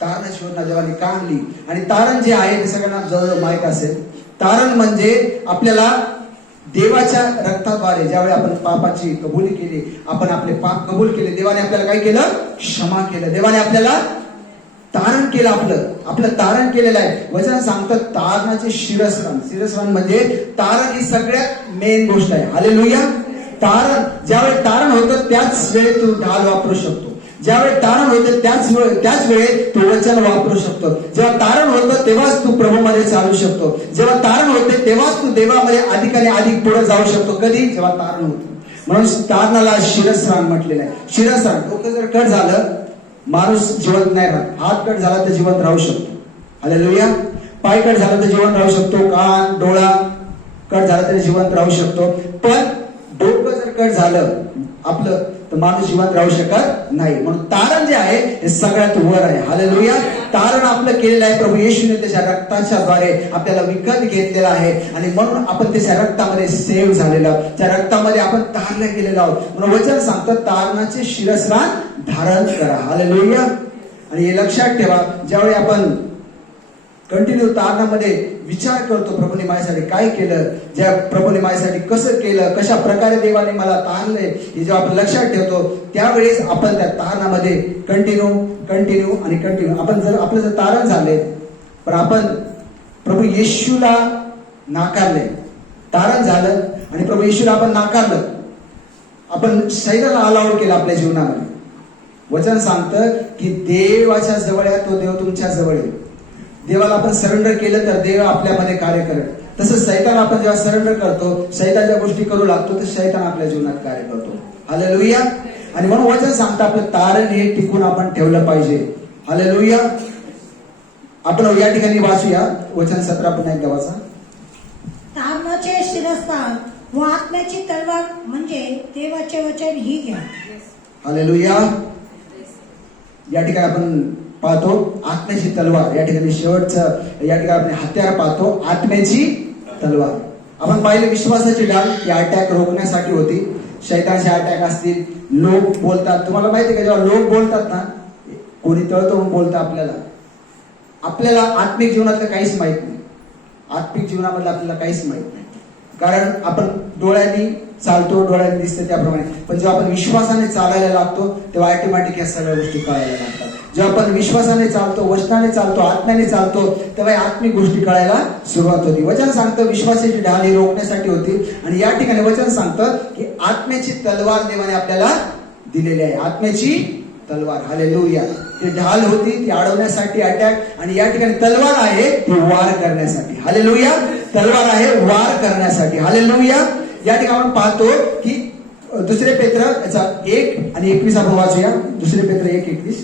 तारणाची योजना देवाने का आणली. आणि तारण जे आहे ते सगळ्यांना जवळ माहीत असेल. तारण म्हणजे आपल्याला देवाच्या रक्ताद्वारे ज्यावेळी आपण पापाची कबुली केली, आपण आपले पाप कबूल केले, देवाने आपल्याला काय केलं? क्षमा केलं. देवाने आपल्याला तारण केलं, आपलं तारण केलेलं आहे. वचन सांगतं तारणाचे शिरस्त्राण. शिरस्त्राण म्हणजे तारण ही सगळ्यात मेन गोष्ट आहे. हालेलुया. तारण, ज्यावेळी तारण होतं त्याच वेळी तू ढाल वापरू शकतो. ज्यावेळी तारण होते त्याच वेळी तू वचन वापरू शकतो. जेव्हा तारण होतं तेव्हाच तू प्रभूमध्ये चालू शकतो. जेव्हा तारण होते तेव्हाच तू देवामध्ये अधिक आणि अधिक पुढे जाऊ शकतो. कधी? जेव्हा तारण होतं. म्हणून तारणाला शिरस्त्राण म्हटलेलं आहे. शिरस्त्राण. डोकं जर कट झालं माणूस जिवंत नाही राहत. हात कट झाला तर जिवंत राहू शकतो. हालेलुया. पाय कट झाला तर जिवंत राहू शकतो. कान, डोळा कट झाला तरी जिवंत राहू शकतो. पण डोकं जर कट झालं आपलं तर माणूस जिवंत राहू शकत नाही. म्हणून तारण जे आहे हे सगळ्यात वर आहे. हालेलुया. तारण आपलं केलेलं आहे. प्रभू येशूने त्याच्या रक्ताच्या द्वारे आपल्याला विकत घेतलेलं आहे आणि म्हणून आपण त्याच्या रक्तामध्ये सेव्ह झालेलं, त्या रक्तामध्ये आपण तारले गेलेलो आहोत. म्हणून वचन सांगतं तारणाचे शिरस्त्राण धारण करा. हालेलुया. आणि हे लक्षात ठेवा, ज्यावेळी आपण कंटिन्यू तारणामध्ये विचार करतो प्रभूने माझ्यासाठी काय केलं, ज्या प्रभूने माझ्यासाठी कसं केलं, कशा प्रकारे देवाने मला तारले, हे जेव्हा आपण लक्षात ठेवतो त्यावेळेस आपण त्या तारणामध्ये कंटिन्यू आपण जर आपलं जर तारण झाले पण आपण प्रभू येशूला नाकारले, तारण झालं आणि प्रभू येशूला आपण नाकारलं, आपण शैतानाला अलाउड केलं आपल्या जीवनामध्ये. वचन सांगतं की देवाच्या जवळ आहे तो देव तुमच्या जवळ आहे. देवाला आपण सरेंडर केलं तर देव आपल्यामध्ये कार्य करेल. तसंच शैतान आपण जेव्हा सरेंडर करतो, शैतानच्या गोष्टी करू लागतो तर शैतान आपल्या जीवनात कार्य करतो. हालेलुया. आणि म्हणून वचन सांगतं आपलं तारण हे टिकून आपण ठेवलं पाहिजे. हालेलुया. आपण या ठिकाणी वाचूया वचन 17 पुन्हा एकदा वाचा. तारणाचे शिरस्त्राण व आत्म्याची तलवार म्हणजे देवाचे वचन ही घ्या. हालेलुया. या ठिकाणी आपण पाहतो आत्म्याची तलवार. या ठिकाणी शेवटचं या ठिकाणी आपण हत्यार पाहतो, आत्म्याची तलवार. आपण पाहिले विश्वासाची ढाल ही अटॅक रोखण्यासाठी होती. शैतानचे अटॅक असतील, लोक बोलतात. तुम्हाला माहिती आहे का जेव्हा लोक बोलतात ना, कोणी तळतळून बोलतं आपल्याला आत्मिक जीवनातलं काहीच माहित नाही. आत्मिक जीवनामधलं आपल्याला काहीच माहित नाही, कारण आपण डोळ्यांनी चालतो, डोळ्याने दिसते त्याप्रमाणे, पण जेव्हा आपण विश्वासाने चालायला लागतो तेव्हा ऑटोमॅटिक या सगळ्या गोष्टी कळायला लागतात. जेव्हा आपण विश्वासाने चालतो, वचनाने चालतो, आत्म्याने चालतो, तेव्हा या आत्मिक गोष्टी कळायला सुरुवात होती. वचन सांगतं विश्वासाची ढाल ही रोखण्यासाठी होती, आणि या ठिकाणी वचन सांगतं की आत्म्याची तलवार देवाने आपल्याला दिलेली आहे. आत्म्याची तलवार, हालेलुया. ती ढाल होती, ती अडवण्यासाठी, अटॅक, आणि या ठिकाणी तलवार आहे ती वार करण्यासाठी. हालेलुया. तलवार आहे वार करण्यासाठी. हालेलुया. या ठिकाणी आपण पाहतो की 2 पेत्र 1:21 आपण वाचूया. 2 पेत्र 1:21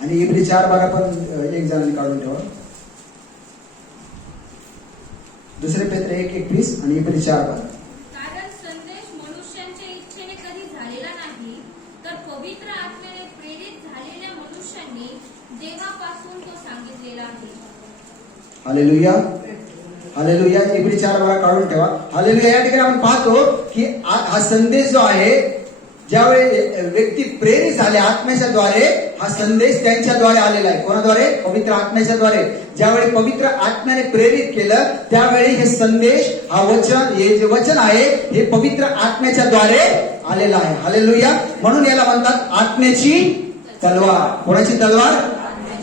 आणि इब्री 4:12 पण एक जणांनी काढून ठेवा. 2 पेत्र 1:21 आणि इब्री 4:12. कारण संदेश मनुष्यांच्या इच्छेने कधी झालेला नाही, तर पवित्र आत्म्याने प्रेरित झालेल्या मनुष्यांनी देवापासून तो सांगितलेला आहे. हालेलुया. हालेलुया. इब्री 4:12 काढून ठेवा. हालेलुया. या ठिकाणी आपण पाहतो की हा संदेश जो आहे, ज्यावेळी व्यक्ती प्रेरित झाले आत्म्याच्या द्वारे, हा संदेश त्यांच्याद्वारे आलेला आहे. कोणाद्वारे? पवित्र आत्म्याच्या द्वारे. ज्यावेळी पवित्र आत्म्याने प्रेरित केलं त्यावेळी हे संदेश, हा वचन, हे जे वचन आहे हे पवित्र आत्म्याच्या द्वारे आलेलं आहे. हालेलुया. म्हणून याला म्हणतात आत्म्याची तलवार. कोणाची तलवार?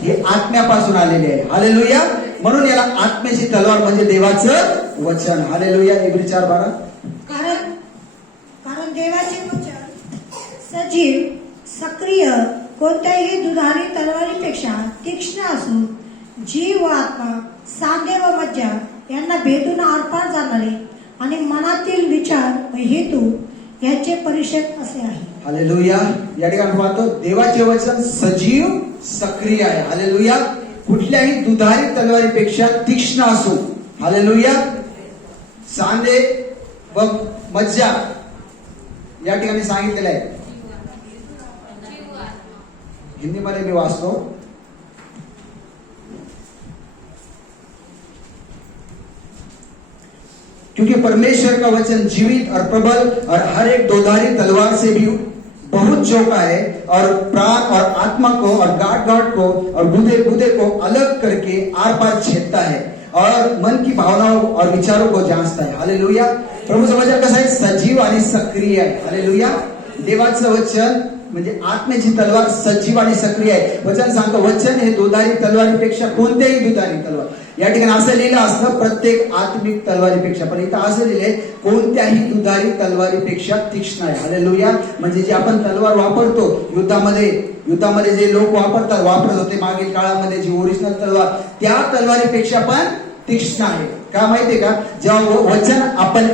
ही आत्म्यापासून आलेली आहे. हालेलुया. म्हणून याला आत्म्याची तलवार म्हणजे देवाचं वचन. हालेलुया. इब्री 4:12. कारण देवाचे वचन सजीव, सक्रिय, कोणत्याही दुधारी तलवारीपेक्षा तीक्ष्ण असून जीव व आत्मा, सांधे व मज्जा यांना भेदून आरपार जाणारे आणि मनातील विचार व हेतू यांचे परिषद असे आहे. हालेलुया. या ठिकाणी पाहतो देवाचे वचन सजीव, सक्रिय आहे. हालेलुया. कुठल्याही दुधारी तलवारीपेक्षा तीक्ष्ण असून, हालेलुया, सांधे व मज्जा या ठिकाणी सांगितलेलं आहे. हिंदीमध्ये मी वाचतो. क्योंकि परमेश्वर का वचन जीवित और प्रबल और हर एक दोधारी तलवार से भी बहुत चौका है और प्राण और आत्मा को और गांठ को और गुदे को अलग करके आर पार छेदता है और मन की भावनाओं और विचारों को जांचता है. हालेलुया. प्रभूचं वचन कसं आहे? सजीव आणि सक्रिय आहे. हालेलुया. देवाचं वचन म्हणजे आत्म्याची तलवार सजीव आणि सक्रिय आहे. वचन सांगतो वचन हे दुधारी तलवारीपेक्षा, कोणत्याही दुधारी तलवार, या ठिकाणी असं लिहिलं असतं प्रत्येक आत्मिक तलवारीपेक्षा, पण इथं असं लिहिलंय कोणत्याही दुधारी तलवारीपेक्षा तीक्ष्ण आहे. हालेलुया. म्हणजे जे आपण तलवार वापरतो युद्धामध्ये जे लोक वापरत होते मागील काळामध्ये, जी ओरिजिनल तलवार, त्या तलवारीपेक्षा पण तीक्ष्ण आहे. का माहितीये का? जेव्हा वचन आपण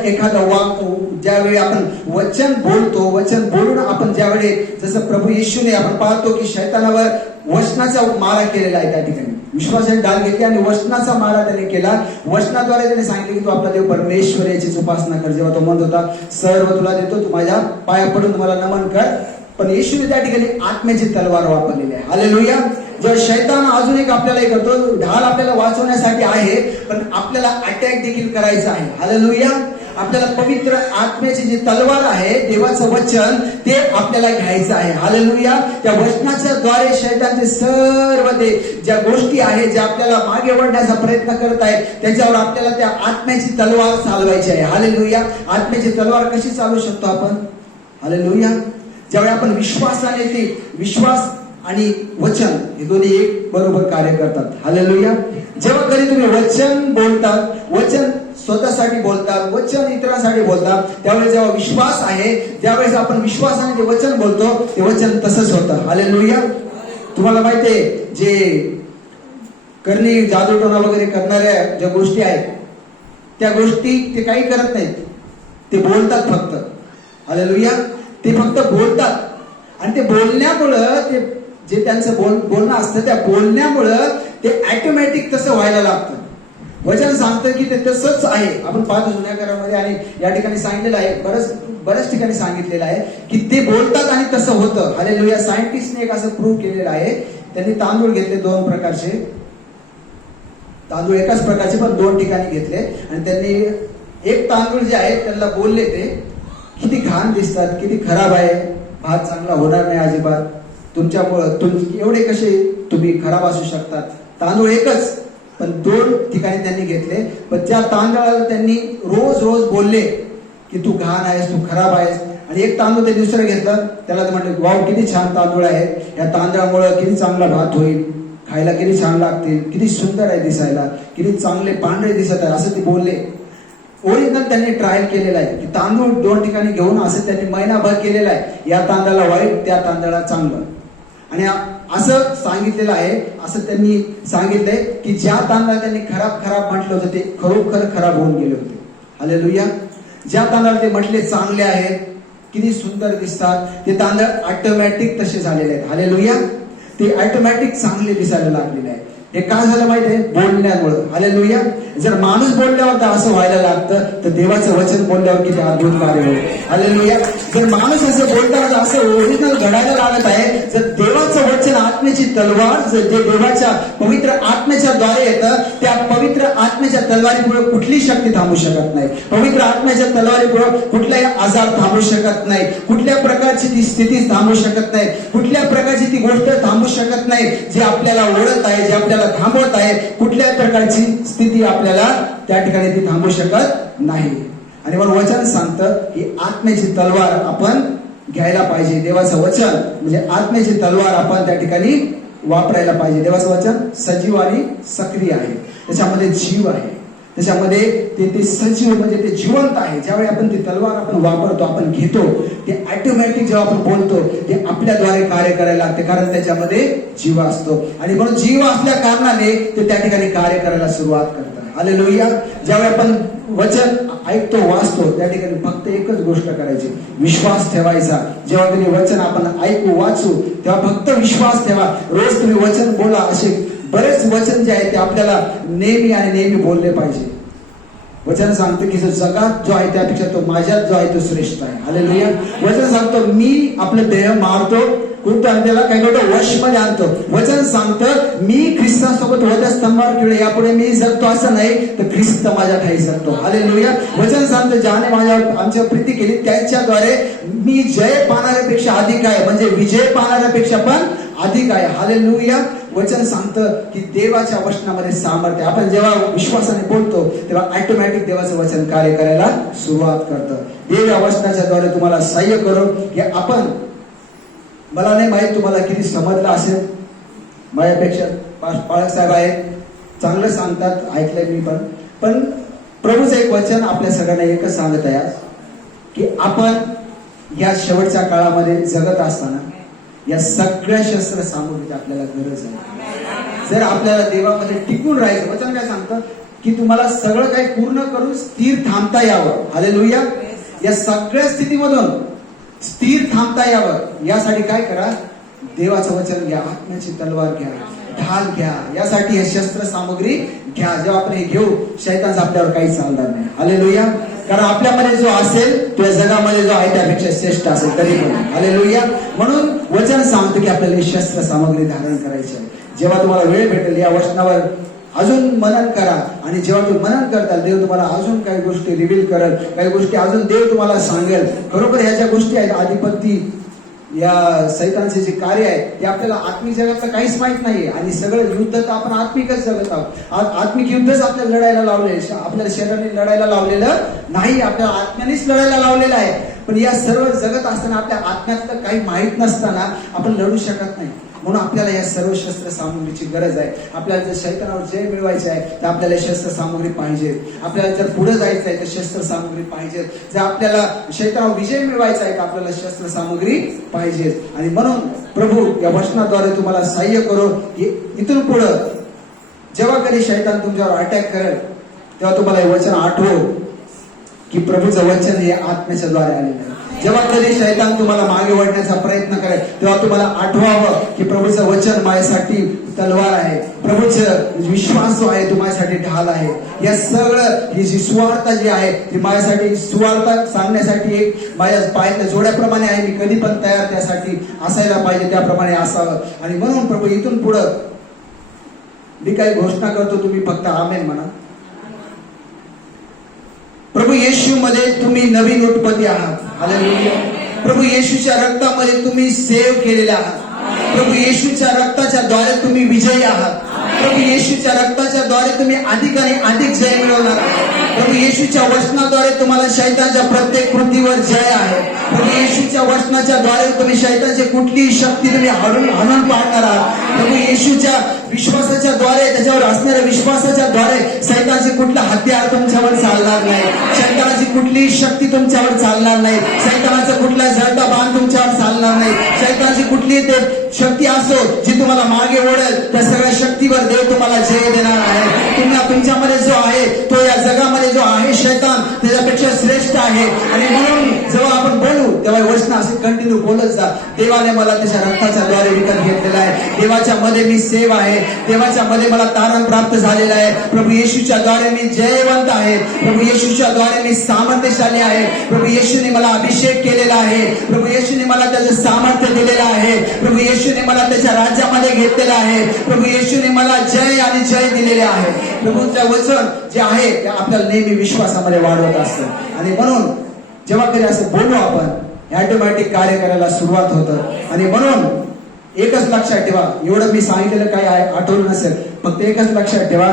ज्यावेळी आपण वचन बोलतो, वचन बोलून आपण ज्यावेळी, जसं प्रभू येशूने आपण पाहतो की शैतानावर वचनाचा मारा केलेला आहे, त्या ठिकाणी विश्वासाने ढाल घेतली आणि वचनाचा मारा त्याने केला. वचनाद्वारे त्याने सांगितले की तू आपला देव परमेश्वर याचीच उपासना कर. जेव्हा तो म्हणत होता सर्व तुला देतो, तू माझ्या पाया पडून मला नमन कर, पण येशूने त्या ठिकाणी आत्म्याची तलवार वापरलेली आहे. हालेलुया. जर शैतान अजून एक आपल्याला करतो, ढाल आपल्याला वाचवण्यासाठी आहे, पण आपल्याला अटॅक देखील करायचा आहे. हालेलुया. आपल्याला पवित्र आत्म्याची जी तलवार आहे, देवाचं वचन, ते आपल्याला घ्यायचं आहे. हालेलुया. त्या वचनाच्या द्वारे शैतानचे सर्व ते ज्या गोष्टी आहेत, ज्या आपल्याला मागे वळण्याचा प्रयत्न करत आहेत, त्याच्यावर आपल्याला त्या आत्म्याची तलवार चालवायची आहे. हालेलुया. आत्म्याची तलवार कशी चालवू शकतो आपण? हालेलुया. ज्यावेळी आपण विश्वासाने, ते विश्वास आणि वचन हे दोन्ही एक बरोबर कार्य करतात. हालेलुया. जेव्हा कधी तुम्ही वचन बोलतात, वचन स्वतःसाठी बोलतात, वचन इतरांसाठी बोलतात, त्यावेळेस जेव्हा विश्वास आहे, ज्यावेळेस आपण विश्वासाने ते वचन बोलतो, ते वचन तसंच होतं. हालेलुया. तुम्हाला माहितीये जे करणी, जादूटोना वगैरे करणाऱ्या ज्या गोष्टी आहेत, त्या गोष्टी ते काही करत नाहीत, ते बोलतात फक्त. हालेलुया. ते फक्त बोलतात आणि ते बोलण्यामुळं, ते जे त्यांचं बोलणं असतं, त्या बोलण्यामुळं ते ऑटोमॅटिक तसं व्हायला लागतं. वचन सांगतं की ते तसंच आहे. आपण पाहतो जुन्या करारामध्ये आणि या ठिकाणी सांगितलेलं आहे, बऱ्याच ठिकाणी सांगितलेलं आहे की ते बोलतात आणि तसं होतं. हालेलुया. सायंटिस्टने एक असं प्रूव्ह केलेलं आहे. त्यांनी तांदूळ घेतले 2 प्रकारचे तांदूळ, एकाच प्रकारचे पण 2 ठिकाणी घेतले आणि त्यांनी एक तांदूळ जे आहे त्यांना बोलले ते किती घाण दिसतात, किती खराब आहे, भात चांगला होणार नाही अजिबात, तुमच्यामुळं एवढे कसे तुम्ही खराब असू शकतात. तांदूळ एकच पण 2 ठिकाणी त्यांनी घेतले. पण त्या तांदळाला त्यांनी रोज रोज बोलले की तू घाण आहेस, तू खराब आहेस. आणि एक तांदूळ ते दुसरं घेतलं, त्याला ते म्हटलं वाव किती छान तांदूळ आहे, या तांदळामुळे किती चांगला भात होईल, खायला किती छान लागतील, किती सुंदर आहे दिसायला, किती चांगले पांढरे दिसत आहे, असं ते बोलले. ओरिजिनल त्यांनी ट्रायल केलेला आहे की तांदूळ 2 ठिकाणी घेऊन असं त्यांनी महिनाभर केलेला आहे, या तांदळाला वाईट, त्या तांदळाला चांगलं. आणि असं सांगितलेलं आहे, असं त्यांनी सांगितलंय की ज्या तांदळाला त्यांनी खराब खराब म्हटलं होतं ते खरोखर खराब होऊन गेले होते. हालेलुया. ज्या तांदळाला ते म्हटले चांगले आहेत, किती सुंदर दिसतात, ते तांदळ ऑटोमॅटिक तसे झालेले आहेत. हालेलुया. ते ऑटोमॅटिक चांगले दिसायला लागलेले आहे. हे का झालं माहिती आहे? बोलण्यामुळे. हालेलुया. जर माणूस बोलल्यावर तर असं व्हायला लागतं, तर देवाचं वचन बोलल्यावर किती अद्भुत कार्य होईल. हालेलुया. जर माणूस असं बोलताना असं ओरिजिनल घडायला लागत आहे, जर देवाचं वचन आत्म्याची तलवार जे देवाच्या पवित्र आत्म्याच्या द्वारे येतं, त्या पवित्र आत्म्याच्या तलवारीपुढे कुठली शक्ती थांबू शकत नाही. पवित्र आत्म्याच्या तलवारीपुढे कुठलाही आजार थांबू शकत नाही, कुठल्या प्रकारची ती स्थिती थांबू शकत नाही, कुठल्या प्रकारची ती गोष्ट थांबू शकत नाही जे आपल्याला ओढत आहे, जे आपल्याला थांबवत आहे. कुठल्या प्रकारची स्थिती आपल्याला त्या ठिकाणी ती थांबू शकत नाही. आणि म्हणून वचन सांगतं की आत्म्याची तलवार आपण घ्यायला पाहिजे. देवाचं वचन म्हणजे आत्म्याची तलवार आपण त्या ठिकाणी वापरायला पाहिजे. देवाचं वचन सजीव आणि सक्रिय आहे, त्याच्यामध्ये जीव आहे, त्याच्यामध्ये ते सजीव म्हणजे ते जिवंत आहे. ज्यावेळी आपण ती तलवार आपण वापरतो, आपण घेतो, ते ऑटोमॅटिक जेव्हा आपण बोलतो ते आपल्याद्वारे कार्य करायला लागते, कारण त्याच्यामध्ये जीव असतो. आणि म्हणून जीव असल्या कारणाने ते त्या ठिकाणी कार्य करायला सुरुवात करतात. हालेलुया. ज्यावेळी आपण वचन ऐकतो, वाचतो, त्या ठिकाणी फक्त एकच गोष्ट करायची, विश्वास ठेवायचा. जेव्हा तुम्ही वचन आपण ऐकू, वाचू, तेव्हा फक्त विश्वास ठेवा. रोज तुम्ही वचन बोला. असे बरेच वचन जे आहे ते आपल्याला नेहमी आणि नेहमी बोलले पाहिजे. वचन सांगतं की जो जगात जो आहे त्यापेक्षा तो माझ्यात जो आहे तो श्रेष्ठ आहे. हालेलुया. वचन सांगतो मी आपलं देह मारतो, कुठं त्याला काय करतो, वशमध्ये आणतो. वचन सांगतं मी ख्रिस्तासोबत वधस्तंभावर किंवा यापुढे मी जगतो असं नाही, तर ख्रिस्त माझ्या ठाई जगतो. हालेलुया. वचन सांगतं ज्याने आमच्या प्रीती केली त्याच्याद्वारे मी जय पाहणाऱ्यापेक्षा अधिक आहे, म्हणजे विजय पाहणाऱ्यापेक्षा पण अधिक आहे. हालेलुया. वचन सांगतं की देवाच्या वचनामध्ये सामर्थ्य. आपण जेव्हा विश्वासाने बोलतो तेव्हा ऑटोमॅटिक देवाचं वचन कार्य करायला सुरुवात करतं. देव या वचनाच्या द्वारे तुम्हाला सहाय्य करो की आपण, मला नाही माहित तुम्हाला किती समजलं असेल, माझ्यापेक्षा पाळक साहेब आहेत, चांगलं सांगतात, ऐकलंय मी पण प्रभूचं एक वचन आपल्या सगळ्यांना एकच सांगत आहे की आपण या शेवटच्या काळामध्ये जगत असताना या सगळ्या शस्त्र सामुग्रीची आपल्याला गरज आहे. जर आपल्याला देवामध्ये टिकून राहायचं, वचन काय सांगतं की तुम्हाला सगळं काही पूर्ण करून स्थिर थांबता यावं. हालेलुया. या सगळ्या स्थितीमधून स्थिर थांबता यावं यासाठी काय करा, देवाचं वचन घ्या, आत्म्याची तलवार घ्या, ढाल घ्या. यासाठी हे शस्त्र सामग्री घ्या. जेव्हा आपण हे घेऊ, शैतान आपल्यावर काही चालणार नाही. हालेलुया. कारण आपल्यामध्ये जो असेल तो या जगामध्ये जो आहे त्यापेक्षा श्रेष्ठ असेल तरी पण. हालेलुया. म्हणून वचन सांगतं की आपल्याला शस्त्र सामग्री धारण करायची आहे. जेव्हा तुम्हाला वेळ भेटेल या वचनावर अजून मनन करा, आणि जेव्हा तुम्ही मनन करताल देव तुम्हाला अजून काही गोष्टी रिव्हील करेल, काही गोष्टी अजून देव तुम्हाला सांगेल. खरोखर ह्या ज्या गोष्टी आहेत, आधिपत्य या सैतानचे जे कार्य आहे ते आपल्याला आत्मिक जगातलं काहीच माहित नाहीये. आणि सगळं युद्ध तर आपण आत्मिकच जगत आहोत. आत्मिक युद्धच आपल्याला लढायला लावले, आपल्याला शरीराने लढायला लावलेलं नाही, आपल्या आत्म्यानेच लढायला लावलेलं आहे. पण या सर्व जगत असताना आपल्या आत्म्यातलं काही माहित नसताना आपण लढू शकत नाही. म्हणून आपल्याला या सर्व शस्त्र सामुग्रीची गरज आहे. आपल्याला जर शैतानावर जय मिळवायचं आहे तर आपल्याला शस्त्र सामुग्री पाहिजे. आपल्याला जर पुढे जायचं आहे तर शस्त्र सामुग्री पाहिजे. जर आपल्याला शैतानावर विजय मिळवायचा आहे तर आपल्याला शस्त्र सामुग्री पाहिजे. आणि म्हणून प्रभू या वचनाद्वारे तुम्हाला सहाय्य करो की इथून पुढं जेव्हा कधी शैतान तुमच्यावर अटॅक करेल तेव्हा तुम्हाला हे वचन आठवो की प्रभूचं वचन हे आत्म्याच्या द्वारे आलेलं आहे. जेव्हा कधी शैतान तुम्हाला मागे वळण्याचा प्रयत्न करेल तेव्हा तुम्हाला आठवावं की प्रभूचं वचन माझ्यासाठी तलवार आहे, प्रभूचं विश्वास जो आहे तो माझ्यासाठी ढाल आहे. या सगळं ही जी सुवार्ता जी आहे ती माझ्यासाठी सुवार्ता सांगण्यासाठी एक माझ्या पायातल्या जोड्याप्रमाणे आहे. मी कधी पण तयार त्यासाठी असायला पाहिजे, त्याप्रमाणे असावं. आणि म्हणून प्रभू इथून पुढं मी काही घोषणा करतो, तुम्ही फक्त आमेन म्हणा. प्रभू येशू मध्ये तुम्ही नवीन उत्पत्ती आहात. हालेलुया. प्रभू येशूच्या रक्तामध्ये तुम्ही सेव्ह केलेले आहात. प्रभू येशूच्या रक्ताच्या द्वारे तुम्ही विजयी आहात. प्रभू येशूच्या रक्ताच्या द्वारे तुम्ही अधिक आणि अधिक जय मिळवणार. प्रभू येशूच्या वचनाद्वारे तुम्हाला शैतानच्या प्रत्येक कृतीवर जय आहे. प्रभू येशूच्या वचनाच्या द्वारे तुम्ही शैतानची कुठलीही शक्ती तुम्ही हणून पाडणार आहात. प्रभू येशूच्या विश्वासाच्या द्वारे, त्याच्यावर असणाऱ्या विश्वासाच्या द्वारे सैतानाचे कुठला हत्यार तुमच्यावर चालणार नाही. शैतानाची कुठलीही शक्ती तुमच्यावर चालणार नाही. सैतानाचा कुठला जळता बाण तुमच्यावर चालणार नाही. शैतानाची कुठलीही ते शक्ती असो जी तुम्हाला मागे ओढेल, त्या सगळ्या शक्तीवर देव तुम्हाला जय देणार आहे. तुमच्यामध्ये जो आहे तो या जगामध्ये जो आहे शैतान त्याच्यापेक्षा श्रेष्ठ आहे. आणि म्हणून जेव्हा आपण बोलू तेव्हा वचन असे कंटिन्यू बोलत जा. देवाने मला त्याच्या रक्ताच्या द्वारे विकत घेतलेला आहे. देवाच्या मध्ये मी सेव आहे. देवाच्या मध्ये मला तारण प्राप्त झालेला आहे. प्रभू येशूच्या द्वारे मी जयवंत आहे. प्रभू येशूच्या द्वारे मी सामर्थ्यशाली आहे. प्रभू येशूने मला अभिषेक केलेला आहे. प्रभू येशूने मला त्याचं सामर्थ्य दिलेलं आहे. प्रभू येशूने मला त्याच्या राज्यामध्ये घेतलेलं आहे. प्रभू येशूने मला जय आणि जय दिलेले आहे. प्रभूचं वचन जे आहे ते आपल्याला नेहमी विश्वासामध्ये वाढवत असतं. आणि म्हणून जेव्हा कधी असं बोलू आपण ऑटोमॅटिक कार्य करायला सुरुवात होतं. आणि म्हणून एकच लक्षात ठेवा, एवढं मी सांगितलेलं काही आठवलं नसेल, फक्त एकच लक्षात ठेवा,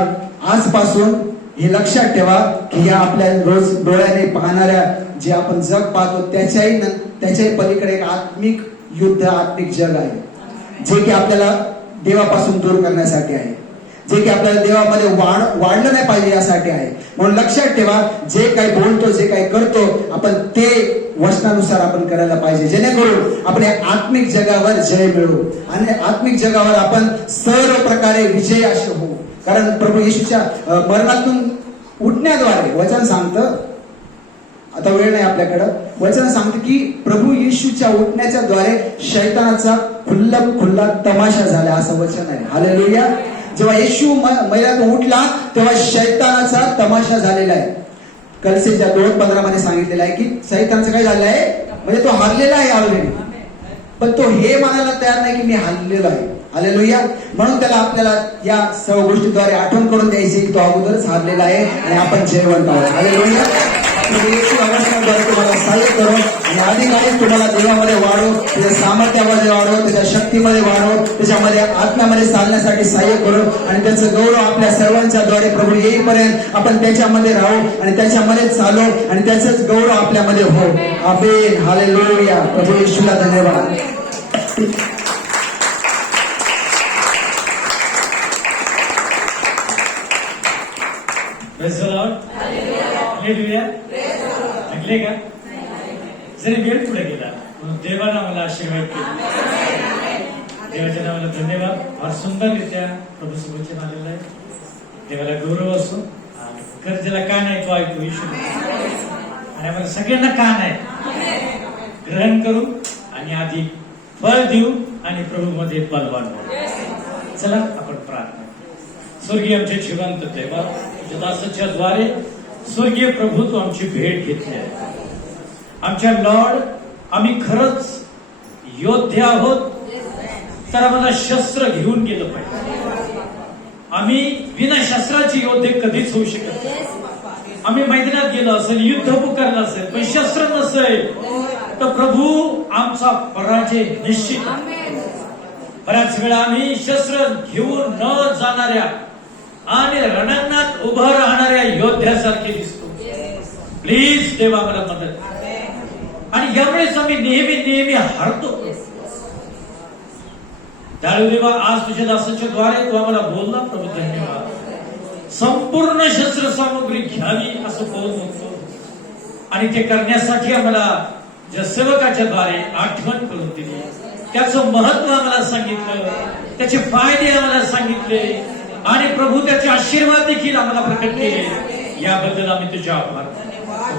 आजपासून हे लक्षात ठेवा की या आपल्या रोज डोळ्याने पाहणाऱ्या जे आपण जग पाहतो त्याच्याही पलीकडे एक आत्मिक युद्ध, आत्मिक जग आहे, जे की आपल्याला देवापासून दूर करण्यासाठी आहे, जे की आपल्याला देवामध्ये वाढलं नाही पाहिजे यासाठी आहे. म्हणून लक्षात ठेवा, जे काही बोलतो, जे काही करतो, आपण ते वचनानुसार आपण करायला पाहिजे, जेणेकरून आपण या आत्मिक जगावर जय मिळवू आणि आत्मिक जगावर आपण सर्व प्रकारे विजय असे होऊ. कारण प्रभू येशूच्या मरणातून उठण्याद्वारे वचन सांगतं, आता वेळ नाही आपल्याकडं, वचन सांगतं की प्रभू येशूच्या उठण्याच्या द्वारे शैतानाचा खुल्ला तमाशा झाला, असं वचन आहे. हालेलुया. जेव्हा येशू मैदानातून उठला तेव्हा शैतानाचा तमाशा झालेला आहे. कलसीच्या 2:15 मध्ये सांगितलेलं आहे की शैतानाचं काय झालं आहे, म्हणजे तो हारलेला आहे ऑलरेडी, पण तो हे मानायला तयार नाही की मी हारलेलो आहे. हालेलुया. म्हणून त्याला आपल्याला या सर्व गोष्टीद्वारे आठवण करून द्यायची की तो अगोदरच हारलेला आहे आणि आपण जयवंत आहोत. हालेलुया. अवस्थांद्वारे तुम्हाला सहाय्य करून आणि अधिक तुम्हाला देवामध्ये वाढव, त्याच्या सामर्थ्यामध्ये वाढव, त्याच्या शक्तीमध्ये वाढव, त्याच्यामध्ये आत्म्यामध्ये चालण्यासाठी सहाय्य करू आणि त्याचं गौरव आपल्या सर्वांच्या द्वारे प्रभू येईपर्यंत आपण त्याच्यामध्ये राहू आणि त्याच्यामध्ये चालू आणि त्याचंच गौरव आपल्यामध्ये हो. आमेन. हालेलुया. प्रभू येशूला धन्यवाद. ऐकले का? जरी वेळ पुढे गेला म्हणून देवाला मला आशीर्वाद केला. देवाच्या नावाला धन्यवाद. फार सुंदररित्या प्रभू सुवचन आलेलं आहे. देवाला गौरव असो. आणि गरजेला कान आहे तो ऐकू येशू आणि आम्हाला सगळ्यांना कान आहे, ग्रहण करू आणि आधी फळ देऊ आणि प्रभू मध्ये बलवान होऊ. चला आपण प्रार्थना. स्वर्गीय आमचे जिवंत देवा, तुझ्या दासाच्या द्वारे स्वर्गीय प्रभू तू आमची भेट घेतली आहे. आमच्या लॉर्ड, आम्ही खरंच योद्धे आहोत, तर आम्हाला शस्त्र घेऊन गेलं पाहिजे. आम्ही विना शस्त्राचे योद्धे कधीच होऊ शकत नाही. आम्ही मैदानात गेलो असेल, युद्ध पुकारलं असेल, पण शस्त्र नसेल तर प्रभू आमचा पराजय निश्चित. बऱ्याच वेळा आम्ही शस्त्र घेऊन न जाणाऱ्या आणि रणांगणात उभं राहणाऱ्या योद्ध्यासारखे दिसतो. प्लीज देवा मला मदत. आणि यामुळेच आम्ही नेहमी हारतो. त्यावेळी देवा आज तुझ्या दासाच्या द्वारे तू आम्हाला बोलला प्रभू, धन्यवाद. संपूर्ण शस्त्र सामग्री घ्यावी असं बोल म्हणतो आणि ते करण्यासाठी आम्हाला ज्या सेवकाच्या द्वारे आठवण करून दिली, त्याचं महत्व आम्हाला सांगितलं, त्याचे फायदे आम्हाला सांगितले आणि प्रभू त्याचे आशीर्वाद देखील आम्हाला प्रकट केले. याबद्दल आम्ही तुझे आभार.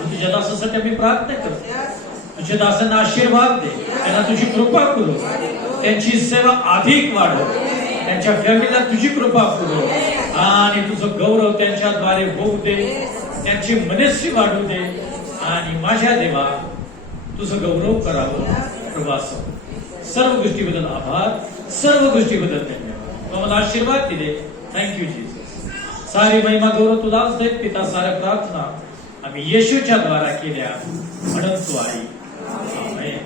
तुझ्या दासासाठी आम्ही प्रार्थना करतो. तुझ्या दासांना आशीर्वाद दे, त्यांना तुझी कृपा करू, त्यांची सेवा अधिक वाढव, त्यांच्या फॅमिलीला तुझी कृपा करू आणि तुझं गौरव त्यांच्याद्वारे होऊ दे, त्यांची मनस्वी वाढू दे आणि माझ्या देवा तुझं गौरव करावं प्रभू. असं सर्व गोष्टीबद्दल आभार, सर्व गोष्टीबद्दल धन्यवाद. तुम्हाला आशीर्वाद दिले. Thank you Jesus. सारी महिमा गौरव तुलाच देत पिता. साऱ्या प्रार्थना आम्ही येशूच्या द्वारा केल्या म्हणून तू आई. आमेन.